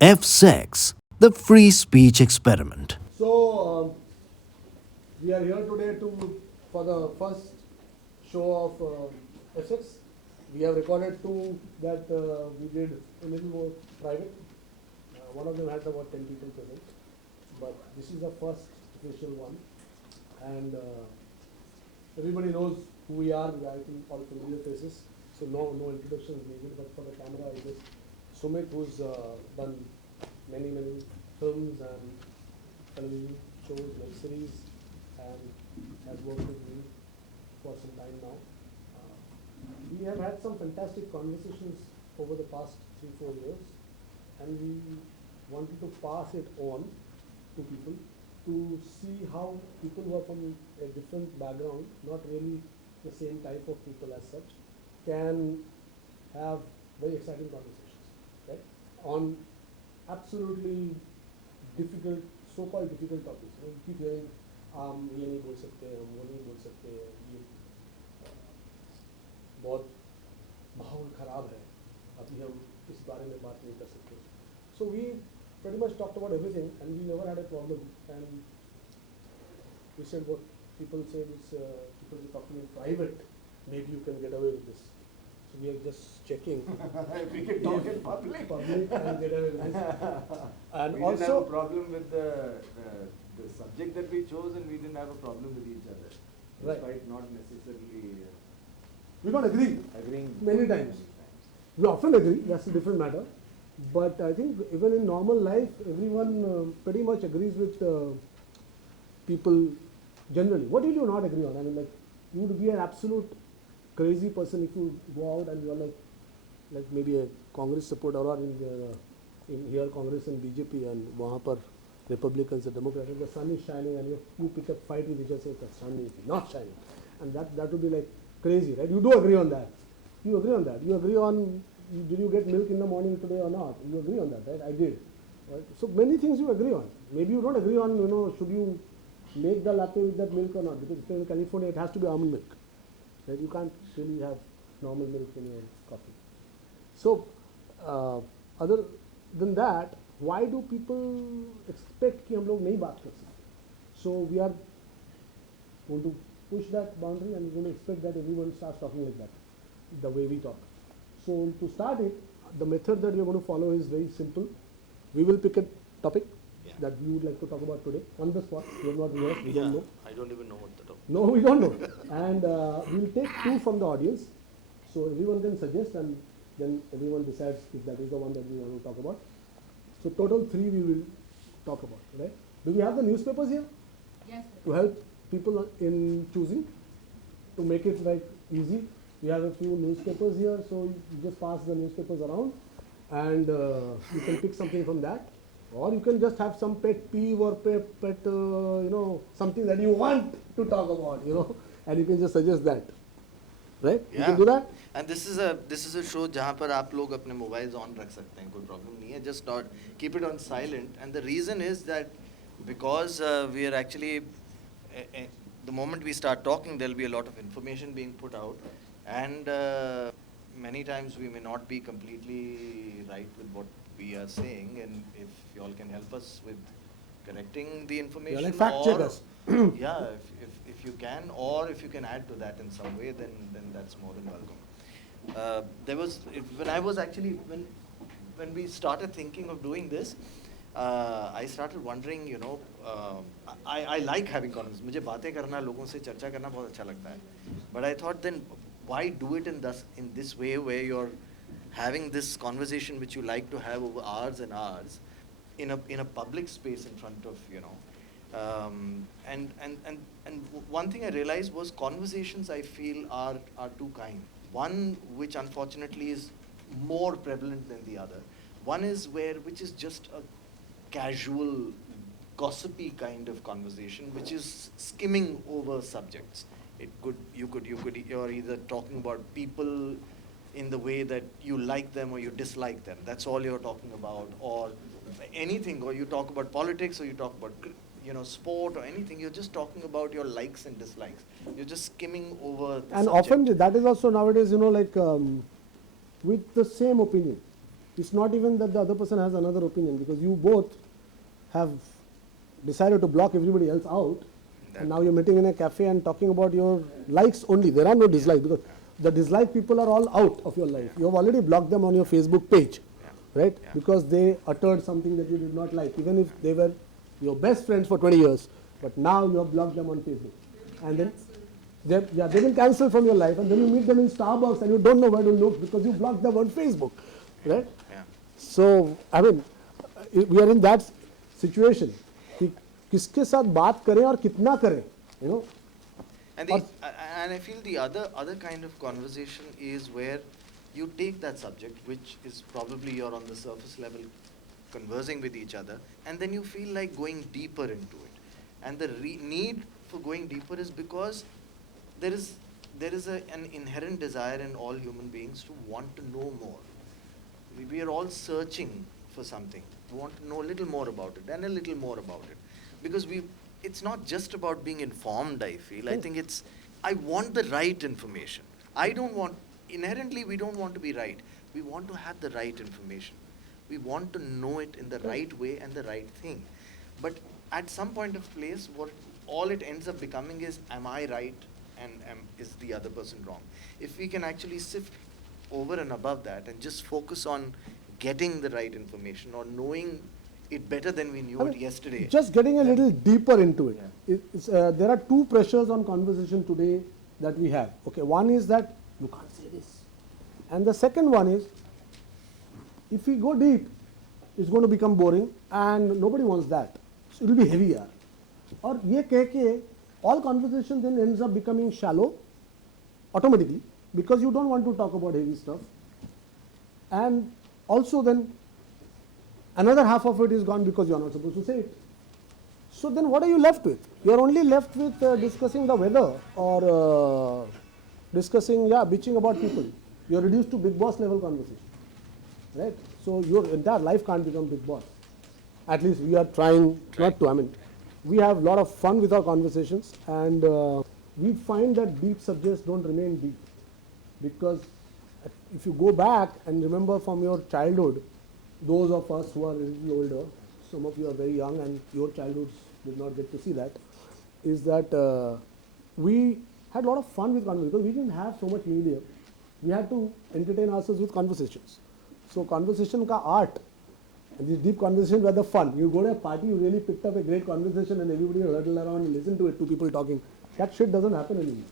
FSEX, the free speech experiment. So we are here today for the first show of FSEX. We have recorded two that we did a little more private. One of them had about 10 people present, but this is the first official one, and everybody knows who we are. I think all familiar faces, so no introduction is needed. But for the camera, I guess Sumit, who's done many films and television shows, web series, and has worked with me for some time now. We have had some fantastic conversations over the past 3-4 years, and we wanted to pass it on to people to see how people who are from a different background, not really the same type of people as such, can have very exciting conversations, right? On absolutely difficult, so-called difficult topics. You keep hearing, ये नहीं बोल सकते, हम वो नहीं बोल सकते, ये बहुत माहौल खराब है, अभी हम इस बारे में बात नहीं कर सकते. So we pretty much talked about everything, and we never had a problem. And we said what people say is people are talking in private, maybe you can get away with this. So we are just checking if we can talk in public. And get away with this. And we also didn't have a problem with the subject that we chose, and we didn't have a problem with each other. Right. Despite not necessarily we don't agree agreeing many times. We often agree, that's a different matter. But I think even in normal life, everyone pretty much agrees with people generally. What will you not agree on? I mean, like, you would be an absolute crazy person if you go out and you're like maybe a Congress supporter, or in here Congress and BJP, and wahan par Republicans and Democrats, the sun is shining, and you pick a fight with each other, say the sun is not shining, and that would be like crazy, right? You do agree on that. You agree on that. You agree on, did you get milk in the morning today or not? You agree on that, right? I did. Right? So many things you agree on. Maybe you don't agree on, should you make the latte with that milk or not? Because if you're in California, it has to be almond milk. Right? You can't really have normal milk in your coffee. So, other than that, why do people expect कि हम लोग नहीं बात कर सकते? So we are going to push that boundary, and we're going to expect that everyone starts talking like that, the way we talk. So to start it, the method that we're going to follow is very simple. We will pick a topic that we would like to talk about today on the spot. We have not rehearsed, we don't know. I don't even know what the topic. No, we don't know. And we'll take two from the audience. So everyone can suggest, and then everyone decides if that is the one that we want to talk about. So total 3 we will talk about, right? Do we have the newspapers here? Yes. To help people in choosing, to make it like easy. We have a few newspapers here, so you just pass the newspapers around, and you can pick something from that. Or you can just have some pet peeve or pet something that you want to talk about, and you can just suggest that, right? Yeah. You can do that. And this is a show जहाँ पर आप लोग अपने mobiles on रख सकते हैं, कोई problem नहीं है. Just not keep it on silent. And the reason is that because we are actually the moment we start talking, there will be a lot of information being put out, and many times we may not be completely right with what we are saying, and if you all can help us with correcting the information, like fact checkers. Yeah, if you can, or if you can add to that in some way, then that's more than welcome. There was when we started thinking of doing this, I started wondering, I like having conversations. मुझे बातें करना, लोगों से चर्चा करना बहुत अच्छा लगता है. But I thought, then why do it in this way, where you're having this conversation which you like to have over hours and hours in a public space in front of, and one thing I realized was conversations, I feel, are two kind. One which unfortunately is more prevalent than the other. One is which is just a casual, gossipy kind of conversation, which is skimming over subjects. You're either talking about people in the way that you like them or you dislike them. That's all you're talking about, or anything, or you talk about politics, or you talk about sport or anything. You're just talking about your likes and dislikes. You're just skimming over the And subject. often that is also nowadays, with the same opinion. It's not even that the other person has another opinion, because you both have decided to block everybody else out, and now you're meeting in a cafe and talking about your likes only. There are no dislikes, because the dislike people are all out of your life. You have already blocked them on your Facebook page, right? Because they uttered something that you did not like, even if they were your best friends for 20 years. But now you have blocked them on Facebook, and then they've been cancelled from your life, and then you meet them in Starbucks and you don't know where to look because you blocked them on Facebook, right? So I mean, we are in that situation. कि किसके साथ बात करें और कितना करें, you know? And I feel the other kind of conversation is where you take that subject, which is probably you're on the surface level conversing with each other, and then you feel like going deeper into it. And the need for going deeper is because there is an inherent desire in all human beings to want to know more. We are all searching for something. We want to know a little more about it and a little more about it. Because it's not just about being informed, I feel. I think I want the right information. Inherently we don't want to be right. We want to have the right information. We want to know it in the right way and the right thing. But at some point of place, all it ends up becoming is, am I right and is the other person wrong? If we can actually sift over and above that and just focus on getting the right information or knowing it better than we knew it yesterday. Just getting a little deeper into it. There are two pressures on conversation today that we have. Okay, one is that you can't say this, and the second one is, if we go deep, it's going to become boring, and nobody wants that. So it will be heavier. Or ye keh ke all conversation then ends up becoming shallow automatically, because you don't want to talk about heavy stuff, and also then another half of it is gone because you are not supposed to say it. So then what are you left with? You are only left with discussing the weather or discussing, bitching about people. You are reduced to big boss level conversation, right? So your entire life can't become big boss. At least we are trying not to. I mean, we have a lot of fun with our conversations, and we find that deep subjects don't remain deep, because if you go back and remember from your childhood, those of us who are a little older, some of you are very young and your childhoods did not get to see that, is that we had a lot of fun with conversation because we didn't have so much media. We had to entertain ourselves with conversations. So conversation ka art, and these deep conversations were the fun. You go to a party, you really picked up a great conversation and everybody huddle around and listen to it, two people talking. That shit doesn't happen anymore,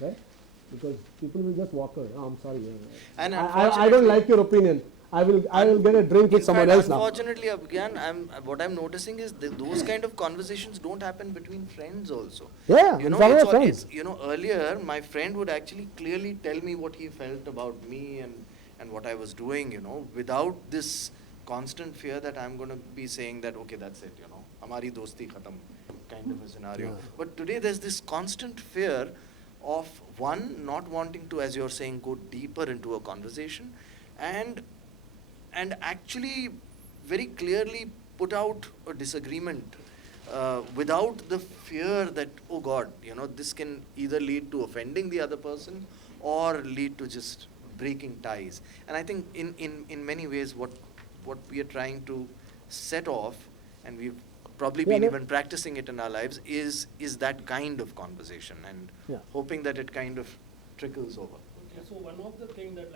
right? Because people will just walk away. Oh, I'm sorry. And I don't like your opinion. I will get a drink with someone else now. Unfortunately, Abhigyan, what I'm noticing is those kind of conversations don't happen between friends also. Yeah, you know, friends. Earlier my friend would actually clearly tell me what he felt about me and what I was doing, without this constant fear that I'm going to be saying that, okay, that's it, hamari dosti khatam kind of a scenario. Yeah. But today there's this constant fear of one, not wanting to, as you're saying, go deeper into a conversation, and actually very clearly put out a disagreement without the fear that, oh God, this can either lead to offending the other person or lead to just breaking ties. And I think in many ways what we are trying to set off, and we've probably been even practicing it in our lives, is that kind of conversation, and hoping that it kind of trickles over. Okay, so one of the things that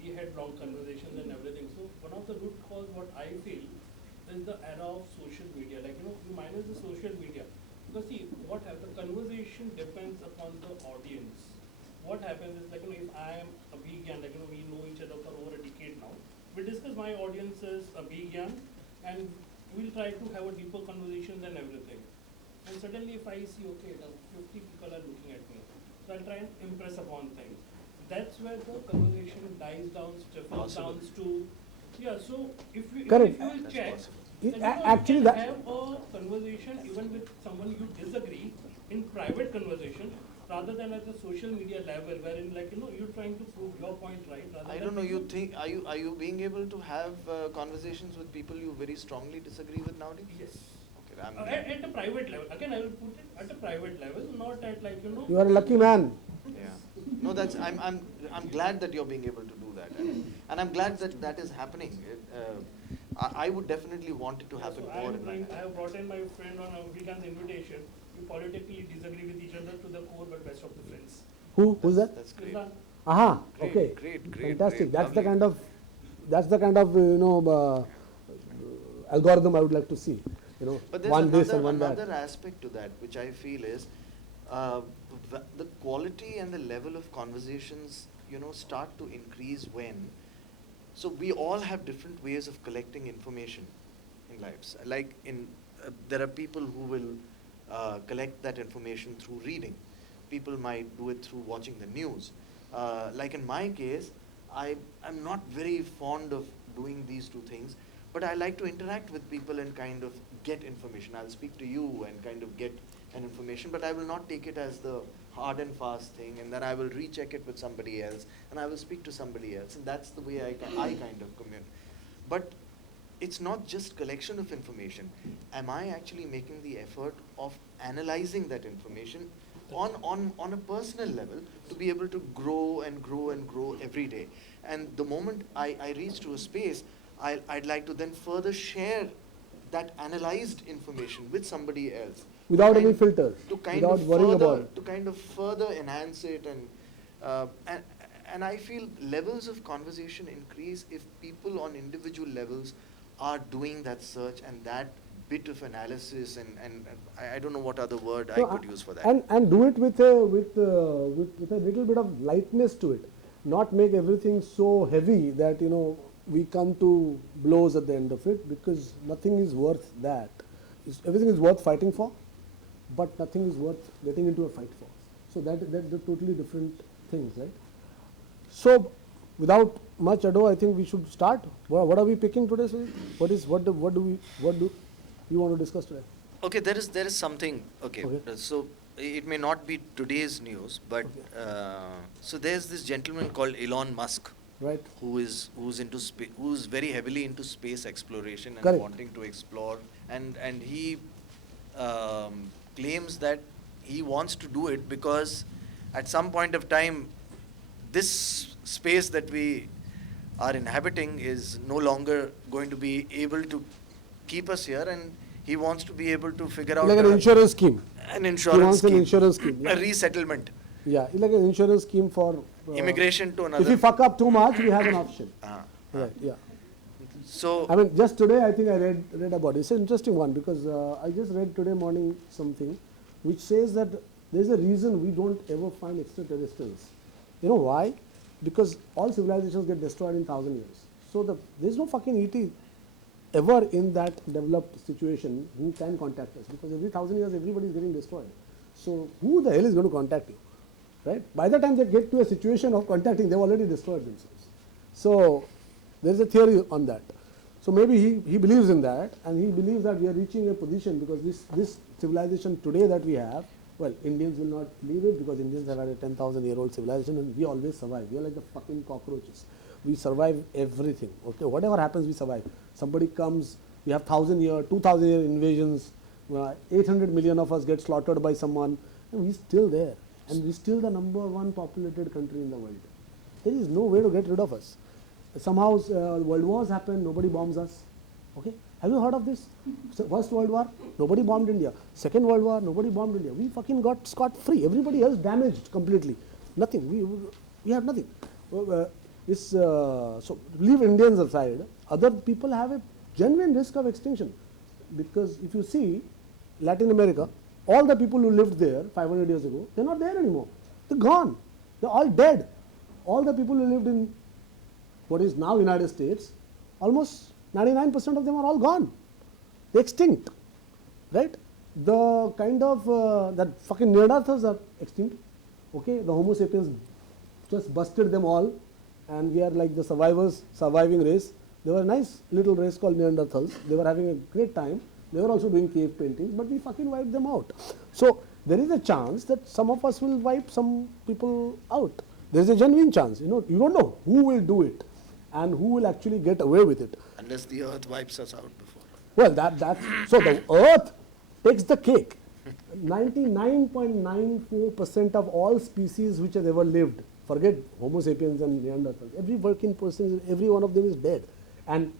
we had long conversations and everything. So one of the root cause what I feel is the era of social media. You minus the social media. Because see, what happens, the conversation depends upon the audience. What happens is if I am a vegan, we know each other for over a decade now. We discuss, my audience is a vegan, and we'll try to have a deeper conversation and everything. And suddenly if I see, okay, now 50 people are looking at me, so I'll try and impress upon things. That's where the conversation dies down, stifles down to, so if you will check, then Actually, you that can have a conversation even with someone you disagree in private conversation, rather than at the social media level, wherein you're trying to prove your point right. I don't know. You think are you being able to have conversations with people you very strongly disagree with nowadays? Yes. Okay, at a private level. Again, I will put it at a private level, not at you are a lucky man. Yeah. No, I'm glad that you're being able to do that. And I'm glad that that is happening. I would definitely want it to happen So more. I have brought in my friend on a weekend's invitation. We politically disagree with each other to the core, but best of the friends. Who's that? That's great. Isn't Aha, Great, okay. great, Fantastic. great, lovely. That's the kind of algorithm I would like to see. But there's one this and one another that. aspect to that, which I feel is the quality and the level of conversations, start to increase when. So we all have different ways of collecting information in lives. Like there are people who will collect that information through reading. People might do it through watching the news. Like in my case, I'm not very fond of doing these two things, but I like to interact with people and kind of get information. I'll speak to you and kind of get an information, but I will not take it as the hard and fast thing, and then I will recheck it with somebody else, and I will speak to somebody else, and that's the way I kind of commune. But it's not just collection of information. Am I actually making the effort of analyzing that information on a personal level to be able to grow and grow and grow every day? And the moment I reach to a space, I'd like to then further share that analyzed information with somebody else. Without any filters, To kind without of worrying further, about it. to kind of further enhance it, and I feel levels of conversation increase if people on individual levels are doing that search and that bit of analysis, and I don't know what other word I could use for that. And do it with a little bit of lightness to it. Not make everything so heavy that we come to blows at the end of it, because nothing is worth that. Everything is worth fighting for, but nothing is worth getting into a fight for. So that's totally different things, right? So without much ado, I think we should start. What are we picking today, Sunita? What do you want to discuss today? Okay, there is something. Okay, Okay. so it may not be today's news, but so there's this gentleman called Elon Musk, Right? who's very heavily into space exploration and Correct. wanting to explore, and he claims that he wants to do it because at some point of time this space that we are inhabiting is no longer going to be able to keep us here, and he wants to be able to figure out Like an insurance scheme. an He insurance wants scheme, an insurance scheme. a resettlement, Yeah, it's like an insurance scheme for immigration to another. If we fuck up too much, we have an option. Right, yeah. So I mean, just today I think I read about it. It's an interesting one, because I just read today morning something which says that there's a reason we don't ever find extraterrestrials. You know why? Because all civilizations get destroyed in 1,000 years. So there's no fucking ET ever in that developed situation who can contact us, because every 1,000 years everybody is getting destroyed. So who the hell is going to contact you? Right? By the time they get to a situation of contacting, they've already destroyed themselves. So there's a theory on that. So maybe he believes in that, and he believes that we are reaching a position, because this civilization today that we have, well, Indians will not believe it, because Indians have had a 10,000-year-old civilization, and we always survive. We are like the fucking cockroaches. We survive everything. Okay, whatever happens, we survive. Somebody comes, we have 1,000-year, 2,000-year invasions. 800 million of us get slaughtered by someone, and we're still there, and we're still the #1 populated country in the world. There is no way to get rid of us. Somehow world wars happen, nobody bombs us. Okay, have you heard of this? First World War, nobody bombed India. Second World War, nobody bombed India. We fucking got scot-free. Everybody else damaged completely. Nothing. We have nothing. So leave Indians aside. Other people have a genuine risk of extinction, because if you see Latin America, all the people who lived there 500 years ago, they're not there anymore. They're gone. They're all dead. All the people who lived in what is now United States, almost 99% of them are all gone. They're extinct, right? The kind of that fucking Neanderthals are extinct. Okay, the Homo sapiens just busted them all, and we are like the surviving race. There were a nice little race called Neanderthals. They were having a great time. They were also doing cave paintings, but we fucking wiped them out. So there is a chance that some of us will wipe some people out. There is a genuine chance. You don't know who will do it and who will actually get away with it. unless the earth wipes us out before. Well, so the earth takes the cake. 99.94% of all species which have ever lived Forget Homo sapiens and Neanderthals. Every working person, every one of them is dead. And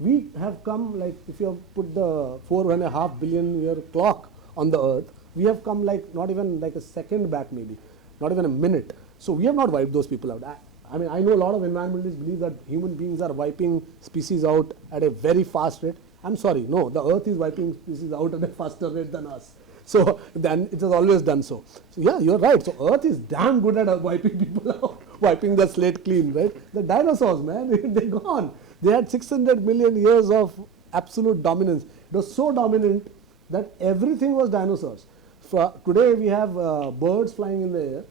we have come, like, if you have put the 4.5 billion year clock on the earth, we have come like not even like a second back, maybe, not even a minute. So we have not wiped those people out. I mean, I know a lot of environmentalists believe that human beings are wiping species out at a very fast rate. I'm sorry, no, the earth is wiping species out at a faster rate than us. So then it has always done so. So yeah, you're right. So earth is damn good at wiping people out, wiping the slate clean, right? The dinosaurs, man, they're gone. They had 600 million years of absolute dominance. It was so dominant that everything was dinosaurs. So today we have birds flying in the air.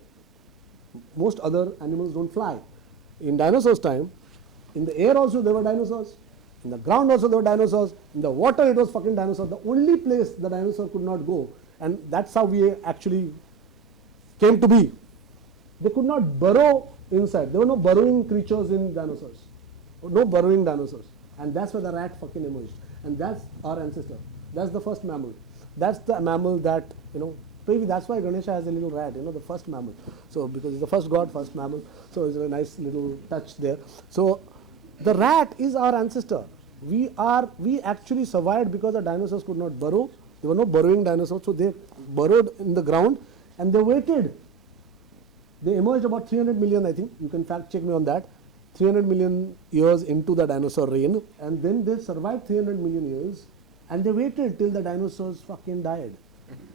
Most other animals don't fly. In dinosaurs' time, in the air also there were dinosaurs. In the ground also there were dinosaurs. In the water it was fucking dinosaurs. The only place the dinosaur could not go, and that's how we actually came to be. They could not burrow inside. There were no burrowing creatures in dinosaurs. No burrowing dinosaurs. And that's where the rat fucking emerged. And that's our ancestor. That's the first mammal. That's the mammal that, maybe that's why Ganesha has a little rat, the first mammal. So because he's the first god, first mammal. So it's a nice little touch there. So the rat is our ancestor. We actually survived because the dinosaurs could not burrow. There were no burrowing dinosaurs. So they burrowed in the ground and they waited. They emerged about 300 million, I think. You can fact check me on that. 300 million years into the dinosaur reign, and then they survived 300 million years, and they waited till the dinosaurs fucking died,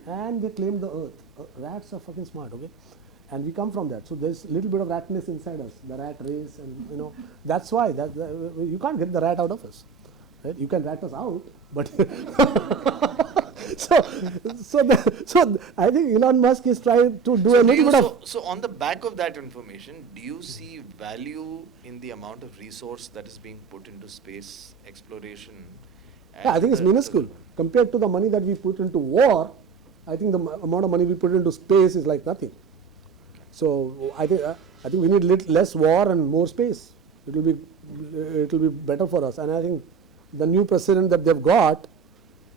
and they claimed the earth. Rats are fucking smart, okay? And we come from that. So there's a little bit of ratness inside us, the rat race, and that's why you can't get the rat out of us, right? You can rat us out, but so I think Elon Musk is trying to do a little bit of. So on the back of that information, do you see value in the amount of resource that is being put into space exploration? Yeah, I think it's minuscule compared to the money that we put into war. I think the amount of money we put into space is like nothing. So I think we need less war and more space. It will be better for us. And I think the new president that they've got,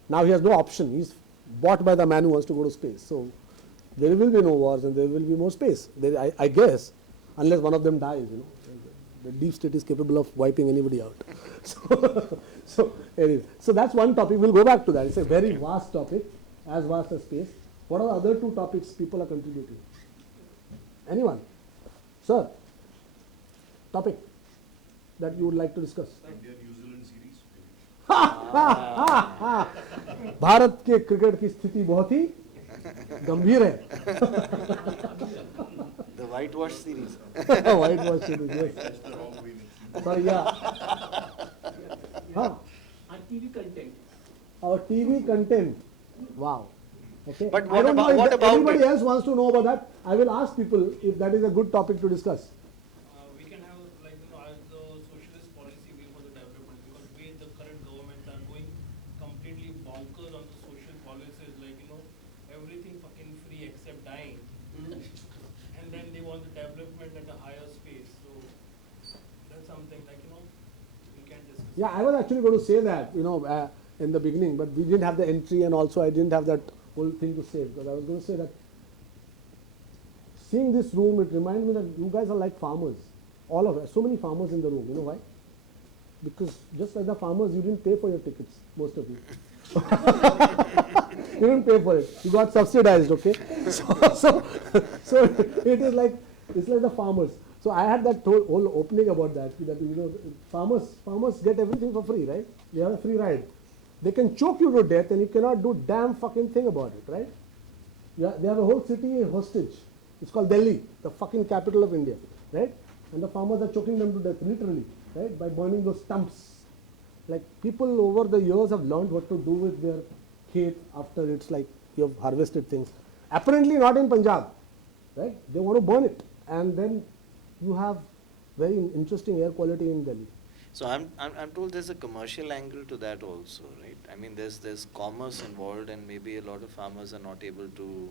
now he has no option. He's bought by the man who wants to go to space. So there will be no wars and there will be more space. I guess, unless one of them dies. The deep state is capable of wiping anybody out. So anyway, so that's one topic. We'll go back to that. It's a very vast topic, as vast as space. What are the other two topics people are contributing? Anyone? Sir, topic that you would like to discuss? India New Zealand series. Bharat के cricket की स्थिति बहुत ही गंभीर है. The whitewash series. Whitewash series, yes. That's the wrong meaning. Sorry, yeah. Our TV content. Our TV content. Wow. Okay. But I don't know if anybody it? else wants to know about that. I will ask people if that is a good topic to discuss. We can have as the socialist policy way for the development, because way the current governments are going completely bonkers on the social policies, everything fucking free except dying, and then they want the development at a higher space. So that's something we can discuss. Yeah, I was actually going to say that in the beginning, but we didn't have the entry, and also I didn't have that whole thing to say, because I was going to say that seeing this room, it reminded me that you guys are like farmers. All of us, so many farmers in the room. You know why? Because just like the farmers, you didn't pay for your tickets, most of you. You didn't pay for it. You got subsidized, okay? So it is like, it's like the farmers. So I had that whole opening about that farmers get everything for free, right? They have a free ride. They can choke you to death and you cannot do damn fucking thing about it, right? Yeah, they have a whole city hostage. It's called Delhi, the fucking capital of India, right? And the farmers are choking them to death, literally, right? By burning those stumps. Like, people over the years have learned what to do with their khet after it's like you have harvested things. Apparently not in Punjab, right? They want to burn it. And then you have very interesting air quality in Delhi. So I'm told there's a commercial angle to that also, right? I mean, there's commerce involved, and maybe a lot of farmers are not able to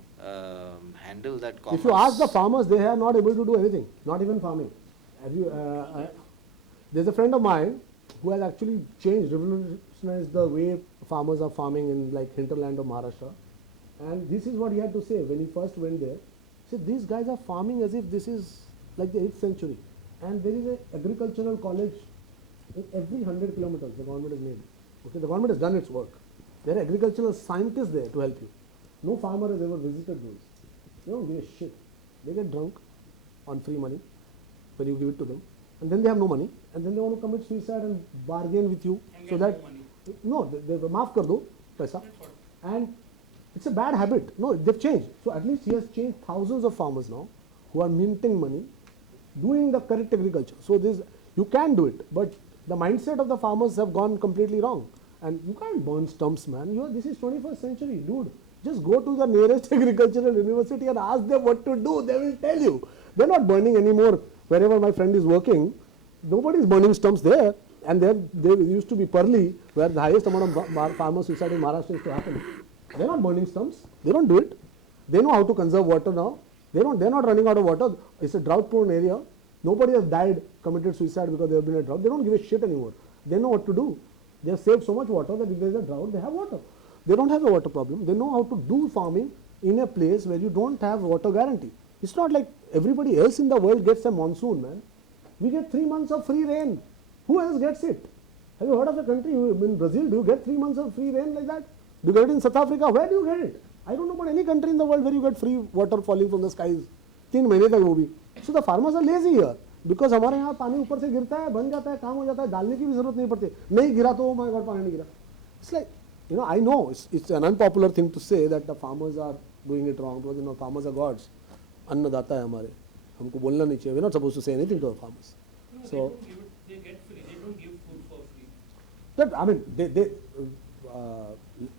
handle that commerce. If you ask the farmers, they are not able to do anything, not even farming. There's a friend of mine who has actually revolutionized the way farmers are farming in like hinterland of Maharashtra. And this is what he had to say when he first went there. He said, these guys are farming as if this is like the 8th century. And there is an agricultural college in every 100 kilometers the government has made. Okay, the government has done its work. There are agricultural scientists there to help you. No farmer has ever visited those. They don't give a shit. They get drunk on free money when you give it to them, and then they have no money, and then they want to commit suicide and bargain with you And so get that more money. no, they maaf kar do paisa, That's what. and it's a bad habit. No, they've changed. So at least he has changed thousands of farmers now who are minting money, doing the correct agriculture. So this you can do it, but the mindset of the farmers have gone completely wrong. And you can't burn stumps, man. This is 21st century, dude. Just go to the nearest agricultural university and ask them what to do. They will tell you. They're not burning anymore. Wherever my friend is working, nobody is burning stumps there. And they used to be Parli, where the highest amount of farmer suicide in Maharashtra used to happen. They're not burning stumps. They don't do it. They know how to conserve water now. They're not running out of water. It's a drought-prone area. Nobody has died, committed suicide because there have been a drought. They don't give a shit anymore. They know what to do. They have saved so much water that if there is a drought, they have water. They don't have a water problem. They know how to do farming in a place where you don't have water guarantee. It's not like everybody else in the world gets a monsoon, man. We get 3 months of free rain. Who else gets it? Have you heard of a country in Brazil? Do you get 3 months of free rain like that? Do you get it in South Africa? Where do you get it? I don't know about any country in the world where you get free water falling from the skies. 3 महीने तक वो भी. So the farmers are lazy here. Because हमारे यहाँ पानी ऊपर से गिरता है, बन जाता है, काम हो जाता है, डालने की भी जरूरत नहीं पड़ती. नहीं गिरा तो माय गॉड पानी नहीं गिरा. It's like I know it's an unpopular thing to say that the farmers are doing it wrong because farmers are gods. अन्नदाता है हमारे, हमको बोलना नहीं चाहिए. We not supposed to say anything to the farmers. So They get free. They don't give food for free. that I mean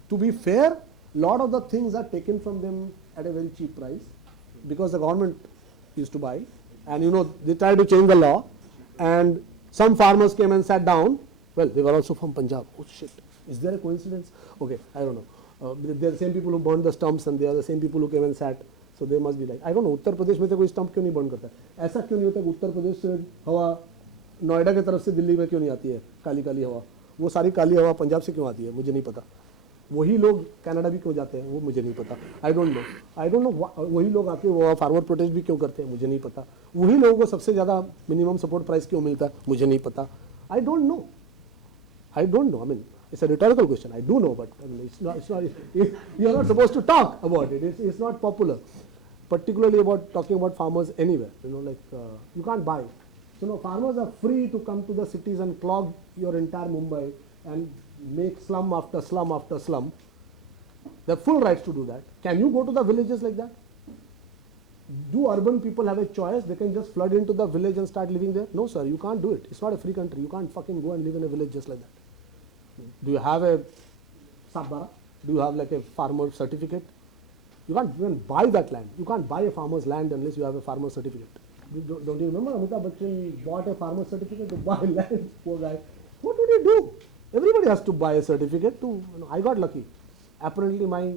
to be fair, lot of the things are taken from them at a very cheap price because the government used to buy. And they tried to change the law, and some farmers came and sat down. Well, they were also from Punjab. Oh shit, is there a coincidence? Okay, I don't know. They are the same people who burned the stumps, and they are the same people who came and sat. So they must be like, I don't know, Uttar Pradesh में से कोई stump क्यों नहीं burn करता है? ऐसा क्यों नहीं होता कि उत्तर प्रदेश से हवा नोएडा की तरफ से दिल्ली में क्यों नहीं आती है? काली काली हवा, वो सारी काली हवा पंजाब से क्यों आती है? मुझे नहीं पता. वही लोग कनाडा भी क्यों जाते हैं? वो मुझे नहीं पता. I don't know. वही लोग आके वो फार्मर प्रोटेस्ट भी क्यों करते हैं? मुझे नहीं पता. वही लोगों को सबसे ज़्यादा मिनिमम सपोर्ट प्राइस क्यों मिलता है? मुझे नहीं पता. I don't know. I mean, it's a rhetorical question. I do know, but I mean, you're not supposed to talk about it. It's not popular, particularly about talking about farmers anywhere. You can't buy. So farmers are free to come to the cities and clog your entire Mumbai and make slum after slum after slum. They have full rights to do that. Can you go to the villages like that? Do urban people have a choice? They can just flood into the village and start living there? No, sir, you can't do it. It's not a free country. You can't fucking go and live in a village just like that. Do you have a sabbara? Do you have like a farmer certificate? You can't even buy that land. You can't buy a farmer's land unless you have a farmer certificate. Don't you remember Amitabh Bachchan bought a farmer certificate to buy land? Poor guy. What would he do? Everybody has to buy a certificate to. I got lucky. Apparently my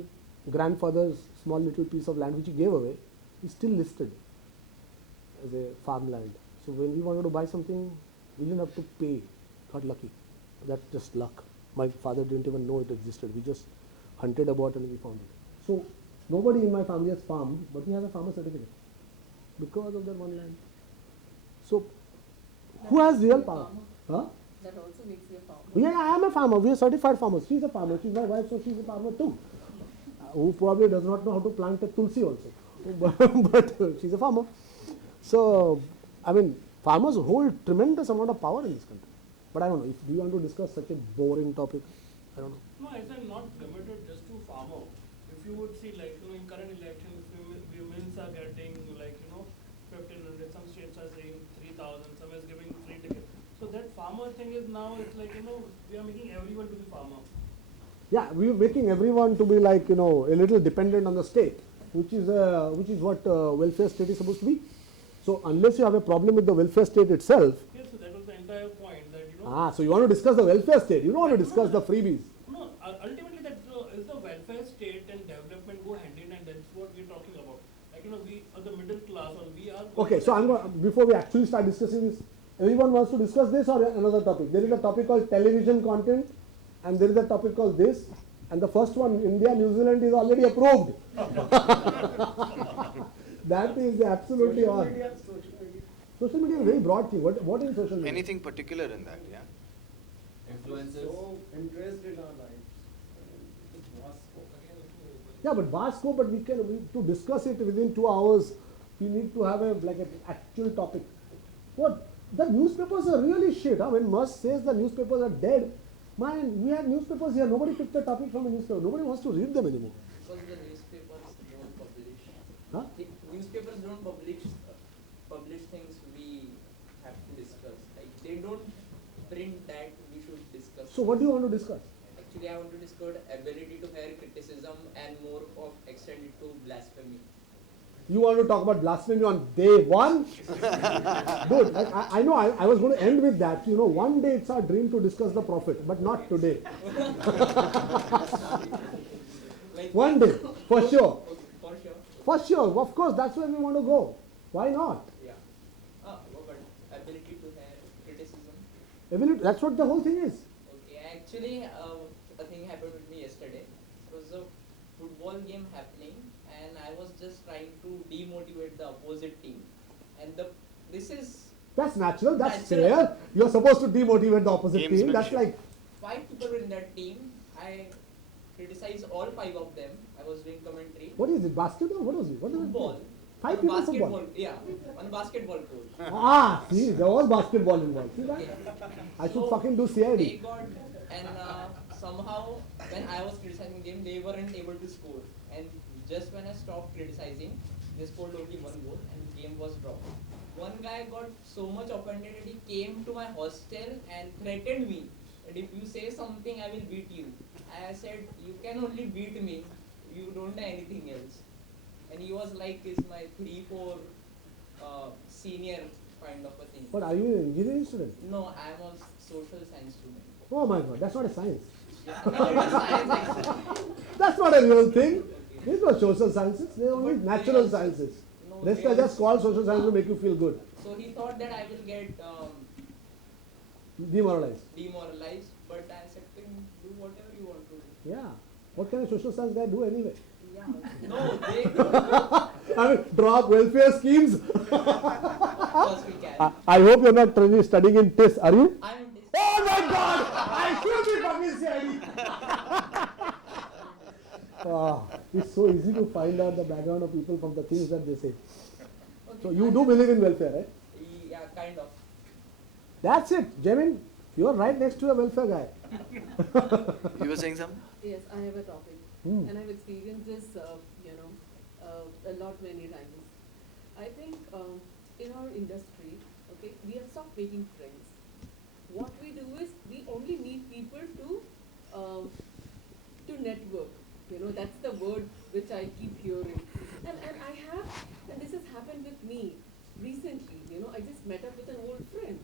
grandfather's small little piece of land which he gave away is still listed as a farmland. So when we wanted to buy something, we didn't have to pay. Got lucky. That's just luck. My father didn't even know it existed. We just hunted about and we found it. So nobody in my family has farmed, but we have a farmer certificate because of that one land. So who has real power? Huh? That also makes you a farmer. Yeah, I am a farmer. We are certified farmers. She's a farmer. She's my wife, so she's a farmer too. Who probably does not know how to plant a tulsi also. But she's a farmer. So, I mean, farmers hold tremendous amount of power in this country. But I don't know, do you want to discuss such a boring topic? I don't know. No, it's not limited just to farmer. If you would see, in current elections, women are getting 1,500. Some states are saying 3,000. Some is giving free tickets. So that farmer thing is now, it's we are making everyone to be farmer. Yeah, we are making everyone to be a little dependent on the state, which is what welfare state is supposed to be. So unless you have a problem with the welfare state itself. Yes, so that was the entire point that so you want to discuss the welfare state. You don't want to discuss the freebies. No, ultimately that is the welfare state and development go hand in hand. That's what we're talking about. We are the middle class, or we are. Okay, so before we actually start discussing this, everyone wants to discuss this or another topic. There is a topic called television content, and there is a topic called this, and the first one, India, New Zealand, is already approved. That is absolutely on. Social media is a very broad thing. What is social media? Anything particular in that, yeah? Influences. So interest in our lives. It's vast scope. Yeah, but vast scope, but to discuss it within 2 hours, we need to have an actual topic. What? The newspapers are really shit. Huh? When Musk says the newspapers are dead, man, we have newspapers here. Nobody picked a topic from a newspaper. Nobody wants to read them anymore. Because the newspapers don't publish. Huh? The newspapers don't publish things we have to discuss. Like they don't print that we should discuss. So what do you want to discuss? Actually, I want to discuss ability to hear criticism and more of extend it to blasphemy. You want to talk about blasphemy on day one? Dude, I know I was going to end with that. You know, one day it's our dream to discuss the Prophet, but not today. Like One day, for sure. Okay, for sure. For sure, of course, that's where we want to go. Why not? Yeah. But ability to hear criticism. That's what the whole thing is. Okay, actually, a thing happened with me yesterday. It was a football game happening, and I was just trying to demotivate the opposite team. And this is That's natural, that's Natural. fair. You're supposed to demotivate the opposite team. That's Gamesmanship. like, 5 people were in that team. I criticized all 5 of them. I was doing commentary. what is it, basketball? What was it? What is Football. it? 5 On people basketball. football. Yeah, on basketball court. Ah, see, there was basketball involved. See that? I should So, fucking do They CID. got, and somehow when I was criticizing them, they weren't able to score. And just when I stopped criticizing, they scored only 1 goal and the game was dropped. One guy got so much offended that he came to my hostel and threatened me that if you say something, I will beat you. I said, you can only beat me, you don't know anything else. And he was like, is my 3-4 senior kind of a thing. But are you an engineering student? No, I'm a social science student. Oh my god, that's not a science. No, it is science actually. That's not a real thing. These are social sciences, they're only But natural they are- sciences. No, Rest they are are- just called social science to make you feel good. So he thought that I will get Demoralized. demoralized, but I said to him, do whatever you want to do. Yeah. What can a social science guy do anyway? Yeah. No, they I mean, draw up welfare schemes. of course we can. I hope you're not really studying in TIS, are you? I'm in this. Oh my god! I should be fucking CID. It's so easy to find out the background of people from the things that they say. So you do believe in welfare, right? Yeah, kind of. That's it, Jamin. You're right next to a welfare guy. You were saying something? Yes, I have a topic, Hmm. and I've experienced this, a lot many times. I think in our industry, okay, we have stopped making friends. What we do is we only meet people to network. You know, that's the word which I keep hearing, and this has happened with me recently. You know, I just met up with an old friend.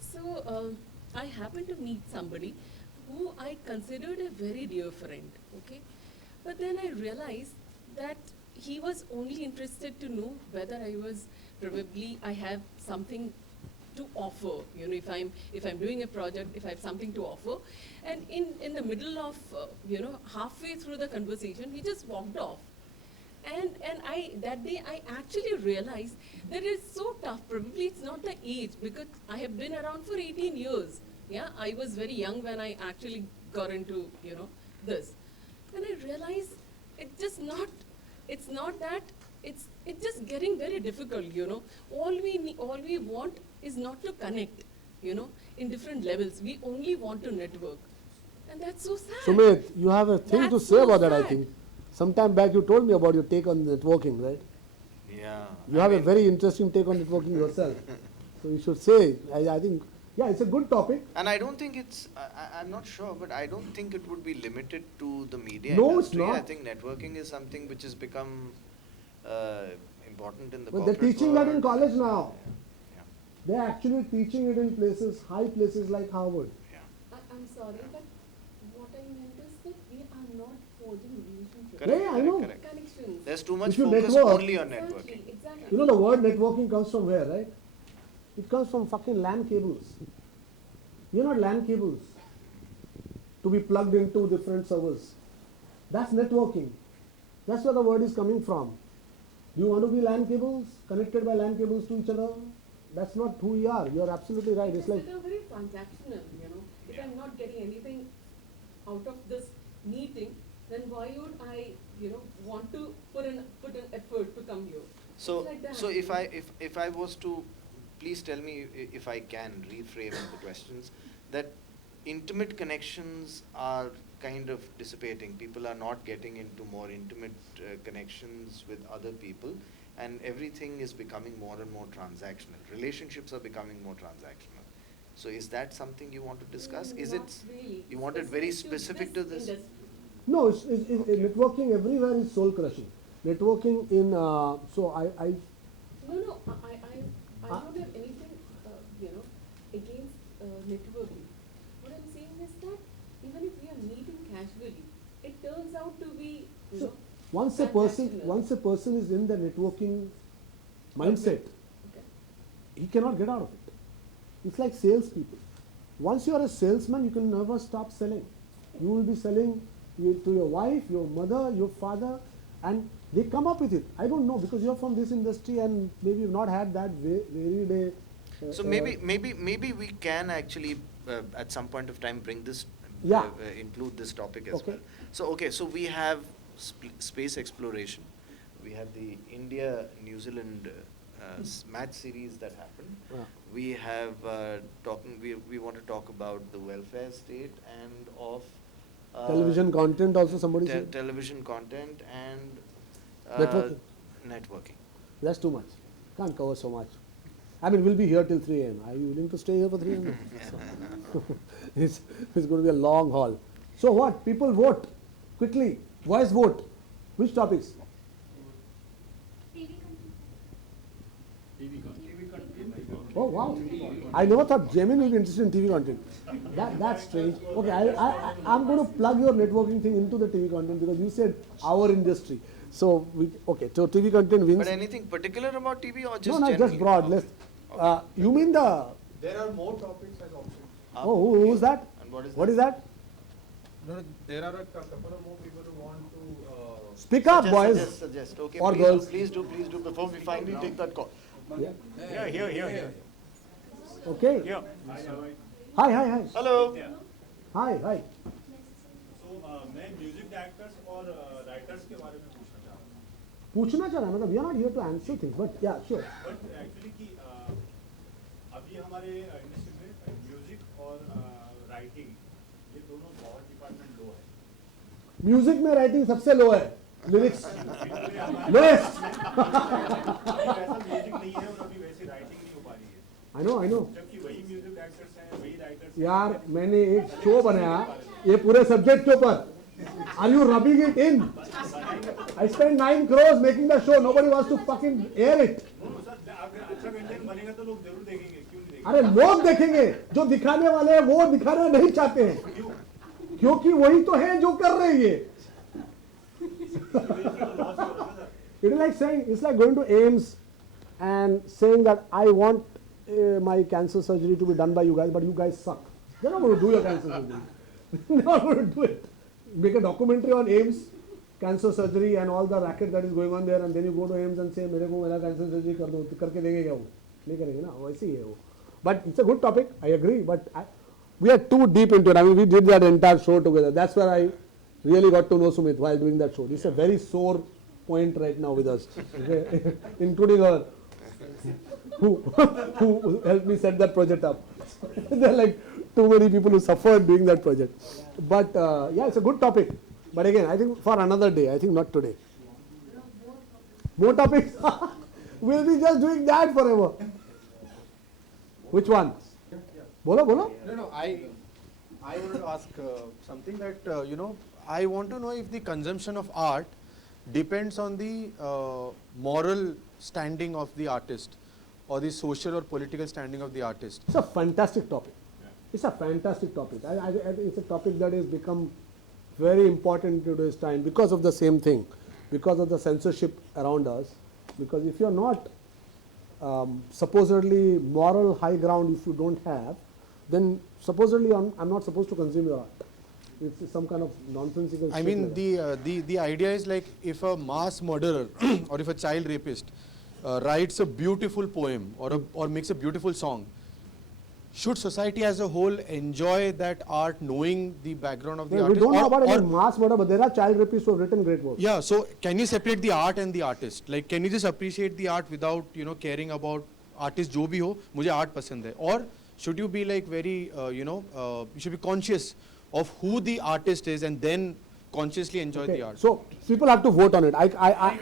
So I happened to meet somebody who I considered a very dear friend, okay? But then I realized that he was only interested to know whether I have something to offer, you know, if I'm doing a project, if I have something to offer. And in the middle of, halfway through the conversation, he just walked off. And that day I actually realized that it's so tough. Probably it's not the age, because I have been around for 18 years. Yeah, I was very young when I actually got into, this. And I realized it's just getting very difficult, All we want is not to connect, in different levels. We only want to network. And that's so sad. Sumit, you have a thing to That's say so about that, I sad. think. Sometime back you told me about your take on networking, right? Yeah. You have a very interesting take on networking yourself. So you should say, I think, yeah, it's a good topic. And I don't think it's, I'm not sure, but I don't think it would be limited to the media No, it's industry. I not. think networking is something which has become important in the But they're corporate teaching that in world. college now. Yeah. They're actually teaching it in high places like Harvard. Yeah. I'm sorry, but what I meant is that we are not forging relationships. Correct, Yeah, I correct, know. correct. Connections. There's too much If you focus network- only on networking. Exactly. You know the word networking comes from where, right? It comes from fucking LAN cables. You're not LAN cables to be plugged into different servers. That's networking. That's where the word is coming from. Do you want to be LAN cables, connected by LAN cables to each other? that's not who you are. You're absolutely right. It's like, They're very transactional, you know. If I'm not getting anything out of this meeting, then why would I, you know, want to put an effort to come here? So, It's like that. so if I was to, please tell me if I can reframe the questions, that intimate connections are kind of dissipating. People are not getting into more intimate connections with other people, and everything is becoming more and more transactional. Relationships are becoming more transactional. So is that something you want to discuss? Is Not it, really. you want it very specific to this? industry. no, networking everywhere is soul crushing. Networking in, so I No, I don't have anything, you know, against networking. What I'm saying is that even if we are meeting casually, it turns out to be, you So, know, once a person is in the networking mindset, okay. he cannot get out of it. It's like salespeople. Once you are a salesman, you can never stop selling. You will be selling to your wife, your mother, your father, and they come up with it. I don't know, because you're from this industry and maybe you've not had that varied a. So maybe we can actually at some point of time bring this, Yeah. include this topic as Okay. well. So okay, so we have space exploration, we have the India-New Zealand match series that happened. Yeah. We have we want to talk about the welfare state and of Television content also somebody said. television content and Networking. networking. That's too much. Can't cover so much. I mean, we'll be here till 3 a.m. Are you willing to stay here for 3 a.m.? it's going to be a long haul. So what? People vote quickly. Voice vote. Which topics? Oh wow! I never thought Jamin will be interested in TV content. That's strange. Okay, I'm going to plug your networking thing into the TV content because you said our industry. So so TV content wins. But anything particular about TV or just No, generally? just broad. Let's. You mean the? There are more topics as option. Oh, who's that? And what is What is that? No, there are a couple of more people who want to. Speak up, boys. Suggest. Okay, Or please girls. Please do before we finally take that call. Yeah. Here. Okay. Hi. Hello. Hi. So मैं music directors और writers के बारे में पूछना चाह रहा हूँ पूछना चाह रहा है मतलब we are not here to answer things, but yeah, sure. But actually कि अभी हमारे इंडस्ट्री में म्यूजिक और राइटिंग ये दोनों बहुत डिपार्टमेंट लो है म्यूजिक में राइटिंग सबसे लो है, लिरिक्स लोएस्ट. वैसा म्यूजिक नहीं है और अभी वैसी राइटिंग नहीं हो पा रही है I know. जबकि वही म्यूजिक डायरेक्टर्स हैं वही राइटर्स यार मैंने एक शो बनाया ये पूरे सब्जेक्ट के ऊपर. Are you rubbing it in? I spent 9 crores making the show. Nobody wants to fucking air it. Sir अगर अच्छा कंटेंट बनेगा तो लोग जरूर देखेंगे क्यों नहीं देखेंगे अरे लोग देखेंगे, जो दिखाने वाले हैं वो दिखाना नहीं चाहते हैं, क्योंकि वही तो है जो कर रहे हैं ये. It's like going to AIMS and saying that I want my cancer surgery to be done by you guys, but you guys suck. They're not going to do your cancer surgery. They're not going to do it. Make a documentary on AIMS, cancer surgery and all the racket that is going on there, and then you go to AIMS and say मेरे को मेरा cancer surgery कर दो, करके देंगे क्या वो? नहीं करेंगे ना, वैसे ही है वो. But it's a good topic, I agree, but we are too deep into it. I mean, we did that entire show together. That's where I really got to know Sumit while doing that show. This is a very sore point right now with us, okay? Including her, who helped me set that project up. There are like too many people who suffered doing that project. But yeah, it's a good topic. But again, I think for another day, I think not today. More topics? We'll be just doing that forever. Which one? Bolo. No, I wanted to ask something that, I want to know if the consumption of art depends on the moral standing of the artist or the social or political standing of the artist. It's a fantastic topic. It's a fantastic topic. I think it's a topic that has become very important in today's time because of the same thing, because of the censorship around us. Because if you're not supposedly moral high ground, if you don't have, then supposedly I'm not supposed to consume your art. It's some kind of nonsensical shit like that. The idea is like if a mass murderer or if a child rapist writes a beautiful poem or makes a beautiful song, should society as a whole enjoy that art knowing the background of the We artist? don't know about any mass murder, but there are child rapists who have written great works. Yeah, so can you separate the art and the artist? Like, can you just appreciate the art without, caring about artist jo bhi ho, mujhe art pasand hai? Or should you be like very, you should be conscious of who the artist is and then consciously enjoy the art? So people have to vote on it. Yeah.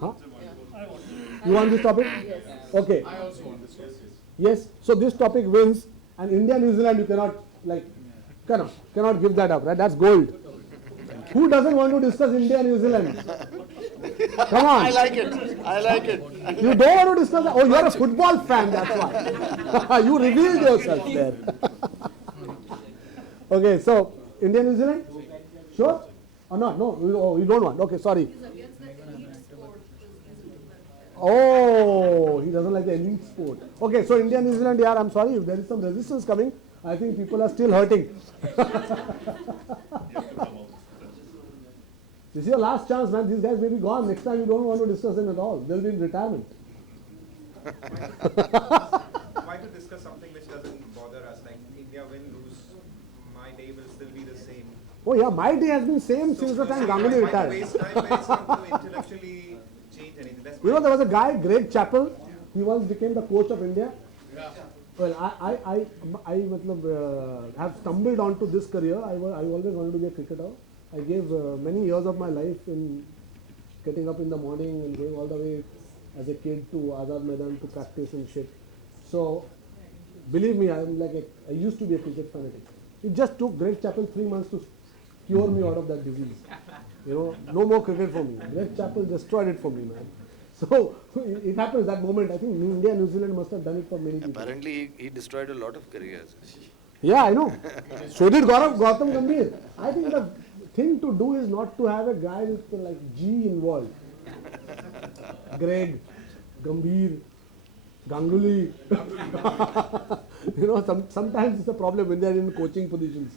Huh? You want this topic? Yes. Okay. I also want this. Yes. So this topic wins, and India, New Zealand, you cannot give that up, right? That's gold. Who doesn't want to discuss India, New Zealand? Come on. I like it. You don't want to discuss that? Oh, you're a football fan, that's why. You revealed yourself there. Okay, so India, New Zealand? Sure? Or not? No, you don't want. Okay, sorry. Oh, he doesn't like the elite sport. Okay, so India, New Zealand, yeah, I'm sorry if there is some resistance coming. I think people are still hurting. This is your last chance, man. These guys may be gone. Next time you don't want to discuss them at all. They'll be in retirement. Why to discuss something which doesn't bother us? Like India win, lose, my day will still be the same. Oh yeah, my day has been same since the time Ganguly Why retired. to waste time when it's not to intellectually change anything? That's You know, there was a guy, Greg Chappell. He once became the coach of India. Well, I have stumbled onto this career. I always wanted to be a cricketer. I gave many years of my life in getting up in the morning and going all the way as a kid to Azad Maidan to practice and shit. So, believe me, I used to be a cricket fanatic. It just took Greg Chappell 3 months to cure me out of that disease. No more cricket for me. Greg Chappell destroyed it for me, man. So, it happens that moment. I think India and New Zealand must have done it for many people. Apparently, he destroyed a lot of careers. Yeah, I know. So did Gautam Ghambhir. I think the thing to do is not to have a guy with like G involved. Greg, Ghambhir, Ganguly. Sometimes it's a problem when they are in coaching positions.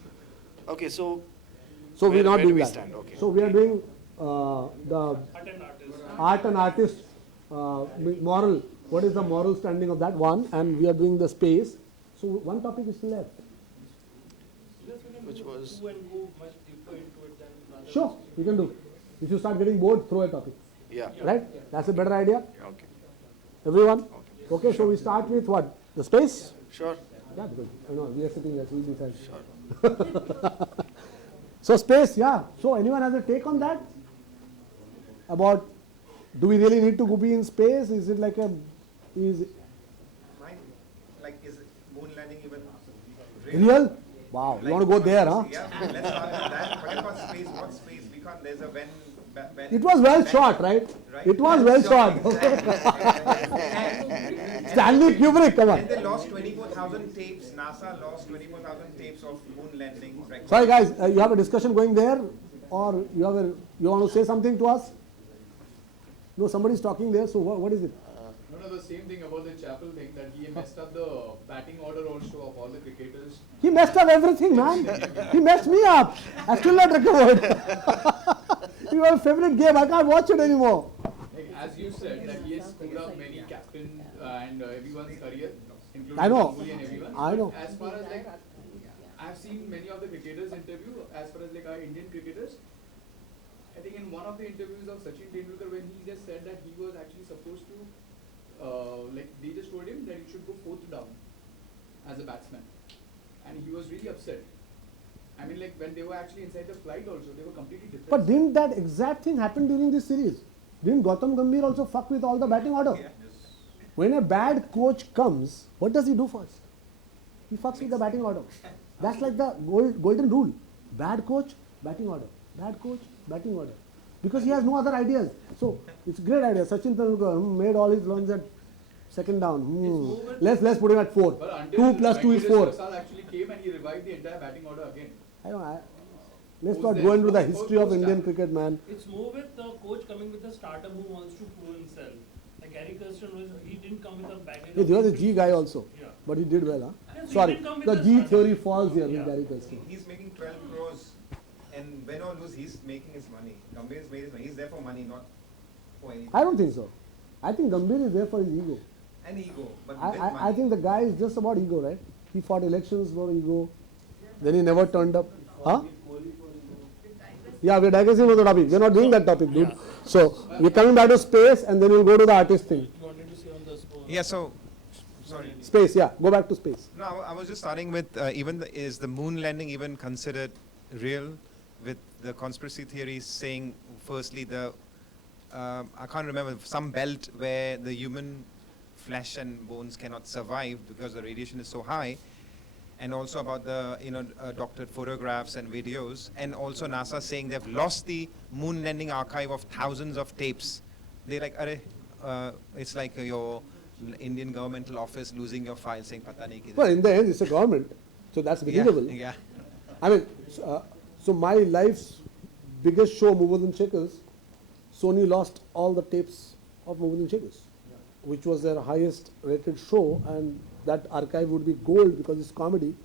Okay, so we're not where do doing we that. stand? Okay. So we are doing the art and artist moral. What is the moral standing of that one? And we are doing the space. So one topic is still left. Which was Go much deeper into it than rather Sure, we can do. If you start getting bored, throw a topic. yeah. Right? That's a better idea. Okay. Everyone? Okay, so we start with what? The space? Sure. Yeah, because we are sitting there, so we decide. Sure. So space, yeah. So anyone has a take on that? About, do we really need to be in space? Is it like is moon landing even real? Wow, you want to go there, huh? Yeah, let's start with that. Forget about space. What space? We can't. There's a when. It was well shot, right? It was well shot. Stanley Kubrick, come on. And they lost 24,000 tapes. NASA lost 24,000 tapes of moon landing. Sorry guys, you have a discussion going there, or you want to say something to us? No, somebody's talking there, so what is it? No, the same thing about the Chappell thing, that he messed up the batting order also of all the cricketers. He messed up everything, man. He messed me up. I still not recovered. It was a favorite game. I can't watch it anymore. Like, as you said, that he has screwed up many captains and everyone's career, including I know. Ganguly and everyone. I know. But as far as I've seen many of the cricketers interview, as far as our Indian cricketers, I think in one of the interviews of Sachin Tendulkar, when he just said that he was actually supposed to, they just told him that he should go 4th down as a batsman. And he was really upset. I mean, when they were actually inside the flight also, they were completely depressed. But didn't that exact thing happen during this series? Didn't Gautam Ghambhir also fuck with all the batting order? Yeah. When a bad coach comes, what does he do first? He fucks with the batting order. That's like the golden rule. Bad coach, batting order. Bad coach, batting order. Because he has no other ideas. So it's a great idea. Sachin Tendulkar made all his runs at 2nd down. Let's put him at 4. But until 2 plus 2 is 4. Prasad actually came and he revived the entire batting order again. Let's not go into the history of Indian cricket, man. It's more with the coach coming with a starter who wants to prove himself. Like Gary Kirsten, he didn't come with a baggage. He was a G guy also. Yeah. But he did well, huh? Yes, he Sorry, did come with the a G starter. theory falls here Yeah. with Gary Kirsten. He's making 12 crores, and win or lose, he's making his money. Gambhir's made his money. He's there for money, not for anything. I don't think so. I think Ghambhir is there for his ego. An ego, but with I money. think the guy is just about ego, right? He fought elections for ego, then he never turned up. Huh? Yeah, we're digressing from the topic. We're not doing that topic, dude. So we're coming back to space, and then we'll go to the artist thing. You wanted to say on the Yeah, so, sorry. Space, yeah. Go back to space. No, I was just starting with is the moon landing even considered real, with the conspiracy theories saying firstly I can't remember, some belt where the human flesh and bones cannot survive because the radiation is so high, and also about the doctored photographs and videos, and also NASA saying they've lost the moon landing archive of thousands of tapes. They're like, it's like your Indian governmental office losing your file saying pata nahi kidhar. Well, in the end, it's a government, so that's believable. Yeah. I mean, so my life's biggest show, Movers and Shakers, Sony lost all the tapes of Movers and Shakers, which was their highest rated show, and that archive would be gold because it's comedy.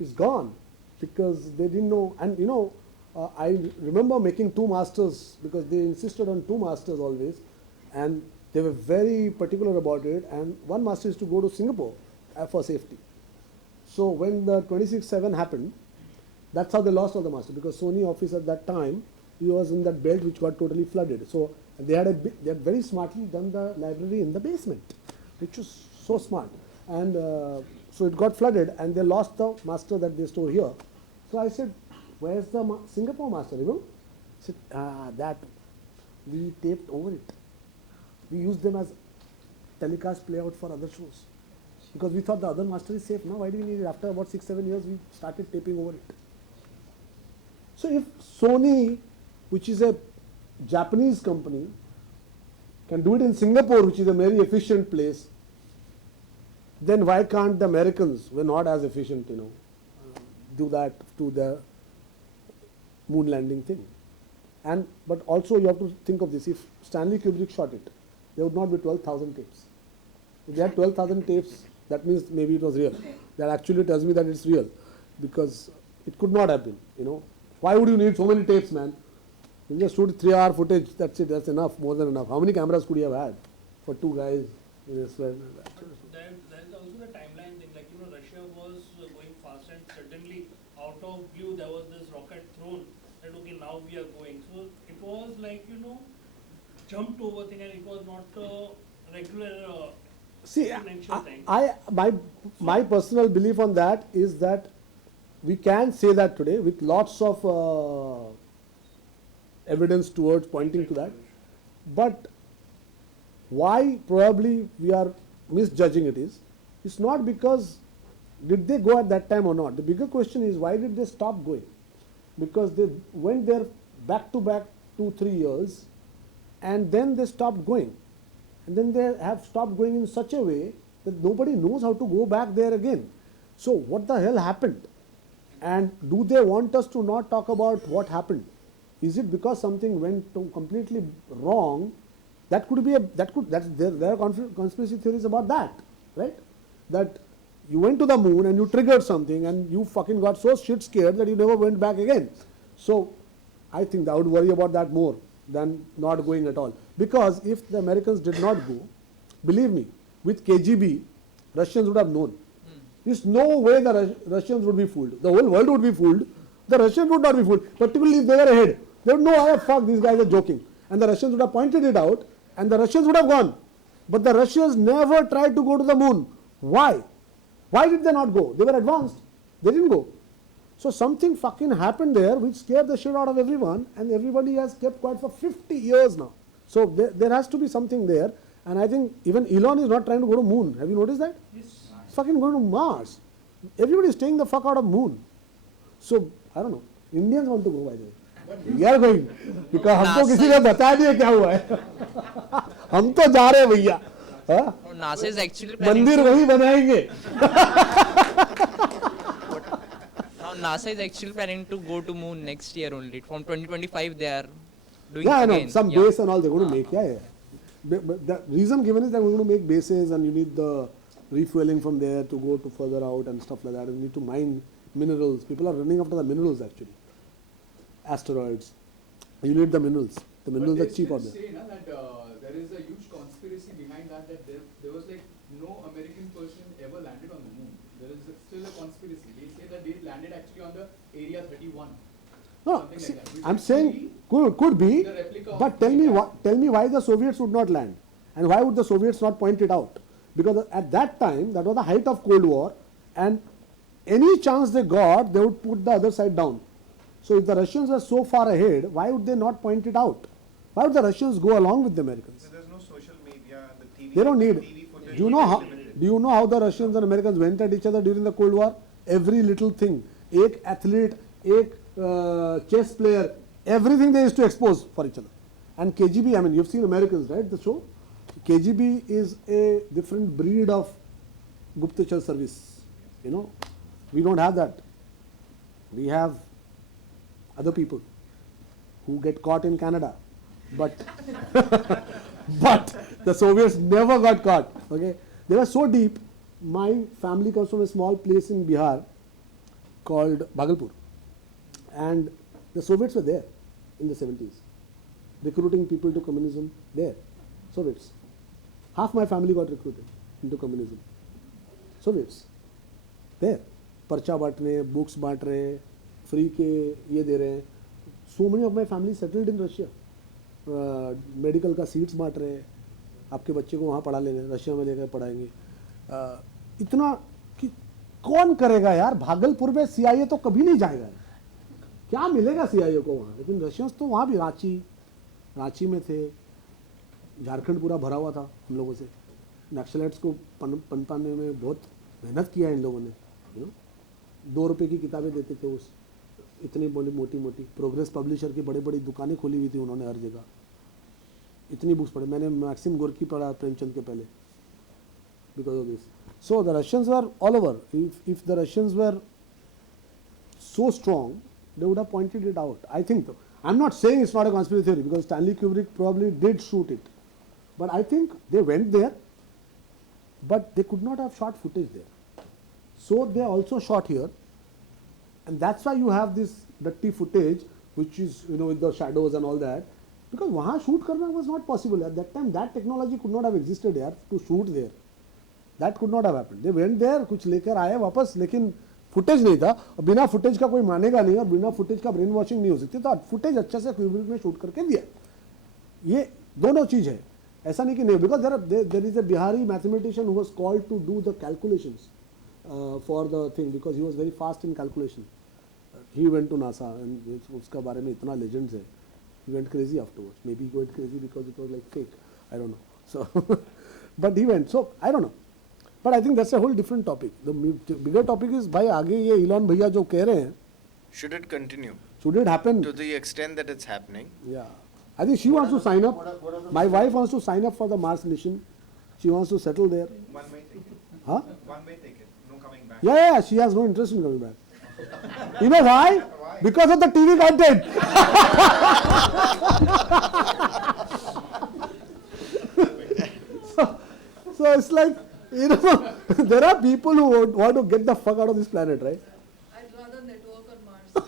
It's gone because they didn't know. And I remember making 2 masters because they insisted on 2 masters always, and they were very particular about it. And one master is to go to Singapore for safety. So when the 26/7 happened, that's how they lost all the masters, because Sony office at that time, he was in that belt which got totally flooded. So they had very smartly done the library in the basement, which was so smart. And so it got flooded, and they lost the master that they store here. So I said, where's the Singapore master, He said, that we taped over it. We used them as telecast playout for other shows, because we thought the other master is safe. Now why do we need it? After about 6-7 years, we started taping over it. So if Sony, which is a Japanese company, can do it in Singapore, which is a very efficient place, then why can't the Americans, who are not as efficient, do that to the moon landing thing? But also you have to think of this: if Stanley Kubrick shot it, there would not be 12,000 tapes. If they had 12,000 tapes, that means maybe it was real. That actually tells me that it's real, because it could not have been. Why would you need so many tapes, man? You just shoot 3-hour footage. That's it. That's enough. More than enough. How many cameras could you have had for 2 guys in a sweat? There's also the timeline thing. Like, Russia was going fast, and suddenly, out of blue, there was this rocket thrown. And okay, now we are going. So it was like, jumped over thing, and it was not a regular See, exponential thing. my personal belief on that is that we can say that today with lots of evidence towards pointing to that. But why probably we are misjudging it's not because did they go at that time or not. The bigger question is, why did they stop going? Because they went there back to back 2-3 years, and then they stopped going. And then they have stopped going in such a way that nobody knows how to go back there again. So what the hell happened? And do they want us to not talk about what happened? Is it because something went completely wrong? That could be there are conspiracy theories about that, right? That you went to the moon and you triggered something and you fucking got so shit scared that you never went back again. So I think I would worry about that more than not going at all. Because if the Americans did not go, believe me, with KGB, Russians would have known. There's no way the Russians would be fooled. The whole world would be fooled. The Russians would not be fooled, particularly if they were ahead. They would know, oh fuck, these guys are joking. And the Russians would have pointed it out, and the Russians would have gone. But the Russians never tried to go to the moon. Why? Why did they not go? They were advanced. They didn't go. So something fucking happened there which scared the shit out of everyone, and everybody has kept quiet for 50 years now. So there has to be something there. And I think even Elon is not trying to go to moon. Have you noticed that? Yes. He's fucking going to Mars. Everybody is staying the fuck out of moon. So, I don't know. Indians want to go, by the way. We are going. Because हमको किसी ने बताया नहीं है क्या हुआ है. हम तो जा रहे हैं भैया. NASA is actually planning मंदिर वही बनाएंगे. Now NASA is actually planning to go to moon next year only. From 2025 they are doing Yeah, I know. again. Some base and all they're going to make. Yeah. But the reason given is that we're going to make bases, and you need the refueling from there to go to further out and stuff like that. And you need to mine minerals. People are running after the minerals actually. Asteroids. You need the minerals. The minerals are cheap out there. Say that there is a huge conspiracy conspiracy behind that, that there was like no American person ever landed on the moon. There is still a conspiracy. They say that they landed actually on the Area 31. No, something see, like that, which I'm is saying could be, the replica of but the tell me why the Soviets would not land, and why would the Soviets not point it out? Because at that time, that was the height of Cold War, and any chance they got, they would put the other side down. So if the Russians are so far ahead, why would they not point it out? Why would the Russians go along with the Americans? So there's no social media, the TV. They don't need. TV footage. Do you know how the Russians and Americans went at each other during the Cold War? Every little thing, एक athlete, एक chess player, everything they used to expose for each other. And KGB, I mean, you've seen Americans, right? The show. KGB is a different breed of Guptachar service. You know, we don't have that. We have other people who get caught in Canada, but but the Soviets never got caught. Okay, they were so deep. My family comes from a small place in Bihar called Bhagalpur, and the Soviets were there in the 70s, recruiting people to communism. There, Soviets. Half my family got recruited into communism. Soviets. There, पर्चा बांट रहे, books बांट रहे, free के ये दे रहे हैं. So many of my family settled in Russia. Medical का सीट्स बांट रहे हैं, आपके बच्चे को वहाँ पढ़ा लेंगे, रशिया में लेकर पढ़ाएंगे. इतना कि कौन करेगा यार? भागलपुर में CIA तो कभी नहीं जाएगा. क्या मिलेगा CIA को वहाँ? लेकिन रशियंस तो वहाँ भी रांची में थे. झारखंड पूरा भरा हुआ था हम लोगों से. नक्सलाइट्स को पनपाने में बहुत मेहनत किया इन लोगों ने. यू नो, 2 रुपए की किताबें देते थे उस इतनी मोटी प्रोग्रेस पब्लिशर की बड़ी दुकानें खोली हुई थी उन्होंने हर जगह. इतनी बुक्स पढ़े. मैंने मैक्सिम गोर्की पढ़ा प्रेमचंद के पहले because of this. So the Russians were all over. If the Russians were so strong, they would have pointed it out. I think, I'm not saying it's not a conspiracy theory, because Stanley Kubrick probably did shoot it. But I think they went there, but they could not have shot footage there. So they also shot here, and that's why you have this dirty footage, which is, you know, with the shadows and all that, because वहाँ shoot करना was not possible. At that time, that technology could not have existed here to shoot there. That could not have happened. They went there, कुछ लेकर आए वापस, लेकिन footage नहीं था. और बिना फुटेज का कोई मानेगा नहीं, और बिना फुटेज का ब्रेन वॉशिंग नहीं हो सकती. तो फुटेज अच्छा से क्यूब्रिक ने शूट करके दिया. ये दोनों चीज है, ऐसा नहीं कि नहीं. Because there is a Bihari mathematician who was called to do the calculations for the thing, because he was very fast in calculation. He went to NASA, and उसका बारे में इतना लेजेंड्स है. He went crazy afterwards. Maybe he went crazy because it was like fake. I don't know. So, but he went. So I don't know. But I think that's a whole different topic. The bigger topic is, भाई आगे ये Elon भैया जो कह रहे हैं, Should it continue? Should it happen? To the extent that it's happening. Yeah. I think she wants to sign up. My wife wants to sign up for the Mars mission. She wants to settle there. One way ticket. Huh? One way ticket. No coming back. Yeah, she has no interest in coming back. You know why? Because of the TV content. so it's like, you know, there are people who want to get the fuck out of this planet, right? I'd rather network on Mars. But,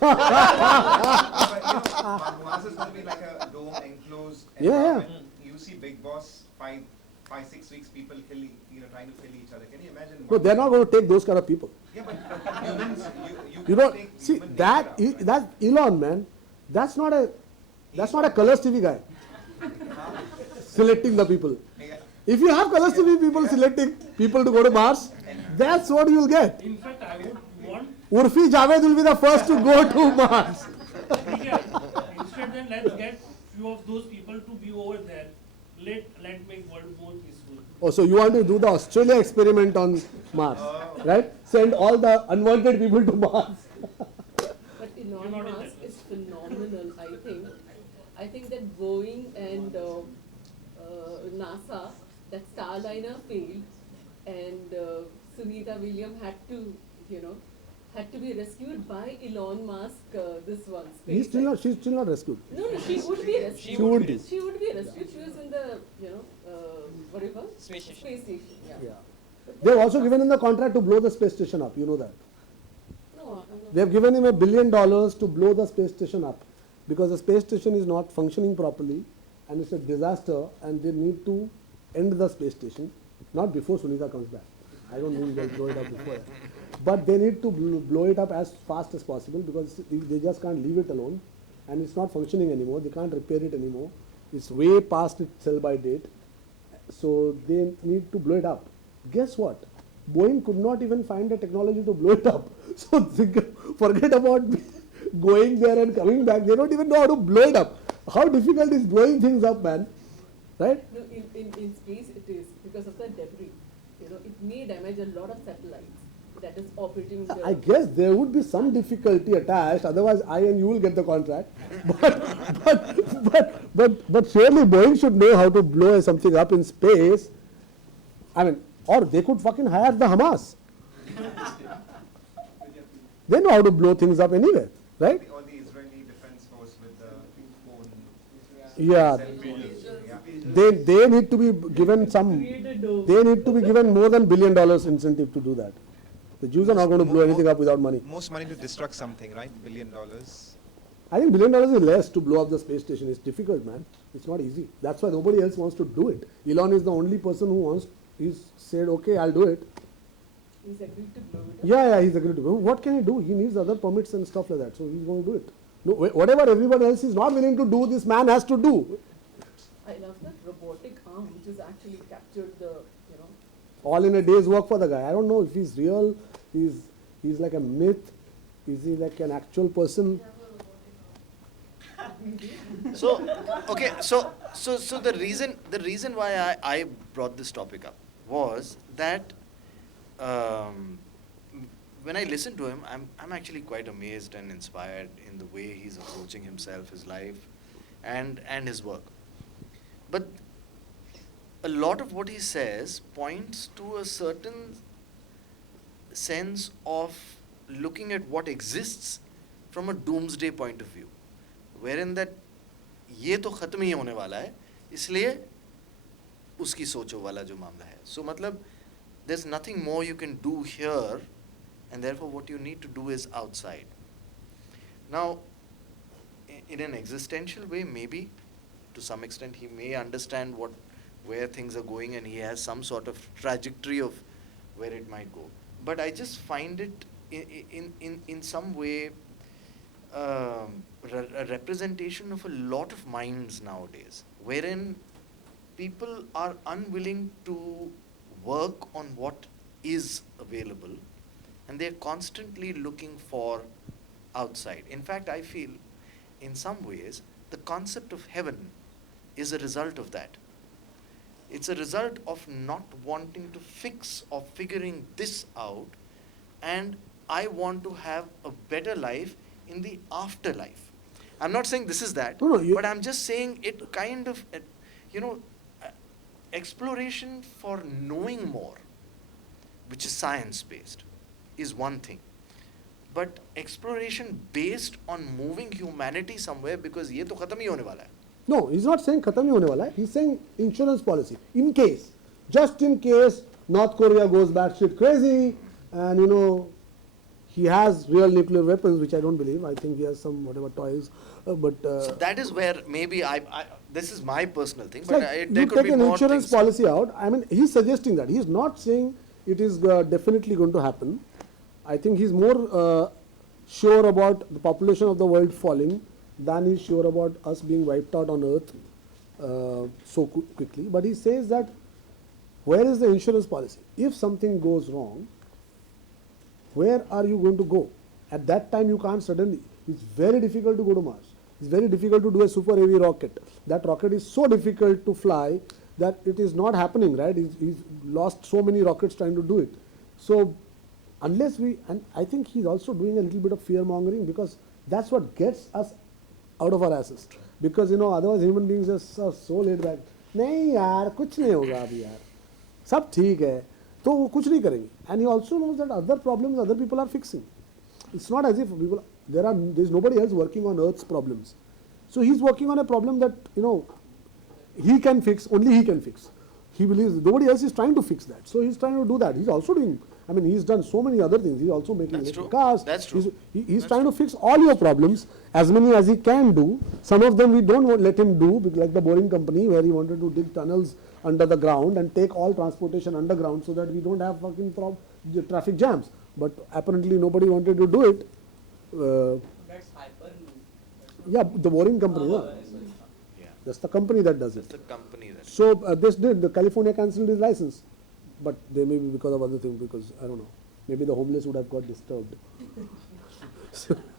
you know, Mars is going to be like a dome enclosed environment. You see Big Boss, 5-6 weeks, people trying to kill each other. Can you imagine? No, they're not going to take those kind of people. Yeah, but humans, You can't know, take see human that nature out. that Elon, man, that's not a Colors TV guy selecting the people. Yeah. If you have Colors TV people selecting people to go to Mars, that's what you will get. In fact, I would want, Urfi Javed will be the first to go to Mars. instead then let's get few of those people to be over there. Let make world more peaceful. Oh, so you want to do the Australia experiment on Mars, right? Send all the unwanted people to Mars. But Elon You're not in Musk that is phenomenal, I think. I think that Boeing and NASA, that Starliner failed, and Sunita Williams had to be rescued by Elon Musk. This one. She's still not rescued. No, she would be rescued. She would be. She would be rescued. She was in the, what do you call it? Space station. Space station. Yeah. Yeah. They've also given him the contract to blow the space station up. You know that. No, I'm not. They've given him $1 billion to blow the space station up, because the space station is not functioning properly and it's a disaster, and they need to end the space station, not before Sunita comes back. I don't mean they'll blow it up before that. But they need to blow it up as fast as possible because they just can't leave it alone and it's not functioning anymore. They can't repair it anymore. It's way past its sell-by date. So they need to blow it up. Guess what? Boeing could not even find a technology to blow it up. So forget about going there and coming back. They don't even know how to blow it up. How difficult is blowing things up, man? Right? No, in space it is because of the debris. You know, it may damage a lot of satellites that is orbiting the... I guess there would be some difficulty attached, otherwise I and you will get the contract. But surely Boeing should know how to blow something up in space. I mean, or they could fucking hire the Hamas. They know how to blow things up anywhere, right? Or the Israeli Defense Force with the phone. Yeah. They need to be given some, they need to be given more than $1 billion incentive to do that. The Jews are not going to blow anything up without money. Most money to destruct something, right? $1 billion. I think $1 billion is less to blow up the space station. It's difficult, man. It's not easy. That's why nobody else wants to do it. Elon is the only person who wants, he's said, okay, I'll do it. He's agreed to blow it up. Yeah, he's agreed to do it. What can he do? He needs other permits and stuff like that. So he's going to do it. No, whatever everybody else is not willing to do, this man has to do. I love that robotic arm which has actually captured the, you know. All in a day's work for the guy. I don't know if he's real, he's like a myth, is he like an actual person? So, okay, so the reason why I brought this topic up was that when I listen to him, I'm actually quite amazed and inspired in the way he's approaching himself, his life, and his work. But a lot of what he says points to a certain sense of looking at what exists from a doomsday point of view, wherein that ये तो खत्म ही होने वाला है, इसलिए उसकी सोचो वाला जो मामला है. So मतलब there's nothing more you can do here, and therefore what you need to do is outside. Now, in an existential way, maybe to some extent he may understand where things are going, and he has some sort of trajectory of where it might go. But I just find it in some way a representation of a lot of minds nowadays, wherein people are unwilling to work on what is available, and they're constantly looking for outside. In fact, I feel in some ways the concept of heaven is a result of that. It's a result of not wanting to fix or figuring this out, and I want to have a better life in the afterlife. I'm not saying this is that, but I'm just saying it kind of, exploration for knowing more, which is science-based, is one thing. But exploration based on moving humanity somewhere, because ये तो खत्म ही होने वाला है. No, he's not saying खत्म ही होने वाला है. He's saying insurance policy. In case, just in case North Korea goes batshit crazy, and he has real nuclear weapons, which I don't believe. I think he has some whatever toys, so that is where maybe this is my personal thing, but there you could take be an more insurance things. policy out. I mean, he's suggesting that. He's not saying it is definitely going to happen. I think he's more sure about the population of the world falling than he's sure about us being wiped out on Earth so quickly. But he says that where is the insurance policy? If something goes wrong, where are you going to go? At that time, you can't suddenly. It's very difficult to go to Mars. It's very difficult to do a super heavy rocket. That rocket is so difficult to fly that it is not happening, right? He's lost so many rockets trying to do it. So unless and I think he's also doing a little bit of fear mongering, because that's what gets us out of our asses. Because otherwise human beings are so laid back. नहीं यार कुछ नहीं होगा अभी यार सब ठीक है तो वो कुछ नहीं करेंगे. And he also knows that other problems other people are fixing. It's not as if there's nobody else working on Earth's problems. So he's working on a problem that he can fix, only he can fix. He believes nobody else is trying to fix that. So he's trying to do that. He's also doing, he's done so many other things. He's also making electric cars. That's true. He's trying to fix all your problems, as many as he can do. Some of them we don't let him do, like the boring company where he wanted to dig tunnels under the ground and take all transportation underground so that we don't have fucking traffic jams. But apparently nobody wanted to do it. That's Hyperloop. Yeah, the boring company. Oh, no? sorry. Yeah. That's the company that does It's it. the company that. So the California cancelled his license, but they may be because of other things, because I don't know, maybe the homeless would have got disturbed.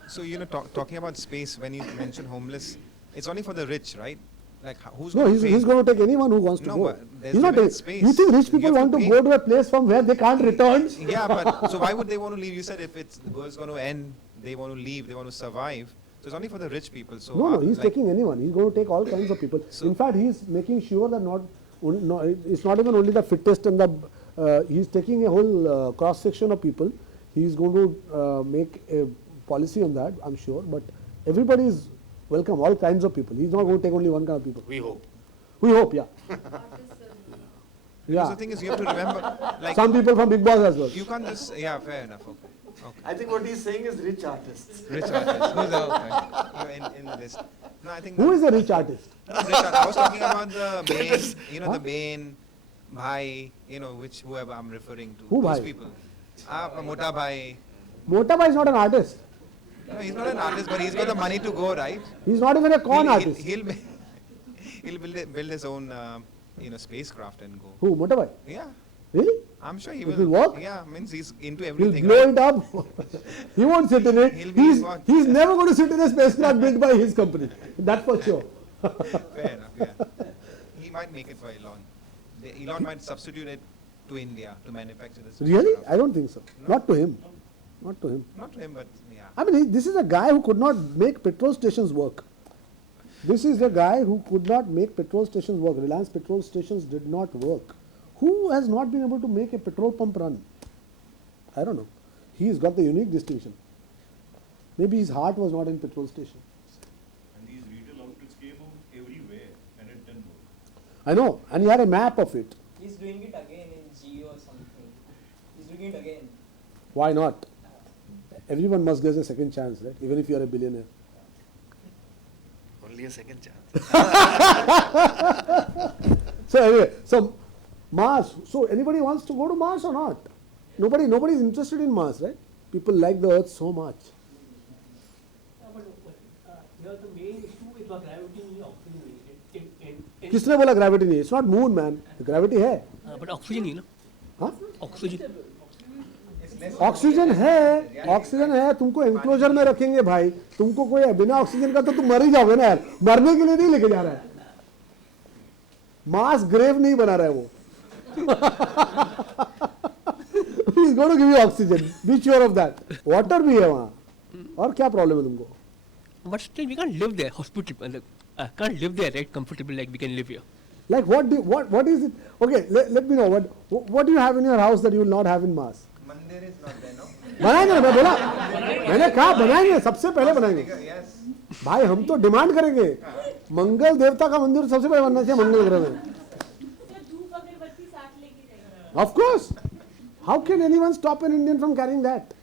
So, you know, talking about space, when you mention homeless, it's only for the rich, right? Like, who's No, going he's, to pay? he's going to take anyone who wants to No, go. but there's He's not limited taking- space. You think rich You people have want to pay. go to a place from where they can't return? Yeah, but so why would they want to leave? You said if it's the world's going to end, they want to leave, they want to survive. So it's only for the rich people. So No, he's like, taking anyone. He's going to take all kinds of people. So- In fact, he's making sure that it's not even only the fittest and the. He's taking a whole cross section of people. He's going to make a policy on that, I'm sure. But everybody is welcome. All kinds of people. He's not going to take only one kind of people. We hope. We hope, yeah. Because Yeah. the thing is, you have to remember, like, Some people from Big Boss as well. you can't just, yeah, fair enough, okay. I think what he's saying is rich artists. Rich artists. Who's the okay? In the list. No, I think Who is a rich artist? rich I was talking about the Bain, you know, the Bain, Bhai, you know, whoever I'm referring to. Who Those Bhai? people. Mota Bhai. Motaba is not an artist. No, he's not an artist, but he's got the money to go, right? He's not even a con artist. He'll build his own, you know, spacecraft and go. Who? Motorbike? Yeah, Really? I'm sure he It will. will work? Yeah, means he's into He'll everything. blow right? it up. He won't sit in it. He'll be what? He's never going to sit in a spacecraft built by his company. That's for sure. Fair enough, yeah. He might make it for Elon. Elon might substitute it to India to manufacture this. Really? spacecraft. I don't think so. No? Not to him. Not to him. Not to him, but yeah. I mean, this is a guy who could not make petrol stations work. This is a guy who could not make petrol stations work. Reliance petrol stations did not work. Who has not been able to make a petrol pump run? I don't know. He's got the unique distinction. Maybe his heart was not in petrol station. And these retail outlets came out everywhere and it didn't work. I know. And he had a map of it. He's doing it again in Geo or something. He's doing it again. Why not? Everyone must get a second chance, right? Even if you are a billionaire. Only a second chance. So anyway, so Mars. So anybody wants to go to Mars or not? Nobody is interested in Mars, right? People like the Earth so much. Here the main issue is the gravity in oxygen. किसने बोला gravity नहीं? It's not moon, man. Gravity है. But oxygen नहीं ना? हाँ? Oxygen. Oxygen है तुमको enclosure में रखेंगे भाई तुमको कोई बिना ऑक्सीजन का तो तुम मर ही जाओगे ना यार मरने के लिए नहीं लेके जा रहा है मास ग्रेव नहीं बना रहा है वो He's going to give you oxygen. Be sure of that. Water भी है वहाँ और क्या प्रॉब्लम है तुमको But still, we can't live there. Hospital, can't live there, right? Comfortable like we can live here. like what is it okay let me know what do you have in your house that you will not have in Mars Mandir is not there, no? बनाएंगे मैं बोला मैंने कहा बनाएंगे सबसे पहले बनाएंगे Yes. भाई हम तो डिमांड करेंगे मंगल देवता का मंदिर सबसे पहले बनना चाहिए मंगल ग्रह में of course how can anyone stop an Indian from carrying that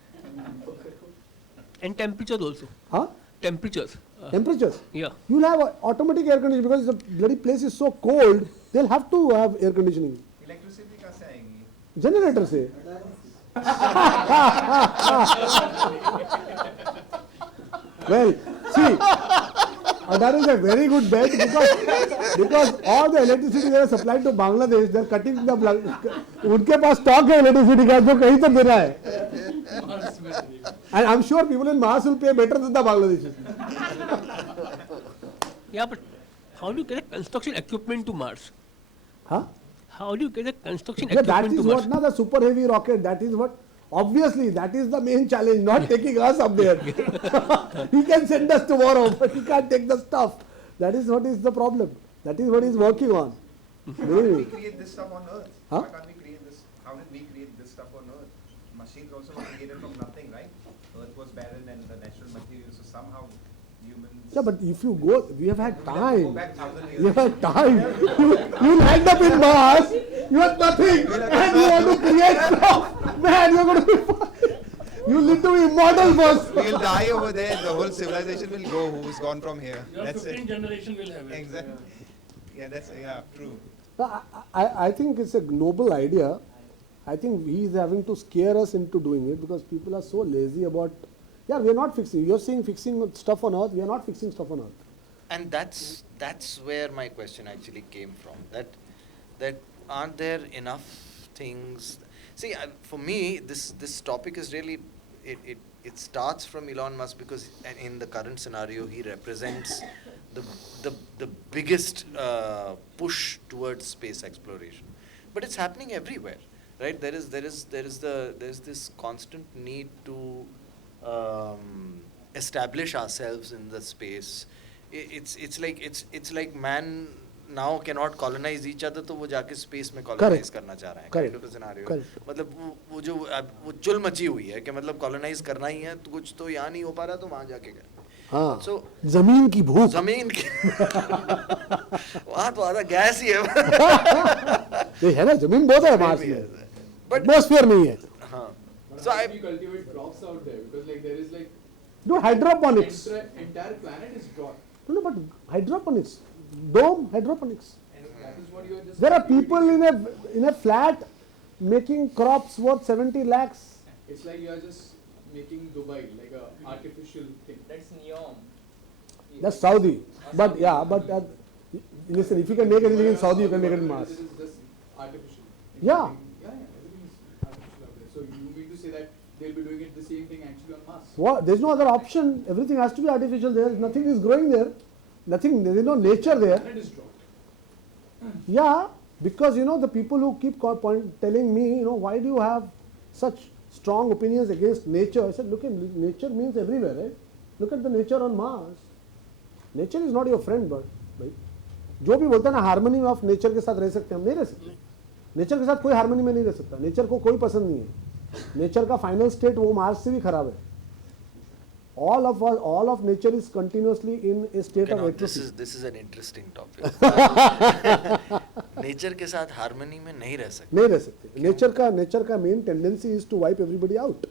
And temperatures also. हाँ Temperatures. temperatures Yeah. you'll have automatic air conditioning because the bloody place is so cold they'll have to have air conditioning Electricity कहाँ से आएंगी? generator से well see that is a very good bet because all the electricity that is supplied to Bangladesh they're cutting the उनके पास stock है electricity का जो कहीं तो देना है and I'm sure people in Mars will pay better than the Bangladeshis. Yeah, but how do you get a construction equipment to Mars? Huh? How do you get a construction Yeah, that equipment is to Mars? what now the super heavy rocket. That is what. Obviously, that is the main challenge. Not taking us up there. He can send us tomorrow, but he can't take the stuff. That is what is the problem. That is what he's working on. How did we create this stuff on Earth? Huh? Why can't we create this? How did we create this stuff on Earth? Machines also were created from nothing, right? Earth was barren and the natural materials. So somehow humans. Yeah, but if you go, we have had Go time. back 1,000 years. We have had time. You end up in Mars. You have nothing, and you want to create stuff. Man, you're going to be fine. You need to be immortal first. We'll die over there. The whole civilization will go. Who's gone from here? Your That's 15th it. generation will have it. Exactly. Yeah, that's true. I think it's a noble idea. I think he is having to scare us into doing it because people are so lazy about, yeah, we are not fixing. You're saying fixing stuff on earth, we are not fixing stuff on earth. And that's where my question actually came from. That aren't there enough things? See, for me, this topic is really it starts from Elon Musk because in the current scenario he represents the biggest push towards space exploration. But it's happening everywhere, right? There's this constant need to establish ourselves in the space. It's like man now cannot colonize each other, तो वो जाके space में colonize करना चाह रहा है. Kind of a scenario. मतलब वो चुल मची हुई है कि मतलब colonize करना ही है, तो कुछ तो यहाँ नहीं हो पा रहा तो वहाँ जाके कर. हाँ. So जमीन की भूख. जमीन की वहाँ तो आधा गैस ही है. ये है ना, जमीन बहुत है मार्स में. But atmosphere नहीं है. हाँ. But So how I do you cultivate crops out there? Because like there is like No, hydroponics. entire planet is dry. No, but hydroponics, dome hydroponics. And that is what you are just. There are people in a flat making crops worth 70 lakhs. It's like you are just making Dubai like a artificial thing. That's neon. That's Saudi. But yeah, but listen, if you can make anything in Saudi, you can make it in Mars. This is just artificial. Yeah. Yeah, everything is artificial out there. So you mean to say that they'll be doing it the same thing actually on Mars? What? There's no other option. Everything has to be artificial there. Nothing is growing there. Nothing. There is no nature there. Planet is dry. Yeah, because the people who keep telling me, why do you have such strong opinions against nature? I said, look, nature means everywhere, right? Look at the nature on Mars. Nature is not your friend, but भाई जो भी बोलता है ना harmony में आप nature के साथ रह सकते हैं, हम नहीं रह सकते. नेचर के साथ कोई हार्मनी में नहीं रह सकता. नेचर को कोई पसंद नहीं है. नेचर का फाइनल स्टेट वो मार्स से भी खराब है. All of nature is continuously in a state of atrophy. This is an interesting topic. Nature के साथ हार्मनी में नहीं रह सकते. नहीं रह सकते. नेचर का main tendency is to wipe everybody out.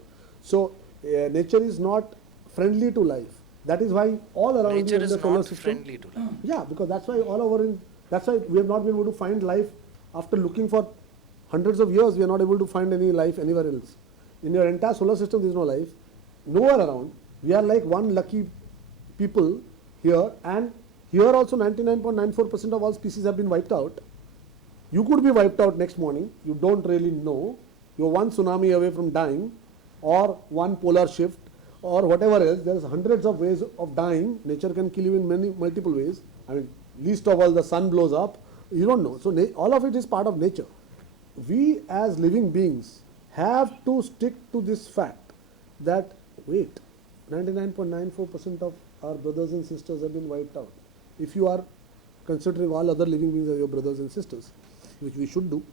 So nature is not friendly to life. That is why all around Nature you in is the solar not system. friendly to life. Yeah, because that's why all over that's why we have not been able to find life after looking for hundreds of years. We are not able to find any life anywhere else. In your entire solar system, there is no life. Nowhere around. We are like one lucky people here, and here also 99.94% of all species have been wiped out. You could be wiped out next morning. You don't really know. You're one tsunami away from dying, or one polar shift, or whatever else. There's hundreds of ways of dying. Nature can kill you in multiple ways. I mean, least of all, the sun blows up. You don't know. So all of it is part of nature. We as living beings have to stick to this fact that, wait, 99.94% of our brothers and sisters have been wiped out. If you are considering all other living beings as your brothers and sisters, which we should do,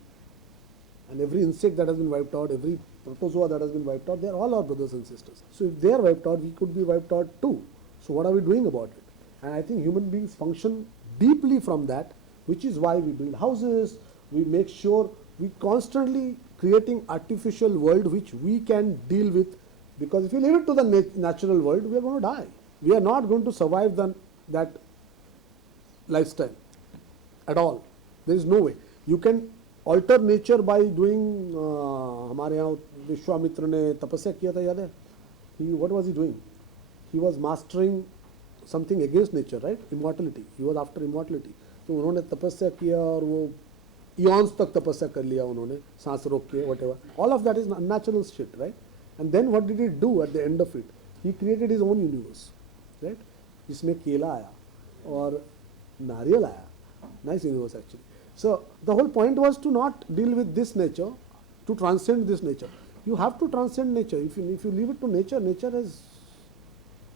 and every insect that has been wiped out, every protozoa that has been wiped out, they are all our brothers and sisters. So if they are wiped out, we could be wiped out too. So what are we doing about it? And I think human beings function deeply from that, which is why we build houses, we make sure we constantly creating artificial world which we can deal with, because if you leave it to the natural world, we are going to die. We are not going to survive that lifestyle at all. There is no way. You can alter nature by doing, हमारे यहाँ विश्वामित्र ने तपस्या किया था, याद है? What was he doing? He was mastering something against nature, right? Immortality. He was after immortality. तो उन्होंने तपस्या किया और वो eons तक तपस्या कर लिया उन्होंने, सांस रोक के, whatever. All of that is unnatural shit, right? And then what did he do at the end of it? He created his own universe, right? जिसमें केला आया और नारियल आया. Nice universe actually. So the whole point was to not deal with this nature, to transcend this nature. You have to transcend nature. If you leave it to nature, nature has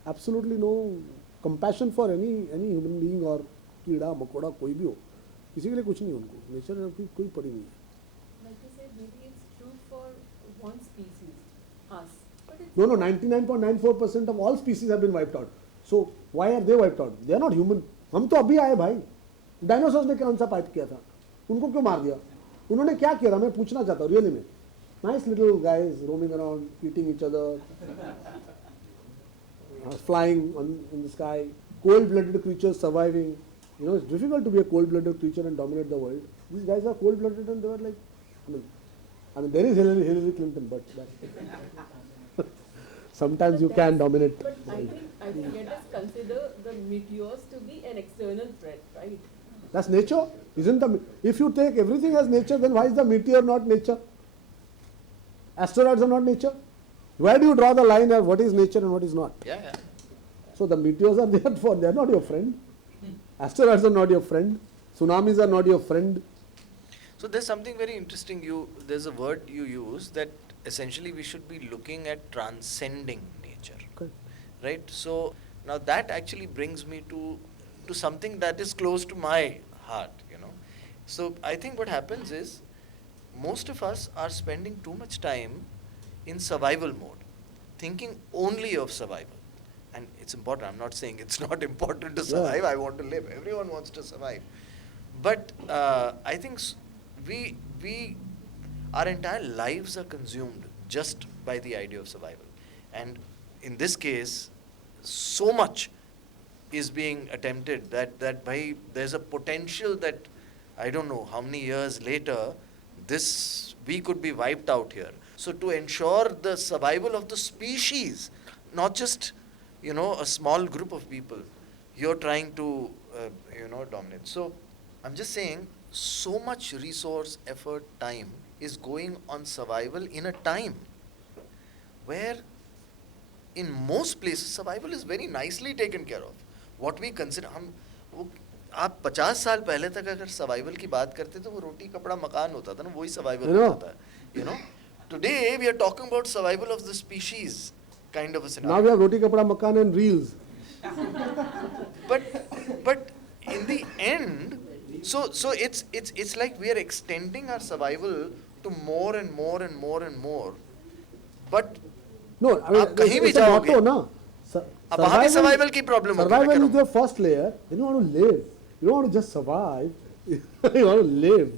absolutely no compassion for any human being or कीड़ा मकोड़ा कोई भी हो, किसी के लिए कुछ नहीं उनको. Nature की कोई पड़ी नहीं है. Like you said, maybe it's true for one species, us. But it's No, 99.94% of all species have been wiped out. So why are they wiped out? They are not human. हम तो अभी आए भाई. डायनासोर्स ने कौन सा pipe किया था? उनको क्यों मार दिया? उन्होंने क्या किया था? मैं पूछना चाहता हूँ रियली में. Nice little guys roaming around, eating each other, flying in the sky, cold-blooded creatures surviving. It's difficult to be a cold-blooded creature and dominate the world. These guys are cold-blooded and they were like, I mean there is Hillary Clinton, but that sometimes you can dominate. But I think let us consider the meteors to be an external threat, right? That's nature, isn't the? If you take everything as nature, then why is the meteor not nature? Asteroids are not nature. Where do you draw the line of what is nature and what is not? Yeah, yeah. So the meteors are there for, they are not your friend. Asteroids are not your friend. Tsunamis are not your friend. So there's something very interesting. There's a word you use that essentially we should be looking at transcending nature, Okay. right? So now that actually brings me to something that is close to my heart, you know. So I think what happens is most of us are spending too much time in survival mode, thinking only of survival. And it's important. I'm not saying it's not important to survive. Yeah. I want to live. Everyone wants to survive. But I think our entire lives are consumed just by the idea of survival. And in this case, so much is being attempted that there's a potential that I don't know how many years later we could be wiped out here. So to ensure the survival of the species, not just a small group of people, you're trying to dominate. So I'm just saying, so much resource, effort, time is going on survival in a time where in most places survival is very nicely taken care of. What we consider, आप 50 साल पहले तक अगर survival की बात करते तो वो रोटी कपड़ा मकान होता था ना, वही survival होता था. Today we are talking about survival of the species kind of a scenario. Now we have roti kapda makan and reels. But in the end, so it's like we are extending our survival to more and more and more and more. But No, I mean, आप कहीं भी it's a motto, जाओगे, na. अब वहाँ भी survival की problem होगी, मैं कह Survival रहा is the first layer. Then you want to live. You don't want to just survive. You want to live.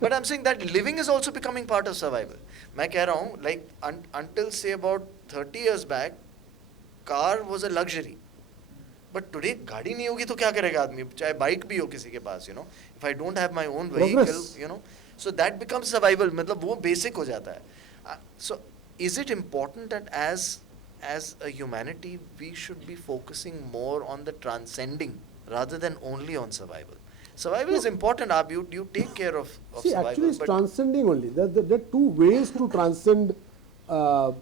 But I'm saying that living is also becoming part of survival. मैं कह रहा हूँ, like until say about 30 years back, car was a luxury. But today गाड़ी नहीं होगी तो क्या करेगा आदमी, चाहे बाइक भी हो किसी के पास, if I don't have my own vehicle, Progress. So that becomes survival, मतलब वो basic हो जाता है. So is it important that as a humanity we should be focusing more on the transcending rather than only on survival? Survival is important, you take care of See, survival. actually it's but transcending only. There are two ways to transcend our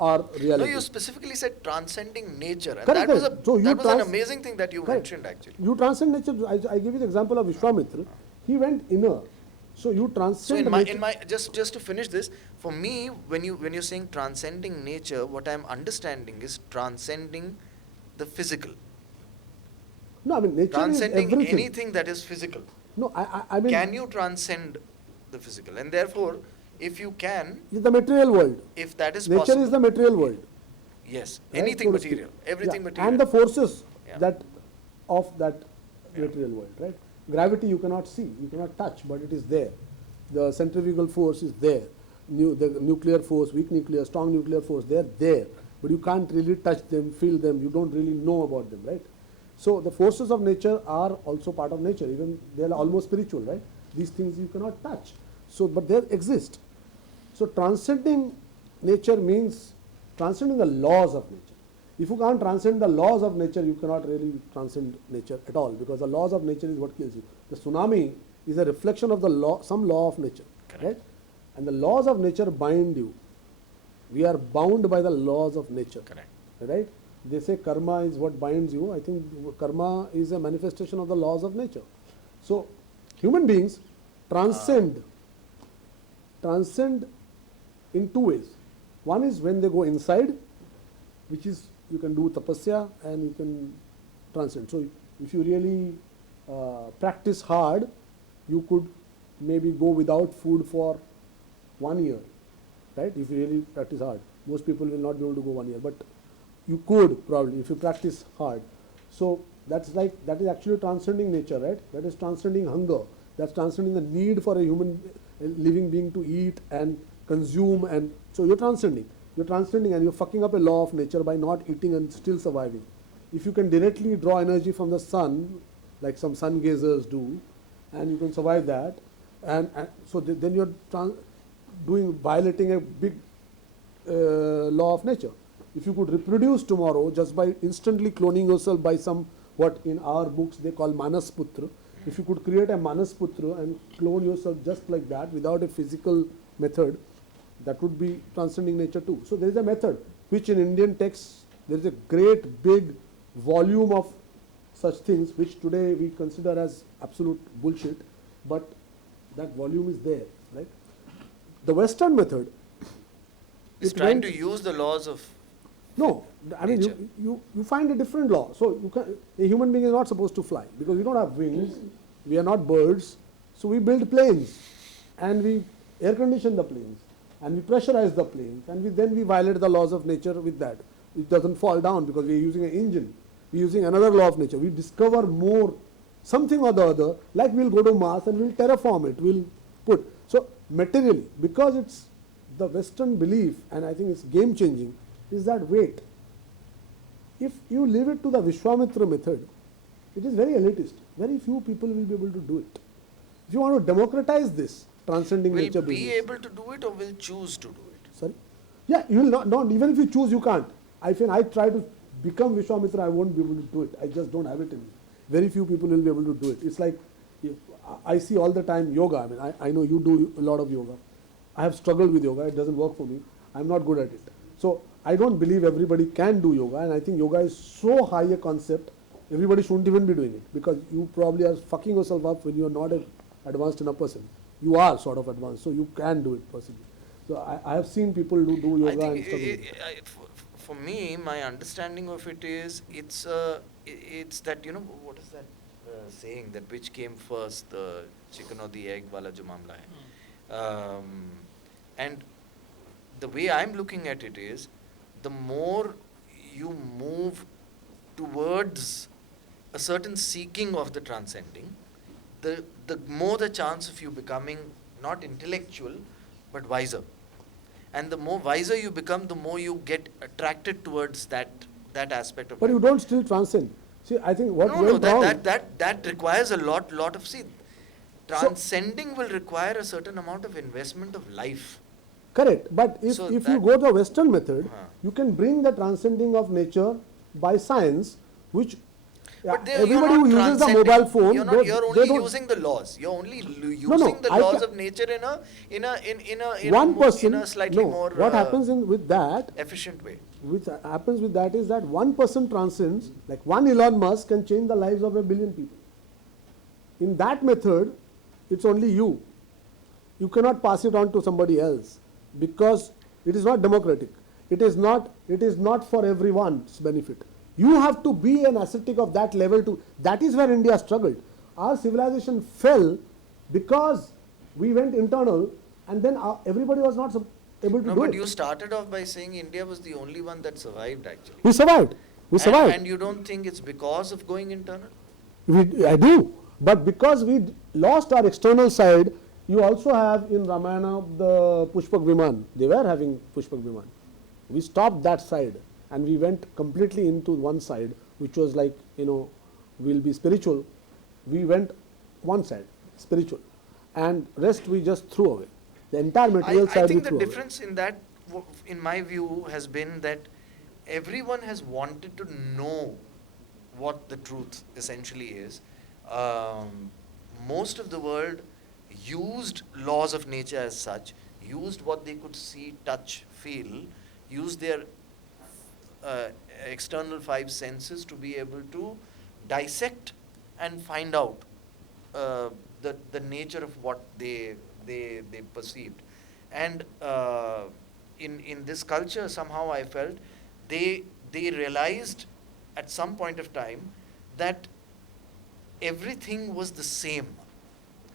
no, reality. you specifically said transcending nature, and Correct, that was, correct. So you that was an trans- amazing thing that you Correct. mentioned actually. You transcend nature. I give you the example of Vishvamitra. He went inner. So you So transcend in my just to finish this, for me, when you're saying transcending nature, what I'm understanding is transcending the physical, No, I mean nature transcending is everything. anything that is physical. No, I mean Can you transcend the physical? And therefore, if you can, it's the material world. if that is Nature possible, is the material world. yes, right, anything so to speak. material, everything Yeah, material. and the forces Yeah. that of that material world, right? Gravity you cannot see, you cannot touch, but it is there. The centrifugal force is there. The nuclear force, weak nuclear, strong nuclear force, they are there. But you can't really touch them, feel them, you don't really know about them, right? So the forces of nature are also part of nature, even they are almost spiritual, right? These things you cannot touch. So, but they exist. So transcending nature means transcending the laws of nature. If you can't transcend the laws of nature, you cannot really transcend nature at all, because the laws of nature is what kills you. The tsunami is a reflection of the law, some law of nature, right? And the laws of nature bind you. We are bound by the laws of nature, Correct. right? They say karma is what binds you. I think karma is a manifestation of the laws of nature. So human beings transcend in two ways. One is when they go inside, which is you can do tapasya and you can transcend. So if you really practice hard, you could maybe go without food for 1 year, right? If you really practice hard. Most people will not be able to go 1 year, but you could probably if you practice hard. So that is actually transcending nature, right? That is transcending hunger. That's transcending the need for a living being to eat and consume, and so you're transcending. You're transcending and you're fucking up a law of nature by not eating and still surviving. If you can directly draw energy from the sun, like some sun gazers do, and you can survive that, and so then you're violating a big law of nature. If you could reproduce tomorrow just by instantly cloning yourself by some, what in our books they call Manas Putra, if you could create a Manas Putra and clone yourself just like that without a physical method, that would be transcending nature too. So there is a method which in Indian texts there is a great big volume of such things which today we consider as absolute bullshit, but that volume is there, right? The Western method It's trying to use the laws of no, I mean nature. you find a different law. So you can, a human being is not supposed to fly because we don't have wings, we are not birds. So we build planes and we air condition the planes and we pressurize the planes and then we violate the laws of nature with that. It doesn't fall down because we are using an engine. We are using another law of nature. We discover more something or the other, like we'll go to Mars and we'll terraform it, we'll put. So materially, because it's the Western belief, and I think it's game changing, is that wait, if you leave it to the Vishvamitra method, it is very elitist. Very few people will be able to do it. If you want to democratize this transcending will nature be business, able to do it or will choose to do it. sorry, yeah, you will not, even if you choose, you can't. I think I try to become Vishvamitra, I won't be able to do it. I just don't have it in me. Very few people will be able to do it. It's like, I see all the time yoga. I mean, I know you do a lot of yoga. I have struggled with yoga. It doesn't work for me. I'm not good at it. So I don't believe everybody can do yoga, and I think yoga is so high a concept, everybody shouldn't even be doing it because you probably are fucking yourself up when you are not an advanced enough person. You are sort of advanced, so you can do it possibly. So I have seen people who do yoga I and think struggle. for me, my understanding of it is it's that, you know, what is that saying, that which came first, the chicken or the egg wala jo mamla hai. And the way I'm looking at it is, the more you move towards a certain seeking of the transcending, the more the chance of you becoming not intellectual but wiser. And the more wiser you become, the more you get attracted towards that aspect of But life. you don't still transcend. See, I think what No, went wrong. that requires a lot of, see, transcending will require a certain amount of investment of life. Correct, but if So you that- go the Western method, Huh. you can bring the transcending of nature by science, which But everybody who uses the mobile phone, you're they only don't- using the laws. You're only No, no, using the I laws ca- of nature in one person, a slightly no, more what happens with that, efficient way. which happens with that is that one person transcends, like one Elon Musk can change the lives of 1 billion people. In that method, it's only you. You cannot pass it on to somebody else because it is not democratic. It is not for everyone's benefit. You have to be an ascetic of that level to, that is where India struggled. Our civilization fell because we went internal and then everybody was not able to No, do but it. you started off by saying India was the only one that survived, actually. We survived. We survived. And you don't think it's because of going internal? I do, but because we lost our external side, you also have in Ramayana the Pushpak Viman. They were having Pushpak Viman. We stopped that side and we went completely into one side, which was like, we'll be spiritual. We went one side, spiritual, and rest we just threw away. The entire material side I we think the threw away. difference in that, in my view, has been that everyone has wanted to know what the truth essentially is. Most of the world used laws of nature as such, used what they could see, touch, feel, used their external 5 senses to be able to dissect and find out the nature of what they perceived. And in this culture, somehow I felt they realized at some point of time that everything was the same.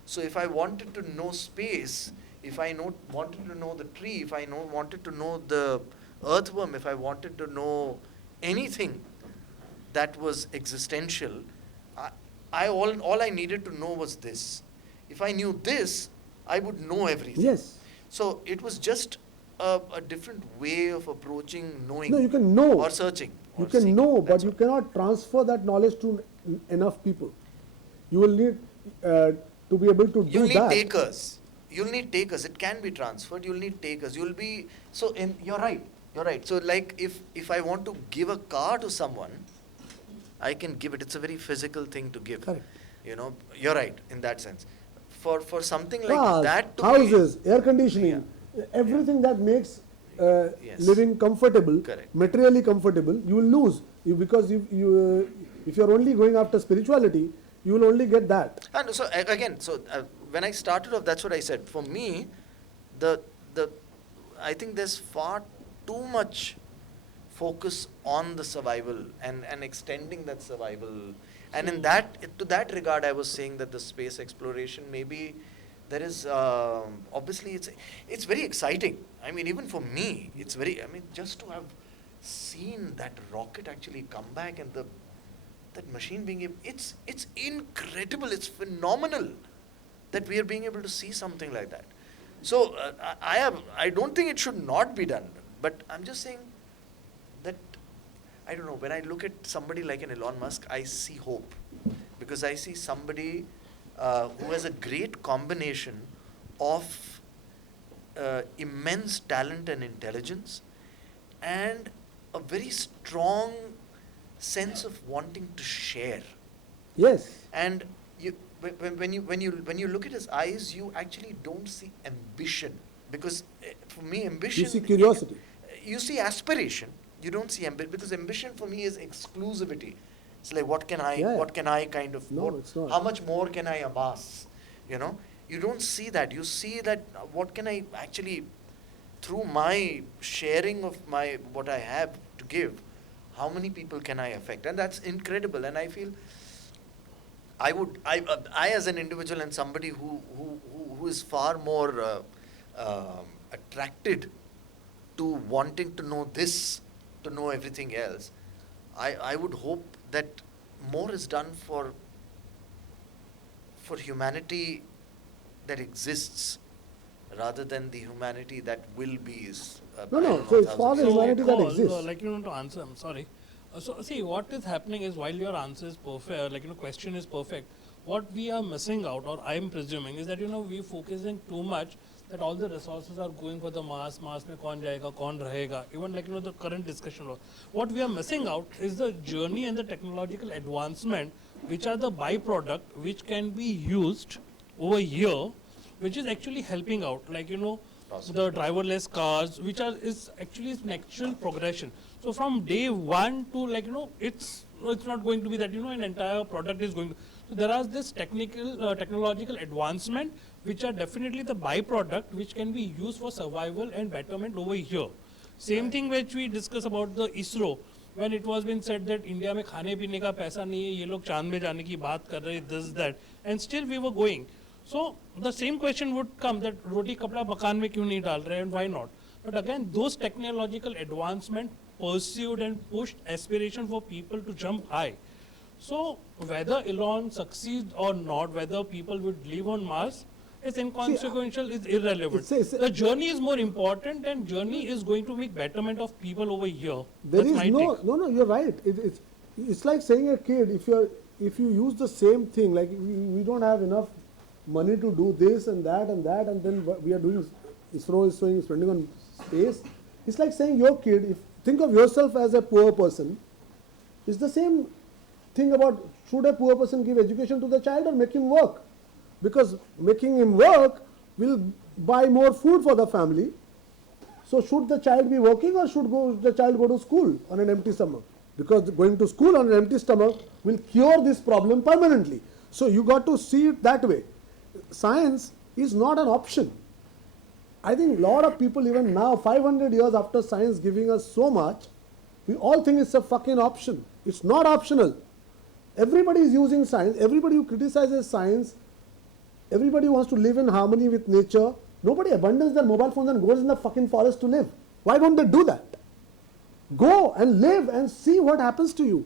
So if I wanted to know space, if I wanted to know the tree, if I wanted to know the earthworm, if I wanted to know anything that was existential, all I needed to know was this. If I knew this, I would know everything. Yes. So it was just a different way of approaching knowing. No, you can know. Or searching. You or can seeking. know, but That's you all. cannot transfer that knowledge to enough people. You will need to be able to do You'll need that. takers. You'll need takers. It can be transferred. You'll need takers. You'll be you're right. You're right. So like if I want to give a car to someone, I can give it. It's a very physical thing to give. Correct. You know, you're right in that sense. For something like Cars, that to houses, air conditioning, everything that makes Yes. living comfortable, Correct. materially comfortable, you will lose. Because if you're only going after spirituality, you will only get that. And so again, when I started off, that's what I said. For me, I think there's far too much focus on the survival and extending that survival. And in that, to that regard, I was saying that the space exploration, maybe there is, obviously it's very exciting. I mean, even for me, just to have seen that rocket actually come back and that machine being able, it's incredible, it's phenomenal that we are being able to see something like that. So I don't think it should not be done, but I'm just saying that, I don't know, when I look at somebody like an Elon Musk, I see hope, because I see somebody who has a great combination of immense talent and intelligence and a very strong sense of wanting to share. Yes. And when you look at his eyes, you actually don't see ambition, because for me ambition, You see curiosity. You see aspiration. You don't see ambition, because ambition for me is exclusivity. It's like what can I kind of, No, it's not. how much more can I amass? You know, you don't see that. You see that what can I actually, through my sharing of what I have to give, how many people can I affect? And that's incredible. And I feel I as an individual and somebody who is far more attracted to wanting to know this, to know everything else, I would hope that more is done for humanity that exists, rather than the humanity that will be. No, so it's for the humanity that Paul, exists. like to answer, I'm sorry. So see, what is happening is, while your answer is perfect, question is perfect, what we are missing out, or I'm presuming, is that we're focusing too much that all the resources are going for the mass mein kaun jayega, kaun rahega, even the current discussion. What we are missing out is the journey and the technological advancement, which are the byproduct, which can be used over here, which is actually helping out, the driverless cars, which is actually natural progression. So from day one to it's not going to be that an entire product is going to. So there are this technological advancement, which are definitely the byproduct, which can be used for survival and betterment over here. Same thing which we discuss about the ISRO, when it was been said that India mein khane peene ka paisa nahi hai, ye log chand mein jaane ki baat kar rahe, this that, and still we were going. So the same question would come that roti kapda makan mein kyun nahi dal rahe, and why not? But again, those technological advancement pursued and pushed aspiration for people to jump high. So whether Elon succeeds or not, whether people would live on Mars, is inconsequential, is irrelevant. The journey is more important, and journey is going to make betterment of people over here. There is no, you're right. It's like saying a kid, if you use the same thing, like we don't have enough money to do this and that, and then we are doing, ISRO is spending on space. It's like saying your kid, think of yourself as a poor person. It's the same thing about, should a poor person give education to the child or make him work? Because making him work will buy more food for the family. So should the child be working, or should the child go to school on an empty stomach? Because going to school on an empty stomach will cure this problem permanently. So you got to see it that way. Science is not an option. I think a lot of people, even now, 500 years after science giving us so much, we all think it's a fucking option. It's not optional. Everybody is using science. Everybody who criticizes science, everybody wants to live in harmony with nature. Nobody abandons their mobile phones and goes in the fucking forest to live. Why don't they do that? Go and live and see what happens to you.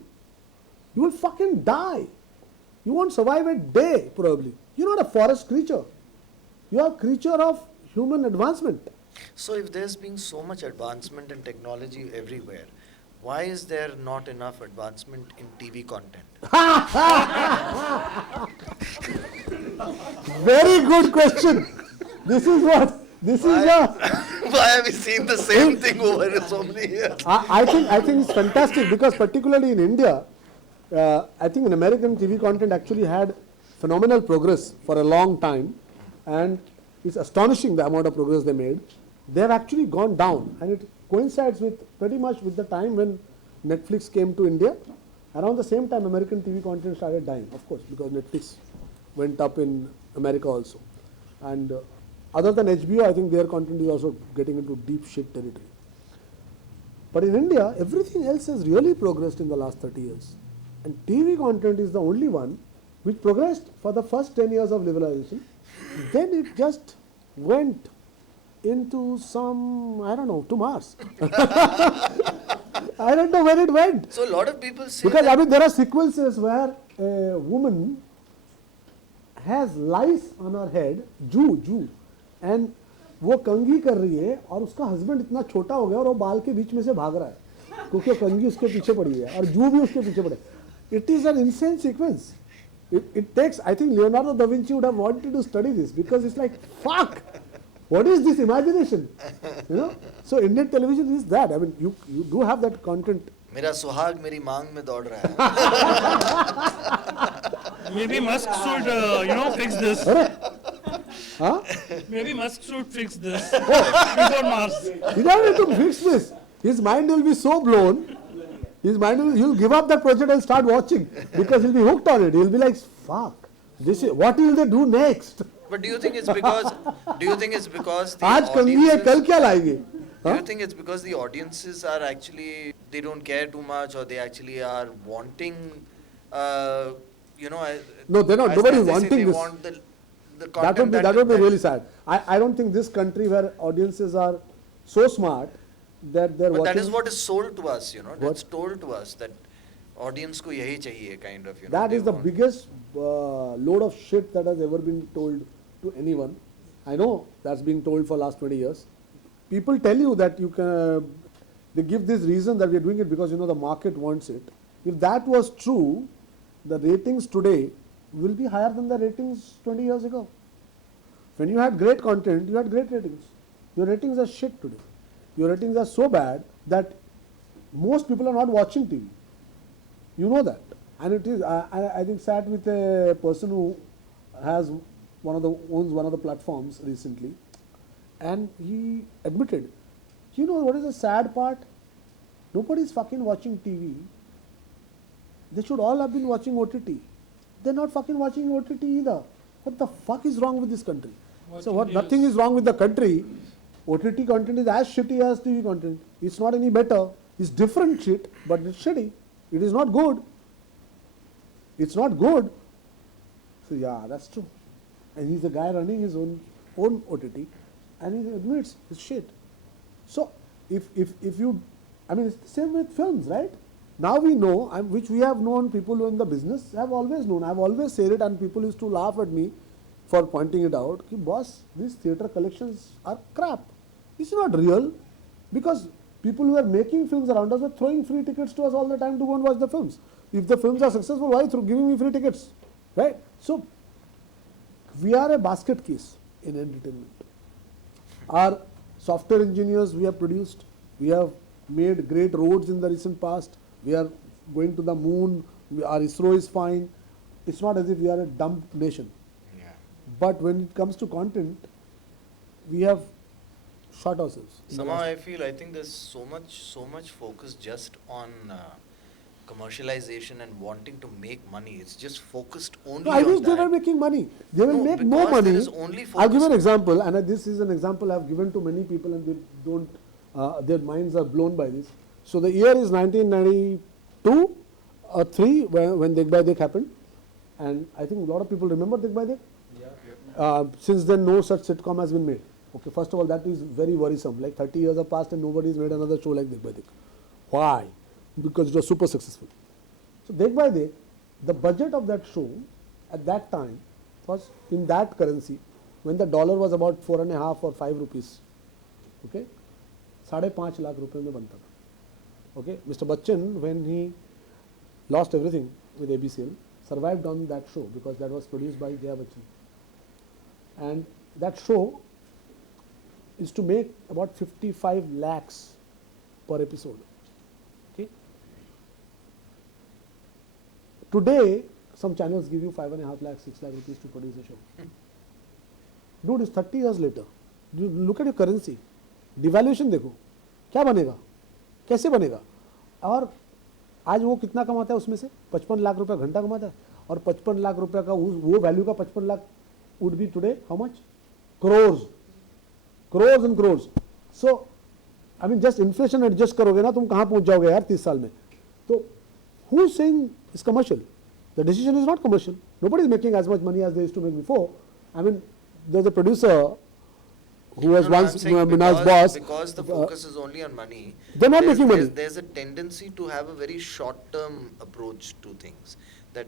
You will fucking die. You won't survive a day, probably. You're not a forest creature. You are a creature of human advancement. So if there's been so much advancement in technology everywhere, why is there not enough advancement in TV content? Very good question. This is what, this is a... Why have we seen the same thing over so many years? I think it's fantastic because particularly in India, I think in American TV content actually had phenomenal progress for a long time, and it's astonishing the amount of progress they made. They have actually gone down, and it coincides with pretty much with the time when Netflix came to India. Around the same time, American TV content started dying, of course, because Netflix went up in America also. And other than HBO, I think their content is also getting into deep shit territory. But in India, everything else has really progressed in the last 30 years. And TV content is the only one which progressed for the first 10 years of liberalization. Then it just went into some, I don't know, to Mars. I don't know where it went. So a lot of people say Because that I mean, there are sequences where a woman has lice on her head, Jew, and वो कंघी कर रही है और उसका husband इतना छोटा हो गया और वो बाल के बीच में से भाग रहा है क्योंकि कंघी उसके पीछे पड़ी है और जू भी उसके पीछे पड़े. It is an insane sequence. It takes, I think Leonardo da Vinci would have wanted to study this because it's like, fuck, what is this imagination? You know? So Indian television is that. I mean, you do have that content. मेरा सुहाग मेरी मांग में दौड़ रहा है. Maybe Musk should, fix this. Huh? Maybe Musk should fix this before Mars. He doesn't need to fix this. His mind will be so blown. He'll give up that project and start watching because he'll be hooked on it. He'll be like, fuck, what will they do next? But do you think it's because the आज कंघी है कल क्या लाएंगे? do you think it's because the audiences are actually, they don't care too much, or they actually are wanting, No, they're not. as Nobody is they say, wanting they this. want the That would be really sad. I don't think this country where audiences are so smart that they're But watching. that is what is sold to us, What? That's told to us that audience ko yahi chahiye, kind of, That they is the want. biggest load of shit that has ever been told to anyone. I know that's being told for last 20 years. People tell you that you can, they give this reason that we're doing it because the market wants it. If that was true, the ratings today will be higher than the ratings 20 years ago. When you had great content, you had great ratings. Your ratings are shit today. Your ratings are so bad that most people are not watching TV. You know that. And it is, I think, sat with a person who has owns one of the platforms recently, and he admitted, what is the sad part? Nobody is fucking watching TV. They should all have been watching OTT. They're not fucking watching OTT either. What the fuck is wrong with this country? Nothing is wrong with the country. OTT content is as shitty as TV content. It's not any better. It's different shit, but it's shitty. It is not good. It's not good. So yeah, that's true. And he's a guy running his own OTT, and he admits it's shit. So if you, I mean, it's the same with films, right? Now we know, which we have known, people who are in the business have always known. I've always said it, and people used to laugh at me for pointing it out. Ki, boss, these theatre collections are crap. It's not real, because people who are making films around us are throwing free tickets to us all the time to go and watch the films. If the films are successful, why giving me free tickets, right? So we are a basket case in entertainment. Our software engineers we have produced, we have made great roads in the recent past. We are going to the moon, our ISRO is fine. It's not as if we are a dumb nation. Yeah. But when it comes to content, we have shot ourselves. Somehow I think there's so much focus just on commercialization and wanting to make money. It's just focused only I on wish that. they were making money. They will make more because there money. is only I'll give focus- an example, and this is an example I've given to many people, and they don't, their minds are blown by this. So the year is 1992 or 3 when Dekh Bhai Dekh happened, and I think a lot of people remember Dekh Bhai Dekh. Since then, no such sitcom has been made. Okay, first of all, that is very worrisome. Like 30 years have passed and nobody's made another show like Dekh Bhai Dekh. Why? Because it was super successful. So Dekh Bhai Dekh, the budget of that show at that time was in that currency, when the dollar was about 4.5 or 5 rupees. Okay, 5.5 lakh रुपए में बनता था. Okay, Mr. Bachchan, when he lost everything with ABCL, survived on that show because that was produced by Jaya Bachchan. and that show is to make about 55 lakhs per episode. Okay. Today, some channels give you 5.5 lakh, 6 lakh rupees to produce a show. Dude, it's 30 years later. You look at your currency. Devaluation देखो, क्या बनेगा, कैसे बनेगा? और आज वो कितना कमाता है उसमें से? 55 लाख रुपया घंटा कमाता है, और 55 लाख रुपया का वो वैल्यू का 55 lakh would be today how much? Crores, crores and crores. So, I mean, just inflation adjust करोगे ना, तुम कहाँ पहुँच जाओगे यार 30 साल में? तो who is saying it's commercial? The decision is not commercial. Nobody is making as much money as they used to make before. I mean, there's a producer who was once Minaj's boss. Because the focus is only on money. They're not making money. There's a tendency to have a very short-term approach to things. That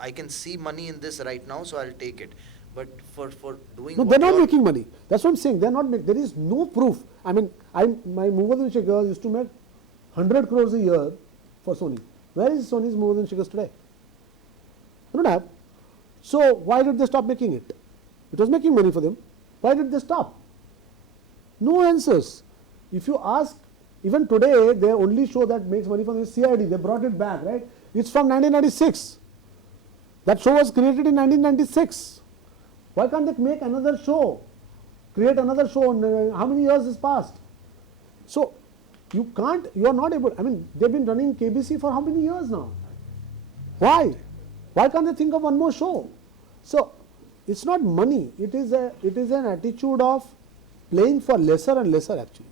I can see money in this right now, so I'll take it. But for doing no, they're not making money. That's what I'm saying. They're not making. There is no proof. I mean, my movers and shakers used to make 100 crores a year for Sony. Where is Sony's movers and shakers today? They don't have. So why did they stop making it? It was making money for them. Why did they stop? No answers. If you ask, even today, their only show that makes money for them is CID. They brought it back, right? It's from 1996. That show was created in 1996. Why can't they make another show? Create another show? How many years has passed? So, you can't, you are not able, I mean, they've been running KBC for how many years now? Why? Why can't they think of one more show? So, it's not money. It is an attitude of playing for lesser and lesser actually.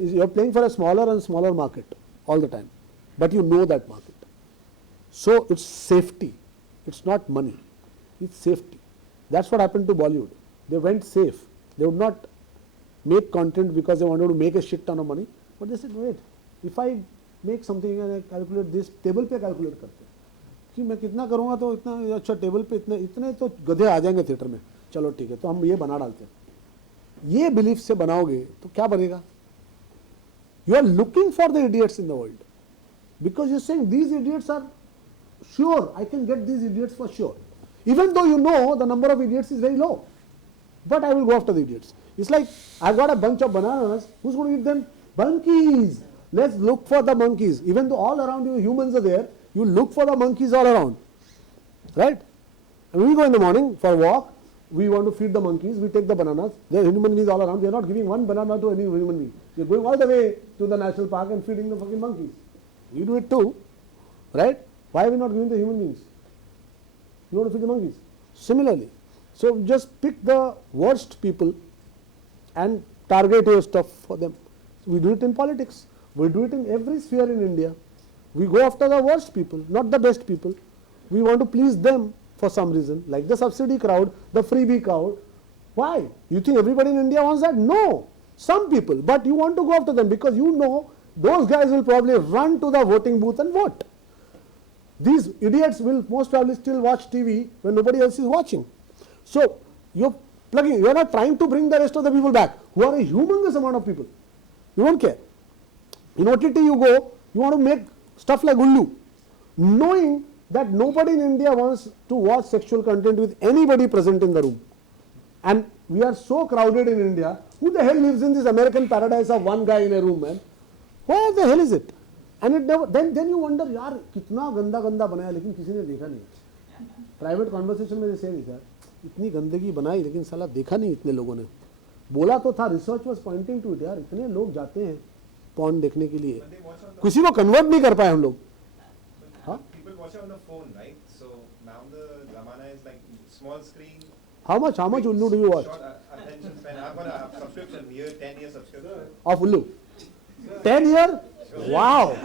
You're playing for a smaller and smaller market all the time. But you know that market. So, it's safety. It's not money. It's safety. That's what happened to Bollywood. They went safe. They would not make content because they wanted to make a shit ton of money. But they said, wait, if I make something and I calculate this, table पे calculate करते हैं कि मैं कितना करूँगा तो इतना अच्छा टेबल पे इतने तो गधे आ जाएंगे थिएटर में. चलो ठीक है, तो हम ये बना डालते हैं. ये बिलीफ से बनाओगे तो क्या बनेगा? You are looking for the idiots in the world because you're saying these idiots are sure. I can get these idiots for sure. Even though you know the number of idiots is very low. But I will go after the idiots. It's like, I've got a bunch of bananas, who's going to eat them? Monkeys. Let's look for the monkeys. Even though all around you humans are there, you look for the monkeys all around. Right? And when we go in the morning for a walk, we want to feed the monkeys, we take the bananas. There are human beings all around. We are not giving one banana to any human being. We are going all the way to the national park and feeding the fucking monkeys. We do it too. Right? Why are we not giving the human beings? You want to feed the monkeys. Similarly, so just pick the worst people and target your stuff for them. We do it in politics. We do it in every sphere in India. We go after the worst people, not the best people. We want to please them for some reason, like the subsidy crowd, the freebie crowd. Why? You think everybody in India wants that? No. Some people, but you want to go after them because you know those guys will probably run to the voting booth and vote. These idiots will most probably still watch TV when nobody else is watching. So, you're plugging, you're not trying to bring the rest of the people back, who are a humongous amount of people. You don't care. In OTT you go, you want to make stuff like Ullu, knowing that nobody in India wants to watch sexual content with anybody present in the room. And we are so crowded in India, who the hell lives in this American paradise of one guy in a room, man? Where the hell is it? And it never, then you wonder, यार कितना गंदा गंदा बनाया लेकिन किसी ने देखा नहीं. Private conversation में जैसे नहीं था, इतनी गंदगी बनाई लेकिन साला देखा नहीं इतने लोगों ने. बोला तो था, research was pointing to it, यार इतने लोग जाते हैं porn देखने के लिए, किसी को convert नहीं कर पाए हम लोग. People watch it on the phone, right? So now the zamana is like small screen. How much Ullu do you watch? Short attention span. I've got a subscription, 10-year subscription. Of Ullu? 10 year? Wow.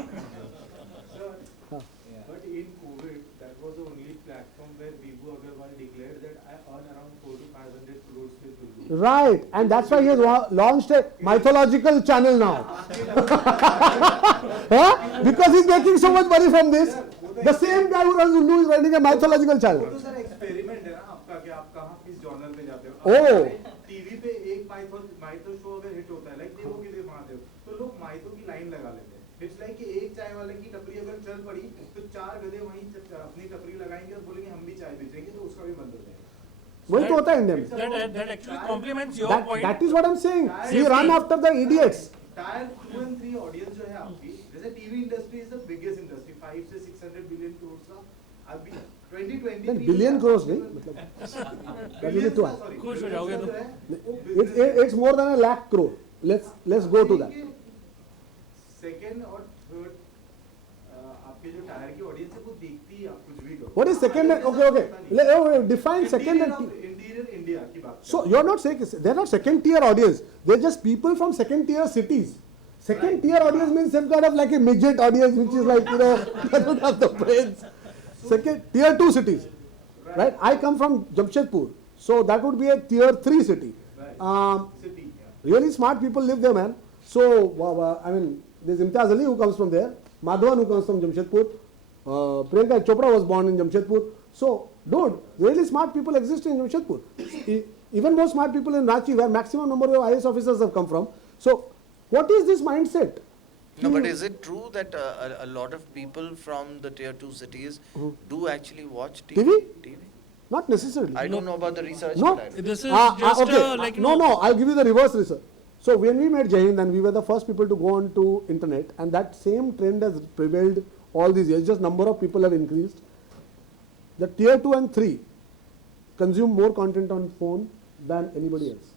But in COVID, that was the only platform where Vibhu Agarwal declared that I earn around 400 to 500 crores with Ullu. Right, and that's why he has launched a mythological channel now. Huh? Because he's making so much money from this. The same guy who runs Ullu is running a mythological channel. वो तो sir experiment है ना आपका कि आप कहाँ किस genre में जाते हो. Oh. टीवी पे एक माइथो शो अगर हिट होता है, लाइक देवो के देव महादेव, तो लोग माइथो की लाइन लगा लेते हैं. इट्स लाइक कि एक चाय वाले की टपरी अगर चल पड़ी तो चार गधे वहीं अपनी टपरी लगाएंगे और बोलेंगे हम भी चाय बेचेंगे, तो उसका भी बंद हो जाएगा. वही तो होता है इंडिया में. That actually complements your point. That is what I'm saying. We run after the idiots. Tier 2 and 3 audience जो है आपकी, जैसे TV industry is the biggest industry, 5 से 600 billion crores का अभी 2020 Then billion crores नहीं, मतलब that will be too high. खुश हो जाओगे तो. It's more than 1 lakh crore. Let's go to that. Second और थर्ड आपके जो टायर की ऑडियंस है वो देखती है आप कुछ भी करो. What is second and okay. Define second and interior India की बात. so you're not saying they're not second tier audience. They're just people from second tier cities. Second tier audience means some kind of like a midget audience which is like they don't have the brains. Second tier 2 cities, right? I come from Jamshedpur, so that would be a tier 3 city. City. Really smart people live there, man. So I mean, there's Imtiaz Ali who comes from there, Madhavan who comes from Jamshedpur, Priyanka Chopra was born in Jamshedpur. So, dude, really smart people exist in Jamshedpur. Even more smart people in Ranchi, where maximum number of IAS officers have come from. So, what is this mindset? No, but is it true that a lot of people from the tier 2 cities do actually watch TV? TV? Not necessarily. I don't know about the research. No. but I- This is just okay. like No, I'll give you the reverse research. So when we made Jai Hind, and we were the first people to go on to internet, and that same trend has prevailed all these years, just number of people have increased. The tier 2 and 3 consume more content on phone than anybody else.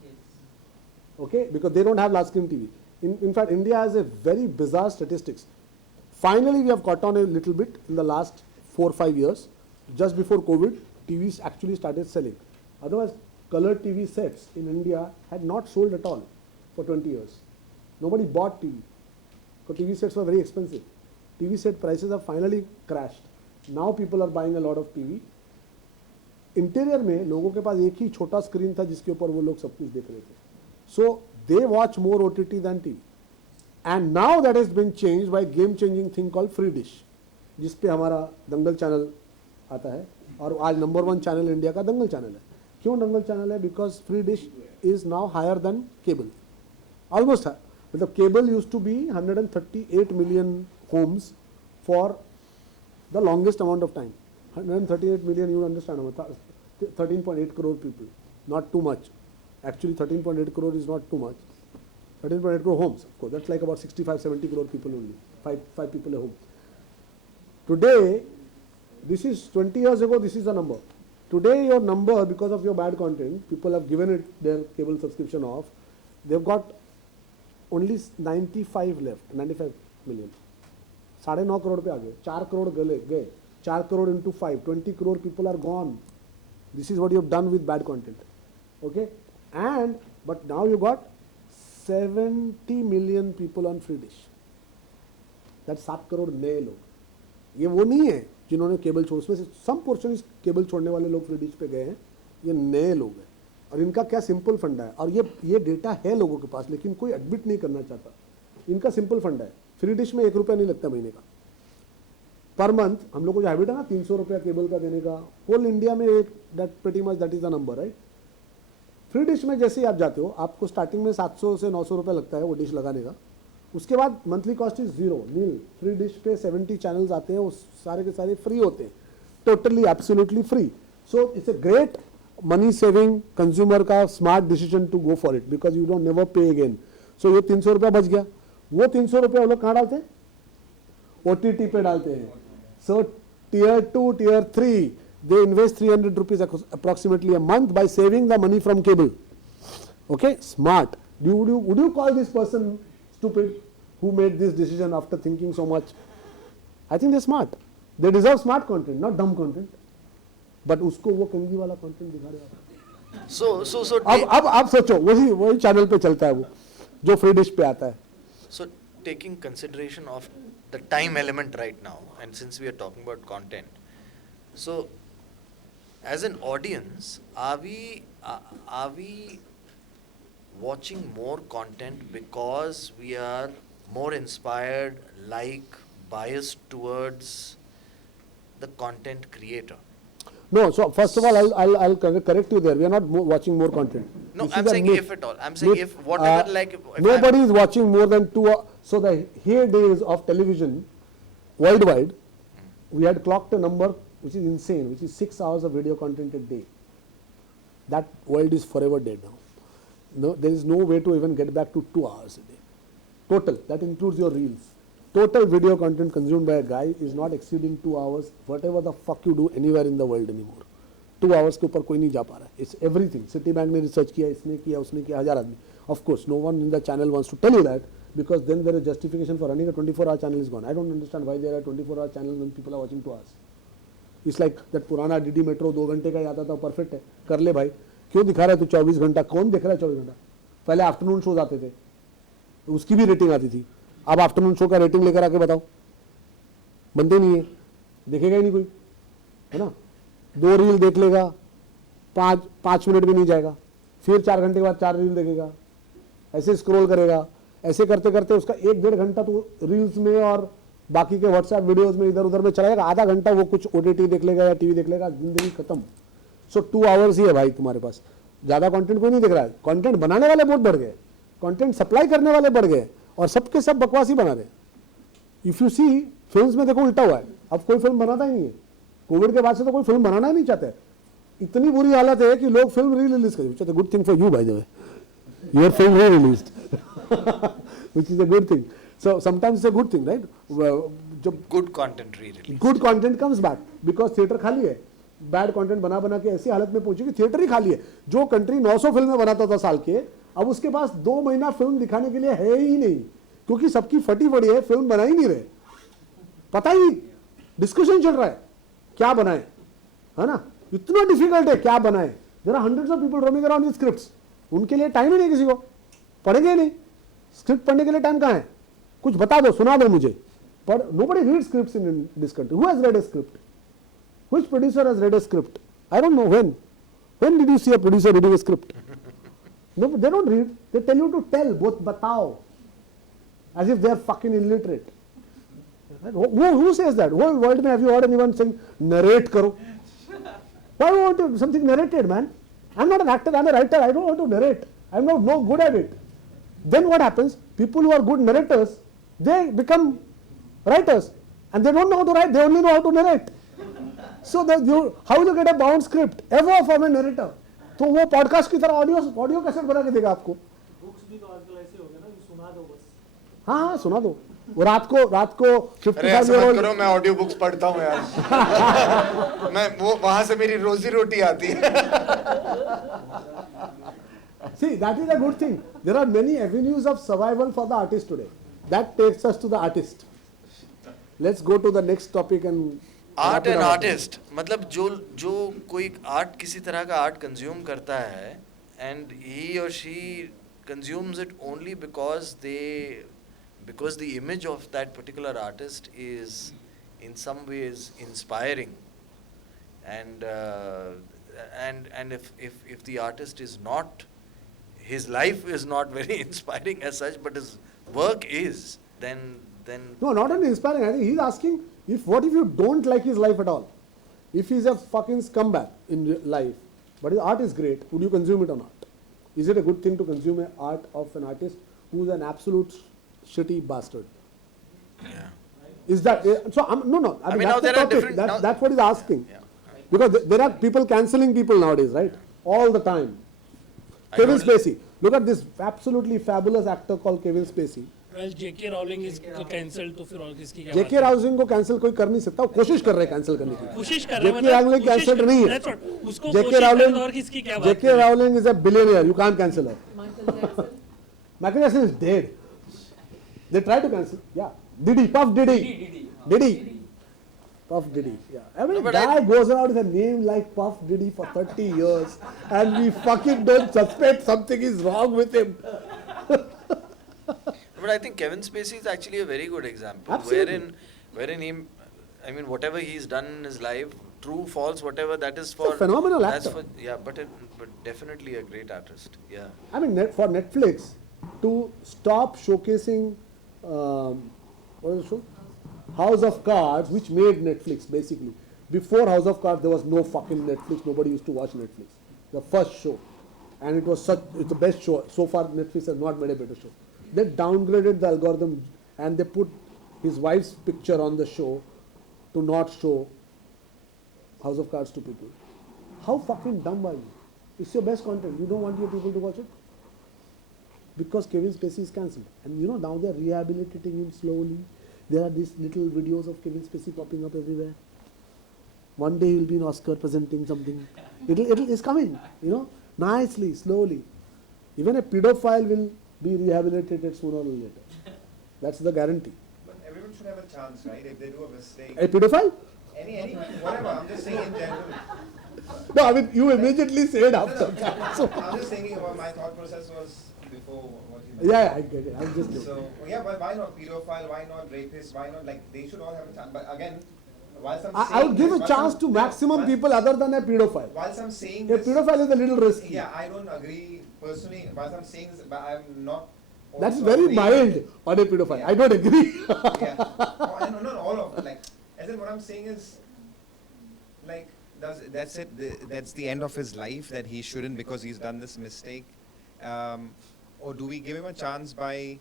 Okay, because they don't have large screen TV. In fact, India has a very bizarre statistics. Finally, we have caught on a little bit in the last 4 or 5 years. Just before COVID, TVs actually started selling. Otherwise, colored TV sets in India had not sold at all for 20 years. Nobody bought TV because TV sets were very expensive. TV set prices have finally crashed. Now people are buying a lot of TV. Interior में लोगों के पास एक ही छोटा screen था जिसके ऊपर वो लोग सब कुछ देख रहे थे. So they watch more OTT than TV. And now that has been changed by game changing thing called free dish, जिस पे हमारा दंगल चैनल आता है और आज नंबर 1 चैनल इंडिया का दंगल चैनल है. क्यों दंगल चैनल है? Because free dish is now higher than cable, almost. मतलब cable use to be 138 million homes for the longest amount of time. 138 million, you understand, 13.8 crore people, not too much. Actually 13.8 crore is not too much. 13.8 crore homes, of course, that's like about 65-70 crore people only, five people a home. Today, this is 20 years ago, this is the number. Today your number, because of your bad content, people have given it their cable subscription off, they've got only 95 left, 95 million. 9.5 crore पे आ गए, 4 crore गए, 4 crore into 5, 20 crore people are gone. This is what you have done with bad content. Okay? But now you got 70 million people on free dish. That's 7 crore नए लोग. ये वो नहीं है जिन्होंने केबल छोड़, उसमें से सम पोर्शन इस केबल छोड़ने वाले लोग फ्री डिश पे गए हैं. ये नए लोग हैं और इनका क्या सिंपल फंडा है, और ये डेटा है लोगों के पास लेकिन कोई एडमिट नहीं करना चाहता. इनका सिंपल फंडा है, फ्री डिश में 1 रुपया नहीं लगता महीने का, पर मंथ. हम लोग को जो हैबिट है ना 300 रुपया केबल का देने का, होल इंडिया में that pretty much that is the number, right. Free dish में जैसे ही आप जाते हो, आपको स्टार्टिंग में 700 से 900 रुपया लगता है वो डिश लगाने का. उसके बाद monthly cost is nil. Free dish पे 70 चैनल्स आते हैं, वो सारे के सारे फ्री होते हैं, totally absolutely free. So it's a great money saving consumer का smart decision to go for it, because you don't never pay again. So ये 300 रुपया बच गया. वो 300 रुपया वो लोग कहाँ डालते हैं? OTT पे डालते हैं. सो tier 2, tier 3, they invest 300 rupees approximately a month by saving the money from cable. Okay, smart. Would you call this person stupid who made this decision after thinking so much? I think they're smart. They deserve smart content, not dumb content. But उसको वो कंगी वाला content दिखा रहे हैं. So अब सोचो, वही channel पे चलता है वो जो फ्री डिश पे आता है. So taking consideration of the time element right now, and since we are talking about content, so as an audience, are we watching more content because we are more inspired, like biased towards the content creator? No, so first of all, I'll correct you there. We are not watching more content. No, This I'm is a saying myth. if at all. I'm saying if whatever, like if nobody is watching more than 2 hours. So the heydays of television worldwide, we had clocked a number which is insane, which is 6 hours of video content a day. that world is forever dead now. No, there is no way to even get back to 2 hours a day. Total, that includes your reels. Total video content consumed by a guy is not exceeding 2 hours, whatever the fuck you do anywhere in the world anymore. 2 hours के ऊपर कोई नहीं जा पा रहा है. It's everything. Citibank ने research किया, इसने किया, उसने किया, 1000 आदमी. Of course, no one in the channel wants to tell you that, because then there is justification for running a 24-hour channel is gone. I don't understand why there are 24-hour channels when people are watching 2 hours. It's like that पुराना DD Metro 2 घंटे का ही आता था, perfect है, कर ले भाई. क्यों दिखा रहा है तू 24 घंटा? कौन देख रहा है 24 घंटा? पहले आफ्टरनून शोज आते थे, उसकी भी रेटिंग आती थी. अब आफ्टरनून शो का रेटिंग लेकर आके बताओ, बनते नहीं है, देखेगा ही नहीं कोई, है ना. 2 रील देख लेगा, 5 मिनट भी नहीं जाएगा, फिर 4 घंटे के बाद 4 रील देखेगा, ऐसे स्क्रॉल करेगा. ऐसे करते करते उसका 1-1.5 घंटा तो रील्स में और बाकी के व्हाट्सएप वीडियोस में इधर उधर में चला जाएगा. आधा घंटा वो कुछ OTT देख लेगा या टीवी देख लेगा, जिंदगी खत्म. सो 2 आवर्स ही है भाई तुम्हारे पास. ज्यादा कंटेंट कोई नहीं देख रहा है. कंटेंट बनाने वाले बहुत बढ़ गए, कंटेंट सप्लाई करने वाले बढ़ गए, और सबके सब बकवास ही बना रहे. इफ यू सी फिल्म्स में देखो उल्टा हुआ है, अब कोई फिल्म बनाता ही नहीं है. कोविड के बाद से तो कोई फिल्म बनाना ही नहीं चाहते. इतनी बुरी हालत है कि लोग फिल्म री रिलीज करें. Good thing for you by the way, your film री released, which is a good thing. So sometimes it's a good thing, right? जब Good content re-release. good content comes back because theater खाली है. Bad content बना बना के ऐसी हालत में पहुंची कि थिएटर ही खाली है. जो कंट्री 900 फिल्में बनाता था साल के, अब उसके पास 2 महीना फिल्म दिखाने के लिए है ही नहीं, क्योंकि सबकी फटी पड़ी है, फिल्म बना ही नहीं रहे. पता ही डिस्कशन चल रहा है क्या बनाए, है ना. इतना डिफिकल्ट है क्या बनाए. There are hundreds of people roaming around with scripts. उनके लिए टाइम ही नहीं, किसी को पढ़ेंगे नहीं. स्क्रिप्ट पढ़ने के लिए टाइम कहाँ है? कुछ बता दो, सुना दो मुझे. पर nobody reads scripts in this country. Who has read a script? Which producer has read a script? I don't know when. When did you see a producer reading a script? No, they don't read. They tell you to tell, both batao, as if they are fucking illiterate. Who says that? Whole world में have you heard anyone saying narrate करो? Why do you want to something narrated, man? I'm not an actor. I'm a writer. I don't want to narrate. I'm not no good at it. Then what happens? People who are good narrators, they become writers, and they don't know how to write. They only know how to narrate. So how will you get a bound script ever from a narrator? तो वो podcast की तरह audio cassette बना के देगा आपको. Books भी तो आजकल ऐसे हो गए ना, सुना दो बस. हाँ सुना दो. वो रात को 55 year old. मैं ऑडियो बुक्स पढ़ता हूँ यार. मैं वो वहां से मेरी रोजी रोटी आती है. See, that is a good thing. There are many avenues of survival for the artist today. That takes us to the artist. Let's go to the next topic and art and artist. मतलब जो कोई art, किसी तरह का art consume करता है, and he और she consumes it only because the image of that particular artist is in some ways inspiring, and if the artist is not, his life is not very inspiring as such, but his work is, then no, not only inspiring. I think he's asking, what if you don't like his life at all? If he's a fucking scumbag in life, but his art is great, would you consume it or not? Is it a good thing to consume an art of an artist who's an absolute shitty bastard? yeah. Is that so? No. I mean, now that's the there are topic. different. That's what he's asking. Yeah. Because there are people cancelling people nowadays, right? All the time. Kevin Spacey. Look at this absolutely fabulous actor called Kevin Spacey. Well, J.K. Rowling is cancelled, तो फिर और किसकी क्या J.K. Rowling को cancel कोई कर नहीं सकता. वो कोशिश कर रहे हैं कैंसिल करने की. कोशिश कर रहे हैं. J.K. Rowling कैंसिल नहीं है. उसको J.K. Rowling, और किसकी क्या बात J.K. Rowling is a billionaire. You can't cancel her. Michael Jackson. Michael Jackson is dead. They try to cancel. Yeah. Diddy. Puff Diddy. Puff Diddy. Yeah. Every guy goes around with a name like Puff Diddy for 30 years, and we fucking don't suspect something is wrong with him. But I think Kevin Spacey is actually a very good example. Absolutely. Wherein he, I mean, whatever he's done in his life, true, false, whatever, that is for a phenomenal that's actor. For, yeah, but definitely a great artist. Yeah. I mean, for Netflix to stop showcasing, what is the show? House of Cards, which made Netflix basically. Before House of Cards, there was no fucking Netflix. Nobody used to watch Netflix. The first show, and it's the best show so far. Netflix has not made a better show. They downgraded the algorithm and they put his wife's picture on the show to not show House of Cards to people. How fucking dumb are you? It's your best content. You don't want your people to watch it? Because Kevin Spacey is cancelled. And you know, now they're rehabilitating him slowly. There are these little videos of Kevin Spacey popping up everywhere. One day he'll be in Oscar presenting something. It's coming, you know, nicely, slowly. Even a pedophile will be rehabilitated sooner or later. That's the guarantee. But everyone should have a chance, right? If they do a mistake. A pedophile? Any, whatever. I'm just saying in general. No, I mean, you immediately said after that. So. I'm just thinking about my thought process was before what you Yeah, I get it. I'm just joking. So, yeah, but why not pedophile? Why not rapist? Why not, like, they should all have a chance. But again, whilst I'm saying I would give this, a chance to maximum people other than a pedophile. Whilst I'm saying A this, pedophile is a little risky. yeah, I don't agree personally. Whilst I'm saying this, but I'm not. That's also very agreeing- mild on a pedophile. Yeah. I don't agree. Yeah. Oh, I know, not all of it. Like, as in what I'm saying is, like, that's it. That's the end of his life. That he shouldn't because he's done this mistake. Or do we give him a chance by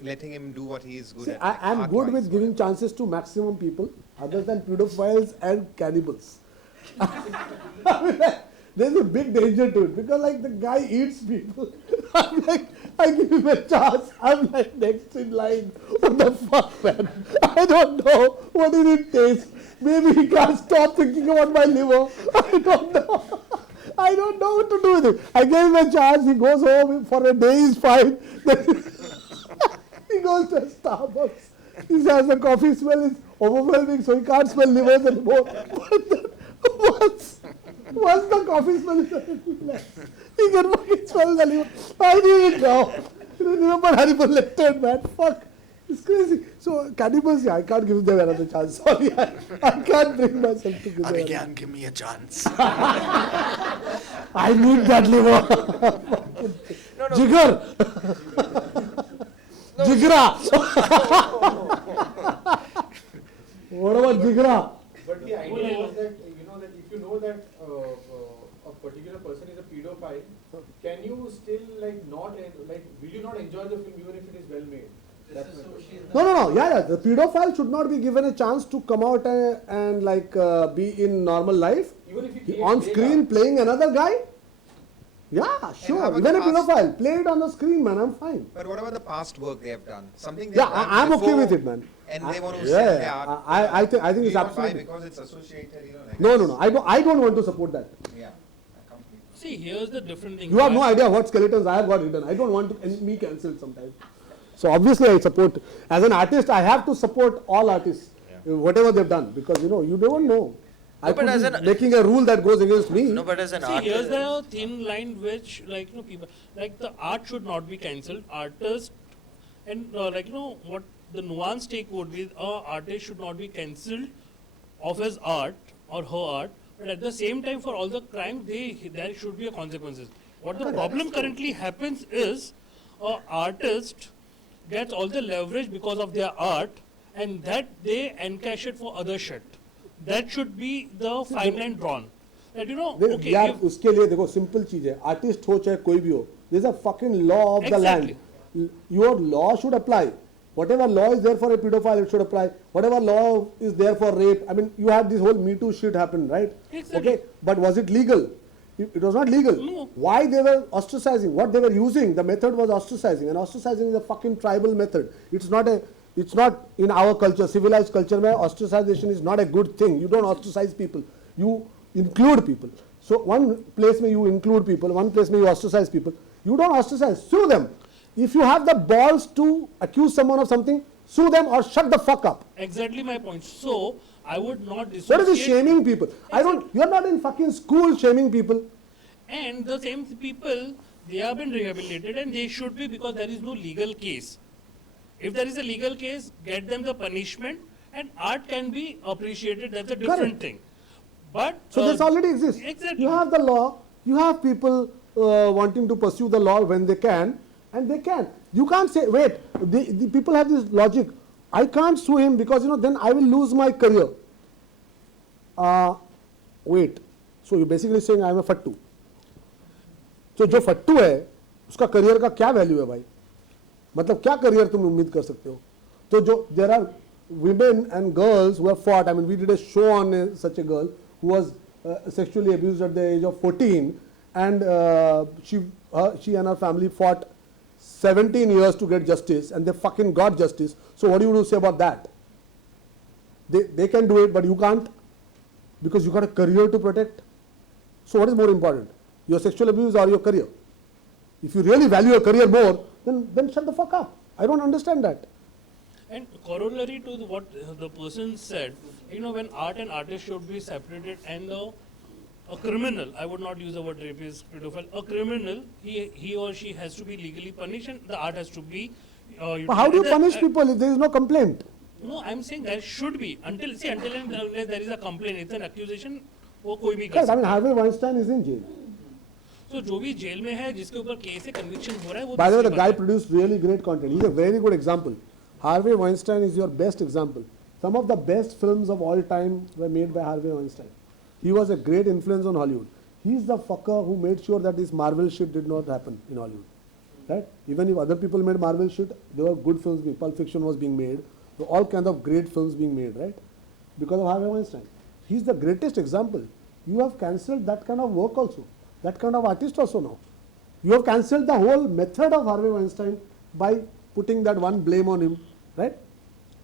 letting him do what he is good See, at? I'm like good art-wise, with giving chances to maximum people other than pedophiles and cannibals. I mean, there's a big danger to it because like the guy eats people. I'm like, I give him a chance. I'm like next in line. What the fuck, man? I don't know. What did it taste? Maybe he can't stop thinking about my liver. I don't know. I don't know what to do with him. I gave him a chance. He goes home for a day. He's fine. Then he goes to Starbucks. He says the coffee smell is overwhelming, so he can't smell livers anymore. But then once the coffee smell is a little less, he can fucking smell the liver. I need it now. Remember Hannibal Lecter, man. Fuck. It's crazy. So cannibals, yeah, I can't give them another chance. Sorry, I can't bring myself to give them. Abhigyan, give me a chance. I need that liver. Jigar. Jigra. What about Jigra? But the idea was that, that if you know that a particular person is a pedophile, can you still will you not enjoy the film even if it is well made? That's my question. No. Yeah. The pedophile should not be given a chance to come out and be in normal life. Even if He on screen playing another guy? Yeah, sure. how about Even a the past- pedophile. Play it on the screen, man. I'm fine. But what about the past work they have done? Something they've Yeah, done I'm okay before, with it, man. And they want to Yeah, sell their art. I think Do it's you not buy absolutely. because it's associated, like No. I don't want to support that. Yeah, I completely. See, here's the different thing. You have no right? idea what skeletons I have got hidden. I don't want me cancelled sometimes. So obviously I support, as an artist, I have to support all artists, whatever they've done, because you don't know. I but could as be an- making a rule that goes against me. No, but as an See, artist, here's the thin line which, people, the art should not be cancelled. Artists, and what the nuanced take would be, artist should not be cancelled of his art or her art, but at the same time, for all the crime, there should be a consequences. What the problem currently happens is, artist gets all the leverage because of their art, and that they encash it for other shit. That should be the fine line drawn. That okay, यार if- उसके लिए देखो simple चीज है, artist हो चाहे कोई भी हो, there is a fucking law of the land. Exactly. Your law should apply. Whatever law is there for a pedophile, it should apply. Whatever law is there for rape, I mean, you had this whole MeToo shit happen, right? Exactly. Okay, but was it legal? It was not legal. No. Why they were ostracizing? What they were using? The method was ostracizing, and ostracizing is a fucking tribal method. It's not in our culture, civilized culture where ostracization is not a good thing. You don't ostracize people. You include people. So one place where you include people, one place where you ostracize people. You don't ostracize, sue them. If you have the balls to accuse someone of something, sue them or shut the fuck up. Exactly my point. So I would not What is dissociate. this shaming people? You're not in fucking school shaming people. And the same people, they have been rehabilitated, and they should be, because there is no legal case. If there is a legal case, get them the punishment, and art can be appreciated. That's a different Correct. thing. But So this already exists. Exactly. You have the law. You have people wanting to pursue the law when they can, and they can. You can't say, wait, the people have this logic. I can't sue him because then I will lose my career. Wait. So you're basically saying I'm a fattu. So जो फट्टू है उसका career का क्या value है भाई? मतलब क्या career तुम उम्मीद कर सकते हो? तो जो there are women and girls who have fought. I mean, we did a show on such a girl who was sexually abused at the age of 14, and she and her family fought 17 years to get justice, and they fucking got justice. So what do you say about that? They can do it, but you can't, because you got a career to protect. So what is more important, your sexual abuse or your career? If you really value your career more, then shut the fuck up. I don't understand that. And corollary to what the person said, when art and artist should be separated, and a criminal, I would not use the word rapist, pedophile, a criminal, he or she has to be legally punished, and the art has to be. But how do you punish people if there is no complaint? No, I'm saying there should be. Until and unless there is a complaint, it's an accusation, वो कोई भी कर Yes, I mean सकता है. Harvey Weinstein is in jail. So जो भी jail में है, जिसके ऊपर केस है, conviction हो रहा है, वो By the way, the दूसरी guy बात है. produced really great content. He's a very good example. Harvey Weinstein is your best example. Some of the best films of all time were made by Harvey Weinstein. He was a great influence on Hollywood. He's the fucker who made sure that this Marvel shit did not happen in Hollywood. Right? Even if other people made Marvel shit, there were good films being, Pulp Fiction was being made, so all kinds of great films being made, right? Because of Harvey Weinstein. He's the greatest example. You have cancelled that kind of work also, that kind of artist also now. You have cancelled the whole method of Harvey Weinstein by putting that one blame on him, right?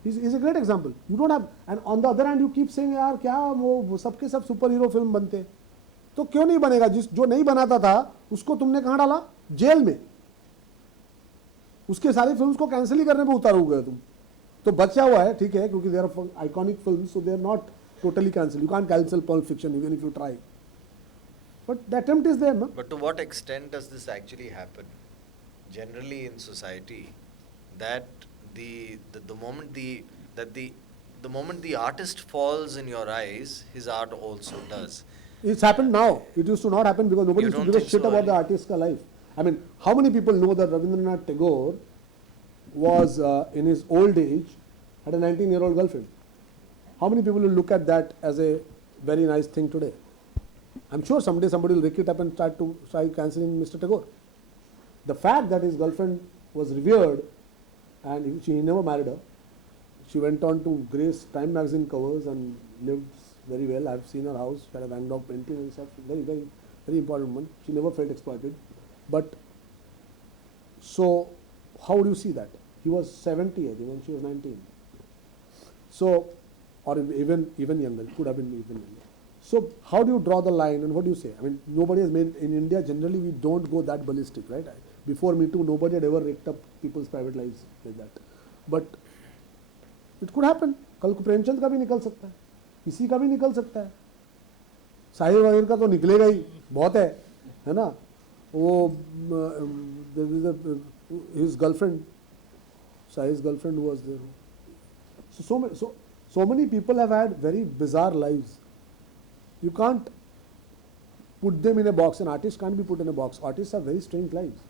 He's a great example. You don't have, and on the other hand, you keep saying, यार क्या वो सबके सब super hero film बनते हैं, तो क्यों नहीं बनेगा? जो नहीं बनाता था उसको तुमने कहाँ डाला? जेल में. उसके सारे फिल्म्स को कैंसिल ही करने पे उतारोगे तुम, तो बचा हुआ है, ठीक है, क्योंकि they are iconic films, so they are not totally cancelled. You can't cancel Pulp Fiction even if you try. But the attempt is there, no? But to what extent does this actually happen? Generally in society, that the moment the moment the artist falls in your eyes, his art also does. It's happened now. It used to not happen because nobody used to give a shit about the artist's life. I mean, how many people know that Rabindranath Tagore was in his old age had a 19-year-old girlfriend? How many people will look at that as a very nice thing today? I'm sure someday somebody will pick it up and try cancelling Mr. Tagore. The fact that his girlfriend was revered and he never married her, she went on to grace Time magazine covers and lived very well. I've seen her house, she had a Van Gogh painting and stuff. Very, very, very important woman. She never felt exploited. But so, how do you see that? He was 70, I think, when she was 19. So, or even younger, could have been even younger. So how do you draw the line and what do you say? I mean, nobody has made, in India generally we don't go that ballistic, right? Before MeToo, nobody had ever raked up people's private lives like that. But it could happen. कल को प्रेमचंद का भी निकल सकता है, किसी का भी निकल सकता है, साहिर वगैरह का तो निकलेगा ही, बहुत है ना? वो his girlfriend, Sahir's girlfriend who was there. So many people have had very bizarre lives. You can't put them in a box. An artist can't be put in a box. Artists have very strange lives.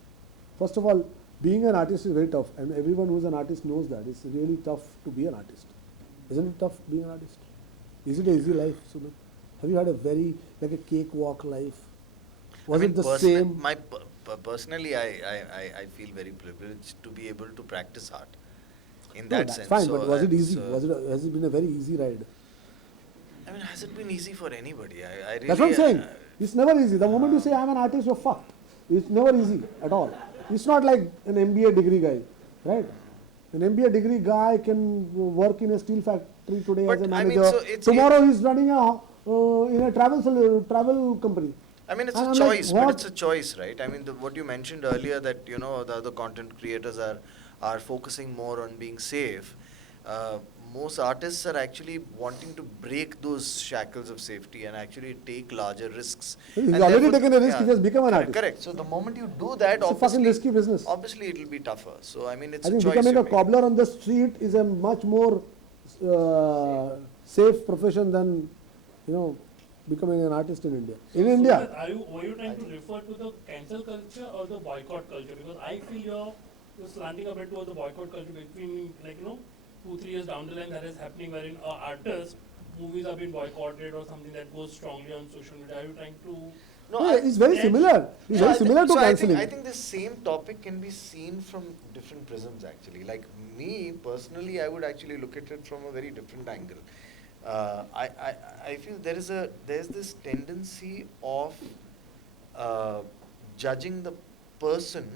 First of all, being an artist is very tough, and everyone who is an artist knows that. It's really tough to be an artist. Isn't it tough being an artist? Is it an easy life, Sumit? Have you had a very, like a cakewalk life? Was it the same? Personally, I feel very privileged to be able to practice art. In that sense. Fine, so but was it easy? So Has it been a very easy ride? I mean, has it been easy for anybody? I really, That's what I'm saying. It's never easy. The moment you say I'm an artist, you're fucked. It's never easy at all. It's not like an MBA degree guy, right? An MBA degree guy can work in a steel factory today But as a I mean, manager. so Tomorrow he's running in a travel company. I mean, it's And a I'm choice, like, but what? it's a choice, right? I mean, what you mentioned earlier, that the other content creators are focusing more on being safe. Most artists are actually wanting to break those shackles of safety and actually take larger risks. He's And already therefore taken a risk, he has become an artist. Correct. So the moment you do that, It's a fucking risky business. obviously it will be tougher. So I mean, it's I think a choice. becoming you a make. cobbler on the street is a much more safe profession than, becoming an artist in India. In So India, were you trying to refer to the cancel culture or the boycott culture? Because I feel you're slanting a bit towards the boycott culture between, 2-3 years down the line that is happening, wherein artists, movies are being boycotted or something that goes strongly on social media. Are you trying to? no, it's very similar. It's very similar to cancelling. I think the same topic can be seen from different prisms actually. Like me personally, I would actually look at it from a very different angle. I feel there's this tendency of judging the person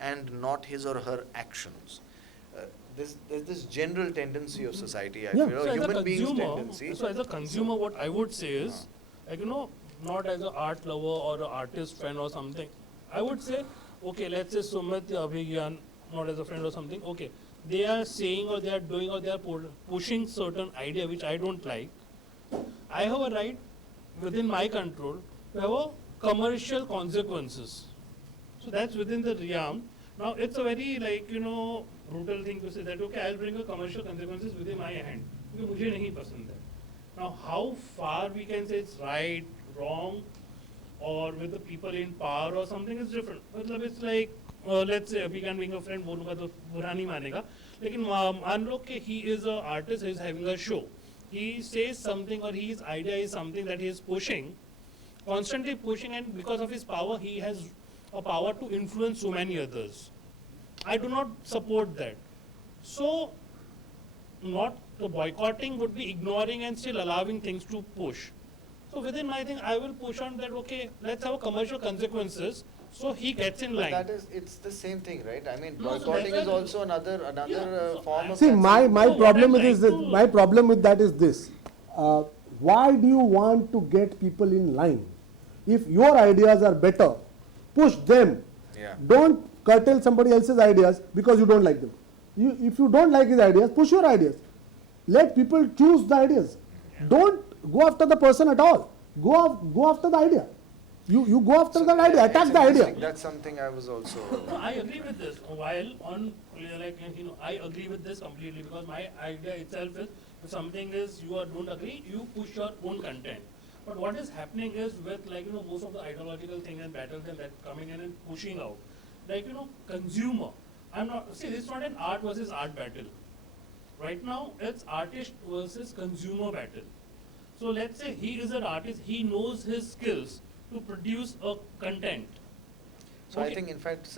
and not his or her actions. There's this general tendency of society, I Yeah. feel, So or as a human beings' consumer, tendency. so as a consumer, what I would say is, like, not as an art lover or an artist friend or something. I would say, okay, let's say Sumit, Abhigyan, not as a friend or something. Okay, they are saying or they are doing or they are pushing certain idea which I don't like. I have a right within my control to have a commercial consequences. So that's within the realm. Now it's a very brutal thing to say that okay, I'll bring a commercial consequences within my hand. Because मुझे नहीं पसंद है. Now how far we can say it's right, wrong, or with the people in power or something is different. मतलब it's like let's say अभी can being a friend बोलूँगा तो बुरा नहीं मानेगा. लेकिन मान लो कि he is an artist, he is having a show. He says something or his idea is something that he is pushing, constantly pushing, and because of his power, he has a power to influence so many others. I do not support that. So, not boycotting would be ignoring and still allowing things to push. So within my thing, I will push on that, okay, let's have a commercial consequences, so he gets in But line. that is, it's the same thing, right? I mean, No, so boycotting that's is why- also another so form of See, my No, problem what with I'm this, trying to- my problem with that is this. Why do you want to get people in line? If your ideas are better, push them. Yeah. Don't curtail somebody else's ideas because you don't like them. If you don't like his ideas, push your ideas. Let people choose the ideas. Don't go after the person at all. Go after the idea. You go after the idea, attack the idea. That's something I was also. No, I agree with this. While on, I agree with this completely because my idea itself is if something is don't agree, you push your own content. But what is happening is with most of the ideological things and battles and that coming in and pushing out, consumer. This is not an art versus art battle. Right now, it's artist versus consumer battle. So let's say he is an artist, he knows his skills to produce a content. So Okay. I think, in fact,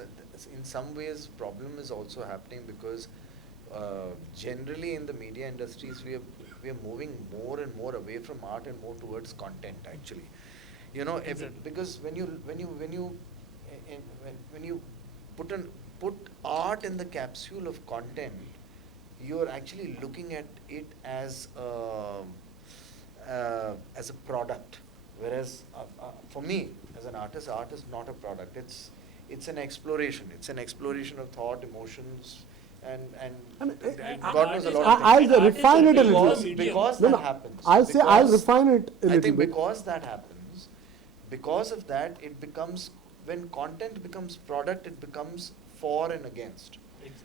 in some ways, problem is also happening because generally in the media industries, we are moving more and more away from art and more towards content. Actually, because when you put art in the capsule of content, you are actually looking at it as a product. Whereas for me, as an artist, art is not a product. It's an exploration. It's an exploration of thought, emotions, and God knows a lot of things. I'll refine it a little. Because No, that no, happens. I'll say I'll because- refine it a I little think bit. because that happens, because of that, it becomes, when content becomes product, it becomes for and against.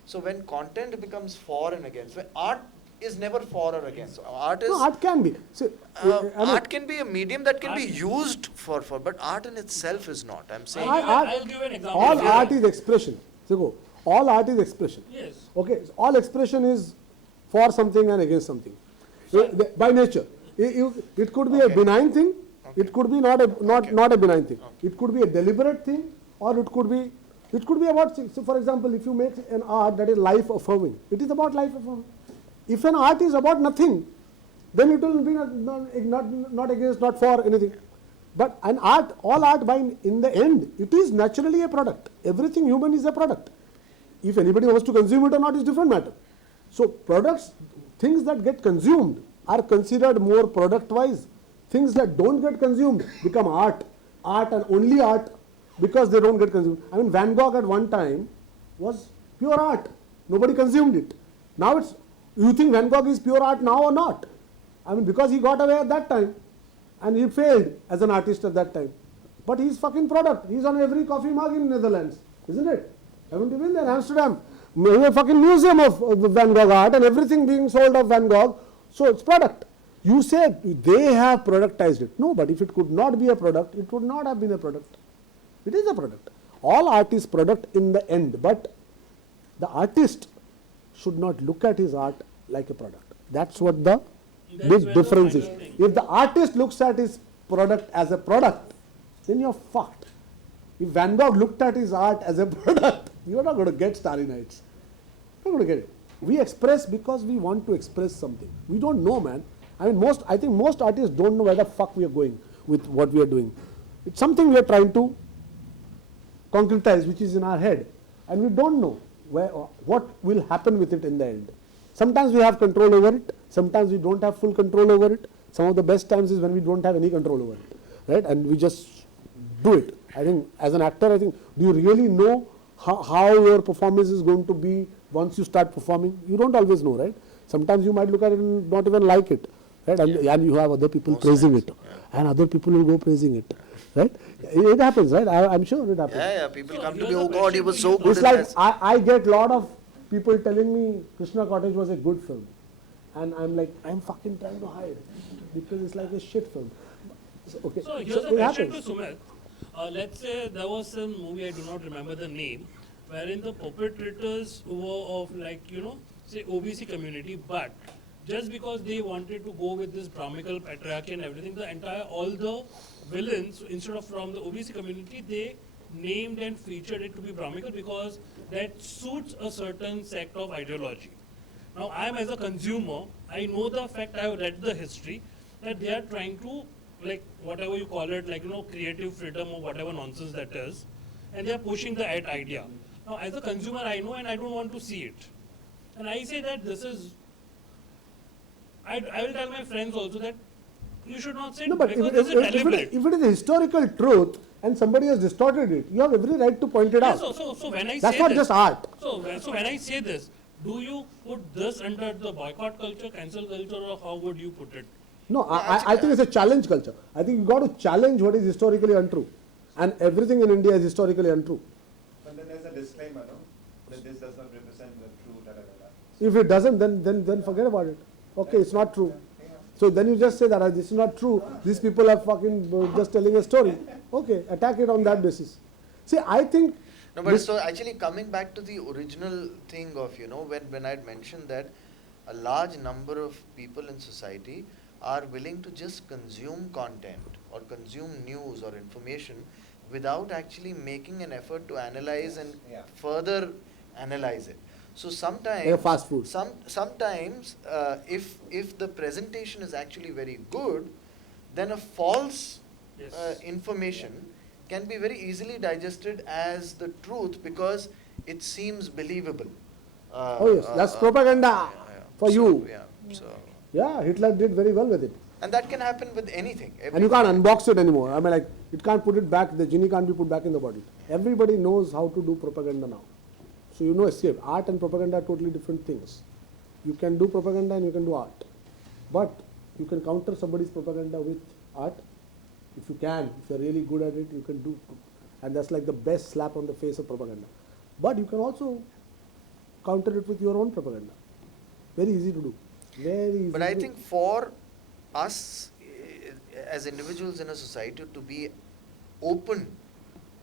So when content becomes for and against, when art is never for or against. So art is, No, art can be. See, I mean, art can be a medium that can be used for, but art in itself is not. I'm saying. I'll give an example. all art is expression. So all art is expression. Yes. Okay, so all expression is for something and against something. By nature, it could be a Okay. benign thing. Okay. It could be not Okay. a benign thing. Okay. It could be a deliberate thing, or it could be about. So, for example, if you make an art that is life affirming, it is about life affirming. If an art is about nothing, then it will be not against, not for anything. But all art in the end, it is naturally a product. Everything human is a product. If anybody wants to consume it or not is different matter. So products, things that get consumed are considered more product-wise. Things that don't get consumed become art and only art because they don't get consumed. I mean, Van Gogh at one time was pure art. Nobody consumed it. Now you think Van Gogh is pure art now or not? I mean, because he got away at that time and he failed as an artist at that time. But he's fucking product. He's on every coffee mug in Netherlands, isn't it? Haven't you been there? Amsterdam. A fucking museum of Van Gogh art and everything being sold of Van Gogh. So it's product. You say they have productized it. No, but if it could not be a product, it would not have been a product. It is a product. All art is product in the end, but the artist should not look at his art like a product. That's what the big difference is. If the artist looks at his product as a product, then you're fucked. If Van Gogh looked at his art as a product, you're not going to get Starry Nights. You're not going to get it. We express because we want to express something. We don't know, man. I think most artists don't know where the fuck we are going with what we are doing. It's something we are trying to concretize, which is in our head, and we don't know what will happen with it in the end. Sometimes we have control over it, sometimes we don't have full control over it. Some of the best times is when we don't have any control over it, right? And we just do it. I think as an actor, I think, do you really know how your performance is going to be once you start performing? You don't always know, right? Sometimes you might look at it and not even like it, right? And you have other people praising it, and other people will go praising it, right? It happens, right? I'm sure it happens. Yeah, people come to me, oh God, he was so good. It's like I get a lot of people telling me Krishna Cottage was a good film, and I'm like, I'm fucking trying to hide because it's like a shit film. Okay, So here's a it question to happens. Sumit. Let's say there was some movie, I do not remember the name, wherein the perpetrators were of, like, say OBC community, but just because they wanted to go with this Brahmical patriarchy and everything, all the villains, instead of from the OBC community, they named and featured it to be Brahmical because that suits a certain sect of ideology. Now, I am as a consumer, I know the fact, I have read the history, that they are trying to, like, whatever you call it, like, creative freedom or whatever nonsense that is, and they are pushing the idea. Now, as a consumer, I know and I don't want to see it. And I say that this is, I will tell my friends also that you should not say No, it but because this is deliberate. if it is a historical truth and somebody has distorted it, you have every right to point it out. So when I That's say not this, just art. So when I say this, do you put this under the boycott culture, cancel culture, or how would you put it? No, I think it's a challenge culture. I think you got to challenge what is historically untrue, and everything in India is historically untrue. But then there's a disclaimer, no? That this does not represent the true da-da-da-da. If it doesn't, then forget about it. Okay, it's not true. So then you just say that this is not true. These people are fucking just telling a story. Okay, attack it on that basis. See, I think. No, but so actually coming back to the original thing of, when I had mentioned that a large number of people in society are willing to just consume content or consume news or information without actually making an effort to analyze and further analyze it. So sometimes, fast food. Sometimes if the presentation is actually very good, then a false information can be very easily digested as the truth because it seems believable. Oh yes, that's propaganda for you. So. Yeah, Hitler did very well with it. And that can happen with anything. And you can't unbox it anymore. I mean, like, it can't put it back, the genie can't be put back in the bottle. Everybody knows how to do propaganda now. So you know, escape. Art and propaganda are totally different things. You can do propaganda and you can do art. But you can counter somebody's propaganda with art. If you can, if you're really good at it, you can do. And that's like the best slap on the face of propaganda. But you can also counter it with your own propaganda. Very easy to do. Very easy. But I think for us as individuals in a society to be open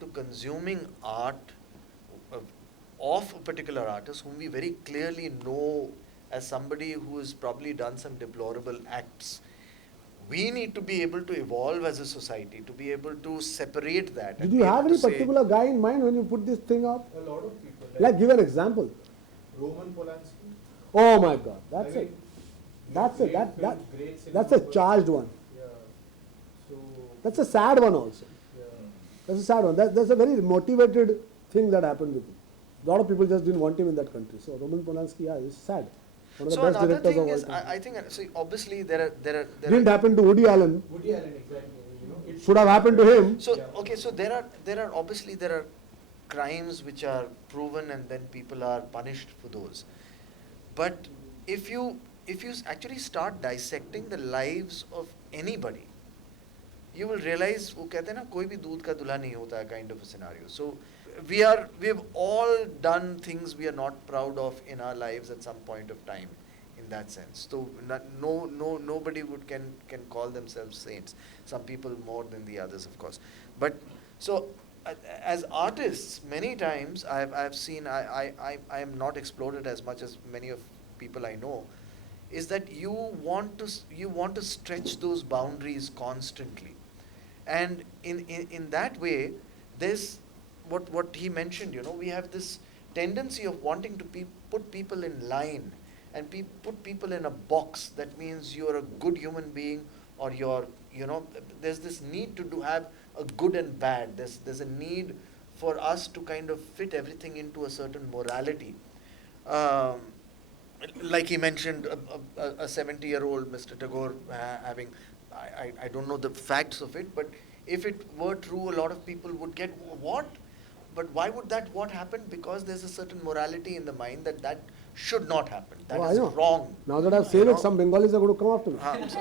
to consuming art of a particular artist whom we very clearly know as somebody who has probably done some deplorable acts, we need to be able to evolve as a society, to be able to separate that. Did you have any particular guy in mind when you put this thing up? A lot of people. Like, give an example. Roman Polanski. Oh my God, that's I it. mean, That's great it. film, great That's a cinematography. charged one. Yeah. So. That's a sad one also. Yeah. That's a sad one. That's a very motivated thing that happened with him. A lot of people just didn't want him in that country. So Roman Polanski, yeah, it's sad. One of So the best another directors thing of all is, time. I think, so obviously there Didn't happen to Woody Allen. Woody Allen, exactly. You know, it Should have happened to him. So okay, so there are obviously there are crimes which are proven and then people are punished for those. But if you actually start dissecting the lives of anybody, you will realize वो कहते हैं ना कोई भी दूध का दूल्हा नहीं होता है kind of a scenario. So we have all done things we are not proud of in our lives at some point of time, in that sense. So nobody can call themselves saints. Some people more than the others, of course. But so as artists, many times I've seen I am not explored as much as many of people I know, is that you want to stretch those boundaries constantly, and in that way, there's what he mentioned. We have this tendency of wanting to put people in line and put people in a box. That means you're a good human being, or there's this need to have a good and bad. There's a need for us to kind of fit everything into a certain morality. Um, like he mentioned, a 70-year-old Mr. Tagore having, I don't know the facts of it, but if it were true, a lot of people would get, what? But why would that what happen? Because there's a certain morality in the mind that should not happen. That I is know. wrong. Now that I've said You it, know? some Bengalis are going to come after me. So,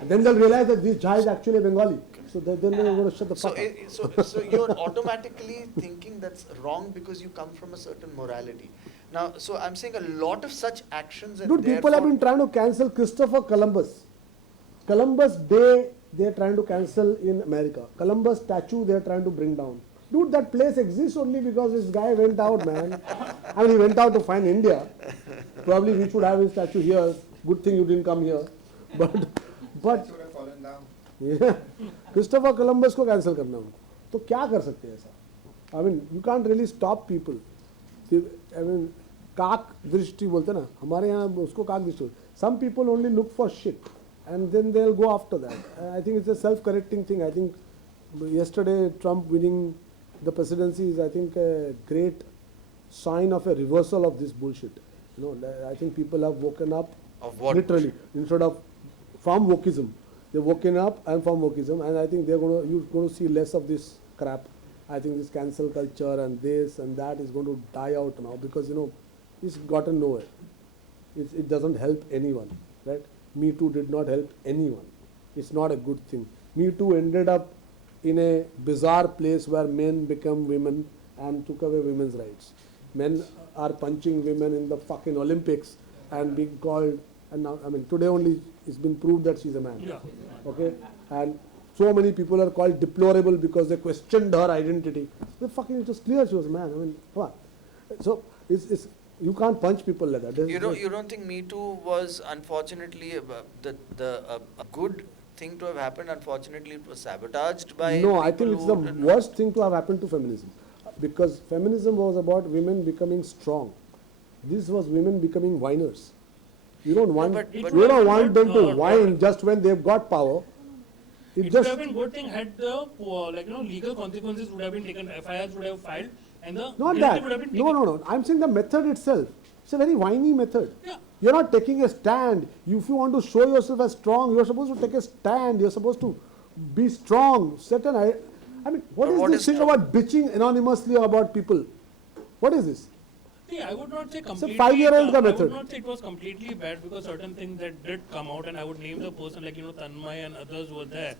And then they'll realize that this Jha is actually a Bengali. So then they're going to shut the fuck up. so you're automatically thinking that's wrong because you come from a certain morality. Now, so I'm saying a lot of such actions and Dude, people have been trying to cancel Christopher Columbus. Columbus Day, they're trying to cancel in America. Columbus statue, they're trying to bring down. Dude, that place exists only because this guy went out, man. I mean, he went out to find India. Probably we should have his statue here. Good thing you didn't come here. But should have fallen down. yeah, Christopher Columbus को cancel करना हो. तो क्या कर सकते हैं ऐसा? I mean, you can't really stop people. I mean, काक दृष्टि बोलते ना, हमारे यहाँ उसको काक दृष्टि. Some people only look for shit, and then they'll go after that. I think it's a self-correcting thing. I think yesterday Trump winning the presidency is, I think, a great sign of a reversal of this bullshit. You know, I think people have woken up. Of what? Literally, instead of from wokeism, they've woken up and from wokeism, and I think you're going to see less of this crap. I think this cancel culture and this and that is going to die out now because, you know, it's gotten nowhere. It doesn't help anyone, right? MeToo did not help anyone. It's not a good thing. MeToo ended up in a bizarre place where men become women and took away women's rights. Men are punching women in the fucking Olympics and being called, and now, I mean, today only it's been proved that she's a man. Yeah. Okay? And so many people are called deplorable because they questioned her identity. The fucking, it was clear she was a man. I mean, come on. So, it's you can't punch people like that. You don't think Me Too was unfortunately a good thing to have happened? Unfortunately, it was sabotaged by. No, I think people it's the who- worst thing to have happened to feminism, because feminism was about women becoming strong. This was women becoming whiners. You don't want but- you but- don't want them to No, whine just when they've got power. It would have been good thing had the legal consequences would have been taken, FIRs would have filed, and the Not penalty that. would have been No, taken. no, no. I'm saying the method itself. It's a very whiny method. Yeah. You're not taking a stand. If you want to show yourself as strong, you're supposed to take a stand. You're supposed to be strong. I mean, what But is what this is thing strong? about bitching anonymously about people? What is this? See, I would not say completely. 5-year-old I method. would not say it was completely bad because certain things that did come out, and I would name the person like Tanmay and others were there.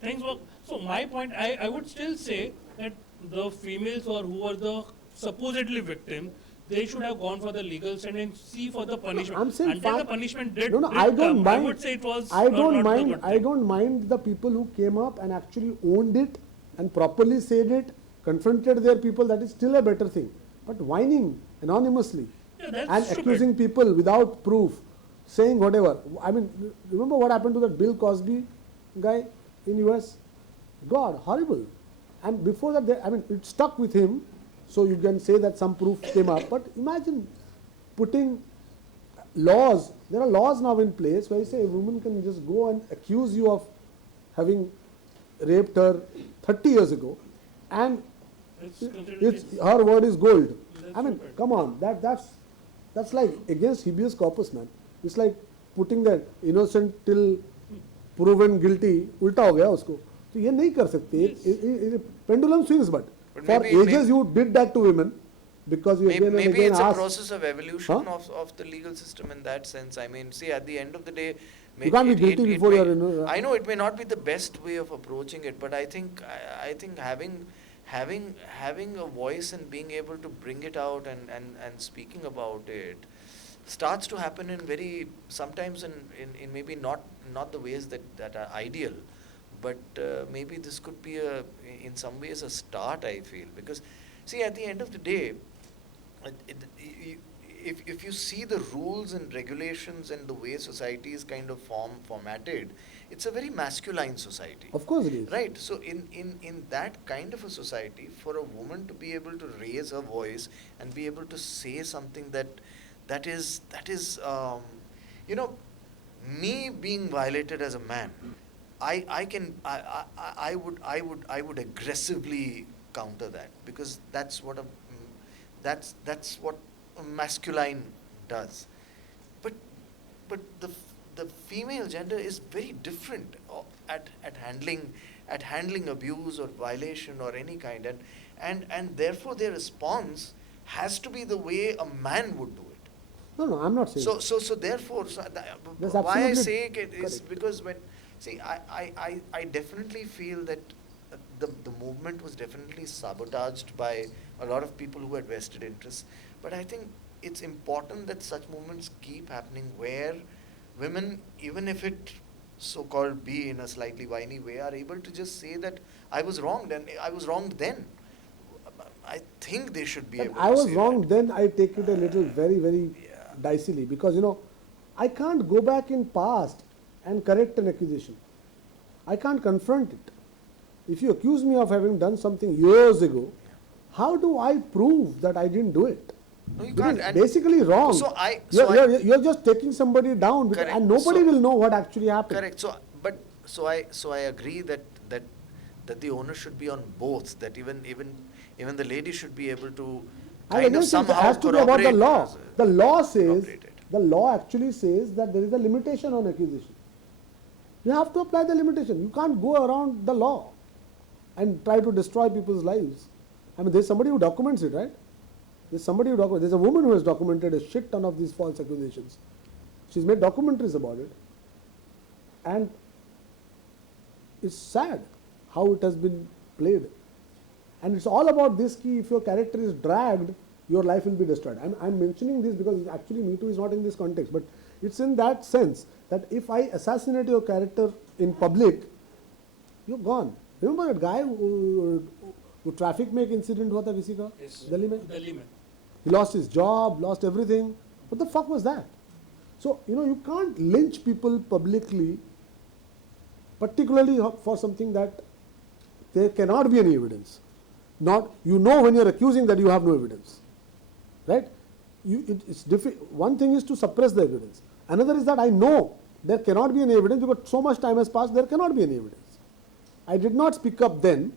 Things were so. My point, I would still say that the females who were the supposedly victims, they should have gone for the legal stand and see for the punishment. I'm saying Until the fine. punishment did, No, did I don't come, mind. I would say it was. I don't not mind. the good I thing. don't mind the people who came up and actually owned it and properly said it, confronted their people. That is still a better thing. But whining anonymously Yeah, that's and stupid. accusing people without proof, saying whatever. I mean, remember what happened to that Bill Cosby guy in US? God, horrible. And before that, I mean, it stuck with him. So you can say that some proof came up. But imagine putting laws. There are laws now in place where you say a woman can just go and accuse you of having raped her 30 years ago, and It's considered it's case. her word is gold. That's I mean, stupid. come on, that's like against habeas corpus, man. It's like putting that innocent till proven guilty. उल्टा हो गया उसको. तो ये नहीं कर सकते. Pendulum swings, but But for maybe- ages you did that to women because you again and Maybe again it's a asked. process of evolution Huh? of the legal system in that sense. I mean, see, at the end of the day, You can't be guilty before may, you're in. I know it may not be the best way of approaching it, but I think having a voice and being able to bring it out and speaking about it starts to happen in sometimes in maybe not the ways that are ideal, but maybe this could be in some ways a start, I feel, because see, at the end of the day, if you see the rules and regulations and the way society is kind of formatted, it's a very masculine society. Of course it is. Right. So in that kind of a society, for a woman to be able to raise her voice and be able to say something that is me being violated as a man, I would aggressively counter that, because that's what that's what a masculine does. But the female gender is very different at handling abuse or violation or any kind, and therefore their response has to be the way a man would do it. No, I'm not saying. So therefore, That's why I absolutely say it is correct. because I definitely feel that the movement was definitely sabotaged by a lot of people who had vested interests. But I think it's important that such movements keep happening where women, even if it so-called be in a slightly whiny way, are able to just say that I was wronged and I was wronged then. I think they should be But able I to was say wrong that. then, I take it a little very dicily, because I can't go back in past and correct an accusation. I can't confront it. If you accuse me of having done something years ago, how do I prove that I didn't do it? No, you It can't. is And basically wrong. So You're just taking somebody down, because, Correct. and nobody So- will know what actually happened. Correct. So I agree that the onus should be on both. That even the lady should be able to And kind again, of it somehow has to be about the corroborate law. as a- The law says, corroborate it. the law actually says that there is a limitation on accusation. You have to apply the limitation. You can't go around the law and try to destroy people's lives. I mean, there's somebody who documents it, right? There's a woman who has documented a shit ton of these false accusations. She's made documentaries about it. And it's sad how it has been played. And it's all about this key, if your character is dragged, your life will be destroyed. I'm mentioning this because actually MeToo is not in this context, but it's in that sense that if I assassinate your character in public, you're gone. Remember that guy who traffic make incident हुआ था किसी का दिल्ली में? Delhi में. He lost his job, lost everything. What the fuck was that? So, you can't lynch people publicly, particularly for something that there cannot be any evidence. When you're accusing that you have no evidence, right? One thing is to suppress the evidence. Another is that I know there cannot be any evidence because so much time has passed, there cannot be any evidence. I did not speak up then,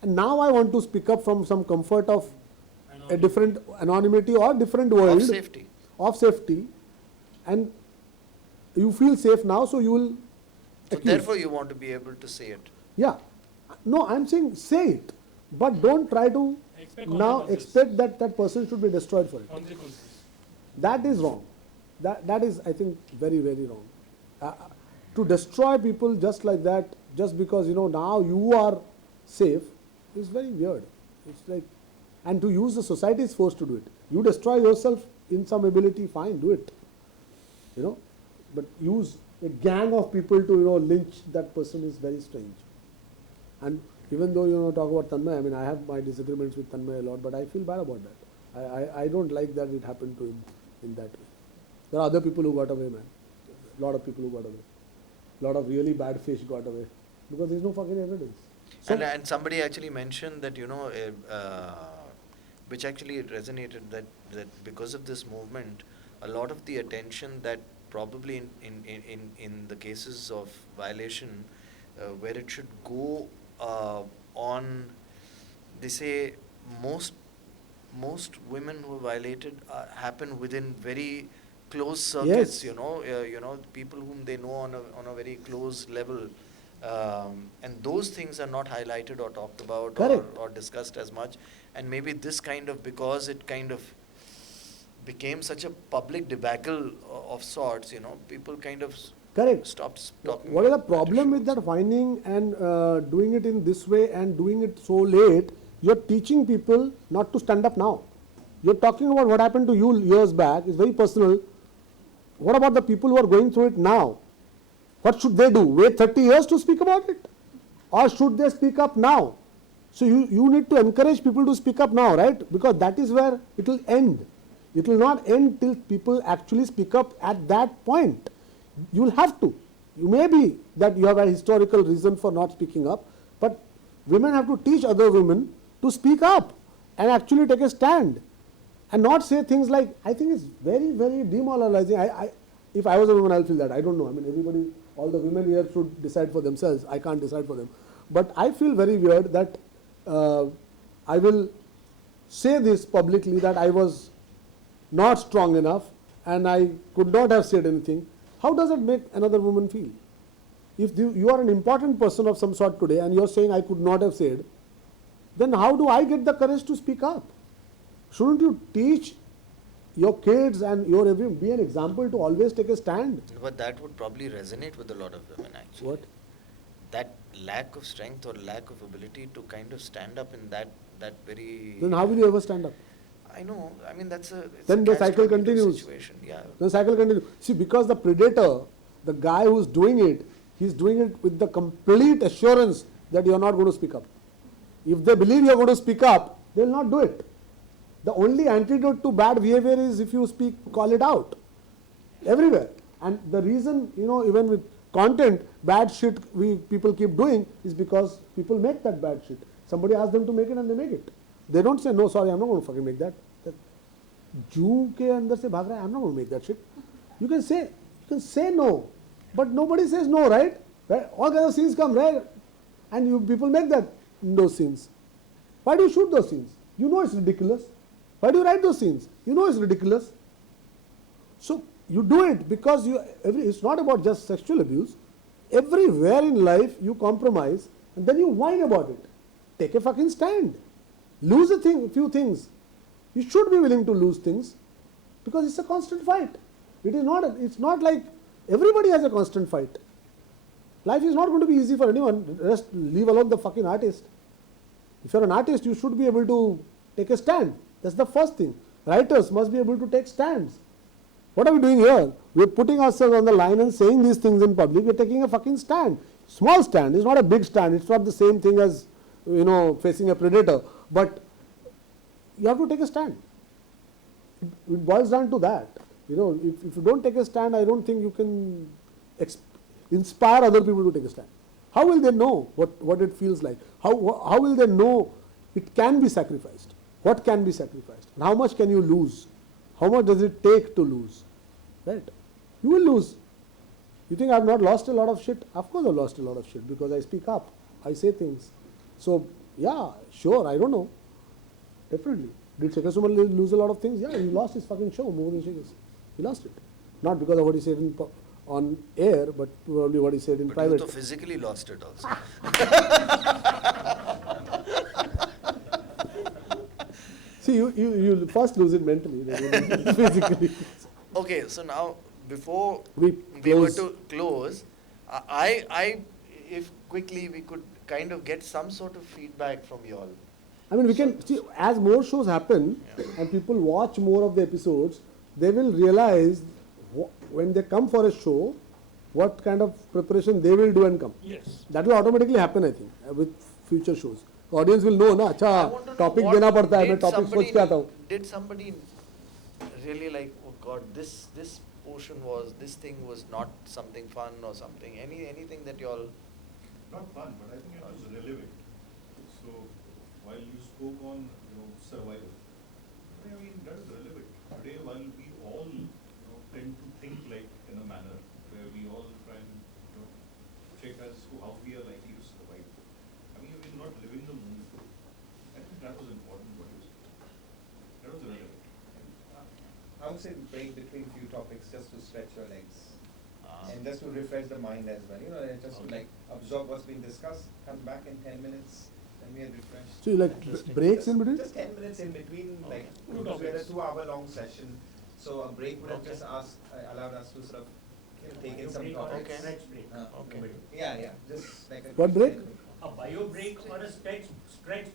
and now I want to speak up from some comfort of a different anonymity or different world of safety, and you feel safe now, so you will So accuse. therefore, you want to be able to say it. Yeah. No, I'm saying say it, but don't try to Expect now consequences. expect that person should be destroyed for it. Consequences. That is wrong. That is, I think, very wrong. To destroy people just like that, just because now you are safe, is very weird. It's like, and to use the society's force to do it. You destroy yourself in some ability, fine, do it. But use a gang of people to lynch that person is very strange. And even though talk about Tanmay, I mean I have my disagreements with Tanmay a lot, but I feel bad about that. I don't like that it happened to him in that way. There are other people who got away, man. A lot of people who got away. A lot of really bad fish got away because there's no fucking evidence. So, And somebody actually mentioned that which actually resonated that because of this movement, a lot of the attention that probably in the cases of violation, where it should go on, they say most women who are violated happen within very close circuits. Yes. People whom they know on a very close level. And those things are not highlighted or talked about or discussed as much. And maybe this because it kind of became such a public debacle of sorts, people kind of correct. stopped talking. What is the about problem with issue. that whining and doing it in this way and doing it so late? You're teaching people not to stand up now. You're talking about what happened to you years back. It's very personal. What about the people who are going through it now? What should they do? Wait 30 years to speak about it? Or should they speak up now? So you need to encourage people to speak up now, right? Because that is where it will end. It will not end till people actually speak up at that point. You will have to. You may be that you have a historical reason for not speaking up, but women have to teach other women to speak up and actually take a stand and not say things like, I think it's very demoralizing. if I was a woman, I'll feel that. I don't know. I mean, everybody, all the women here should decide for themselves. I can't decide for them. But I feel very weird that I will say this publicly that I was not strong enough and I could not have said anything. How does it make another woman feel? If you are an important person of some sort today and you're saying I could not have said, then how do I get the courage to speak up? Shouldn't you teach your kids and be an example to always take a stand? But that would probably resonate with a lot of women actually. What? That lack of strength or lack of ability to kind of stand up in that very... Then how will you ever stand up? I know, I mean it's then a the cycle catch-22 continues. situation. Yeah. The cycle continues. See, because the predator, the guy who's doing it, he's doing it with the complete assurance that you're not going to speak up. If they believe you're going to speak up, they'll not do it. The only antidote to bad behavior is if you speak, call it out. Everywhere. And the reason, even with content, bad shit people keep doing is because people make that bad shit. Somebody asks them to make it and they make it. They don't say, no, sorry, I'm not going to fucking make that. Jew ke andar se bhag raha hai, I'm not going to make that shit. You can say no, but nobody says no, right? All kinds of scenes come, right? And people make those scenes. Why do you shoot those scenes? You know it's ridiculous. Why do you write those scenes? You know it's ridiculous. So you do it because it's not about just sexual abuse. Everywhere in life you compromise and then you whine about it. Take a fucking stand. Lose a few things. You should be willing to lose things because it's a constant fight. It's not like everybody has a constant fight. Life is not going to be easy for anyone. Just leave alone the fucking artist. If you're an artist, you should be able to take a stand. That's the first thing. Writers must be able to take stands. What are we doing here? We're putting ourselves on the line and saying these things in public. We're taking a fucking stand. Small stand. It's not a big stand. It's not the same thing as, facing a predator. But you have to take a stand. It boils down to that. If you don't take a stand, I don't think you can inspire other people to take a stand. How will they know what it feels like? How will they know it can be sacrificed? What can be sacrificed? And how much can you lose? How much does it take to lose? Right? You will lose. You think I've not lost a lot of shit? Of course I've lost a lot of shit because I speak up. I say things. So, yeah, sure, I don't know. Definitely. Did Shekhar Suman lose a lot of things? Yeah, he lost his fucking show more than Shekhar. He lost it. Not because of what he said on air, but probably what he said in private. But you physically lost it also. See, you first lose it mentally, then physically. Okay, so now before we were to close, if quickly we could kind of get some sort of feedback from you all. I mean, we can see as more shows happen and people watch more of the episodes, they will realize when they come for a show, what kind of preparation they will do and come. Yes. That will automatically happen, I think, with future shows. The audience will know, na, acha, topic dena padta hai, main topic soch ke aata hu. Did somebody really like, oh God, this portion this thing was not something fun or something? Anything that you all... Not fun, but I think it was relevant. So while you spoke on survival, I mean that is relevant. Today, while we all tend to think like in a manner where we all try and check as to how we are likely to survive. I mean, we're not living the moment. I think that was important. What you said. That was relevant. I would say break between few topics just to stretch your legs. And just to refresh the mind as well, just to absorb what's being discussed, come back in 10 minutes, and we are refreshed. So you like breaks in between? Just 10 minutes in between, because we had a 2-hour-long session. So a break would have just allowed us to sort of take in some topics. Okay. Yeah, just like a... What break? A bio break or a stretch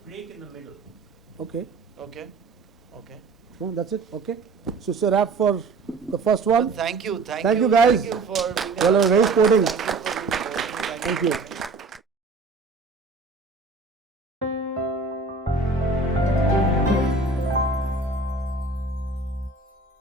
break in the middle. Okay. No, that's it. Okay. So it's a wrap for the first one. Thank you guys. Thank you for being Well, very sporting. Thank you for being here. Thank you.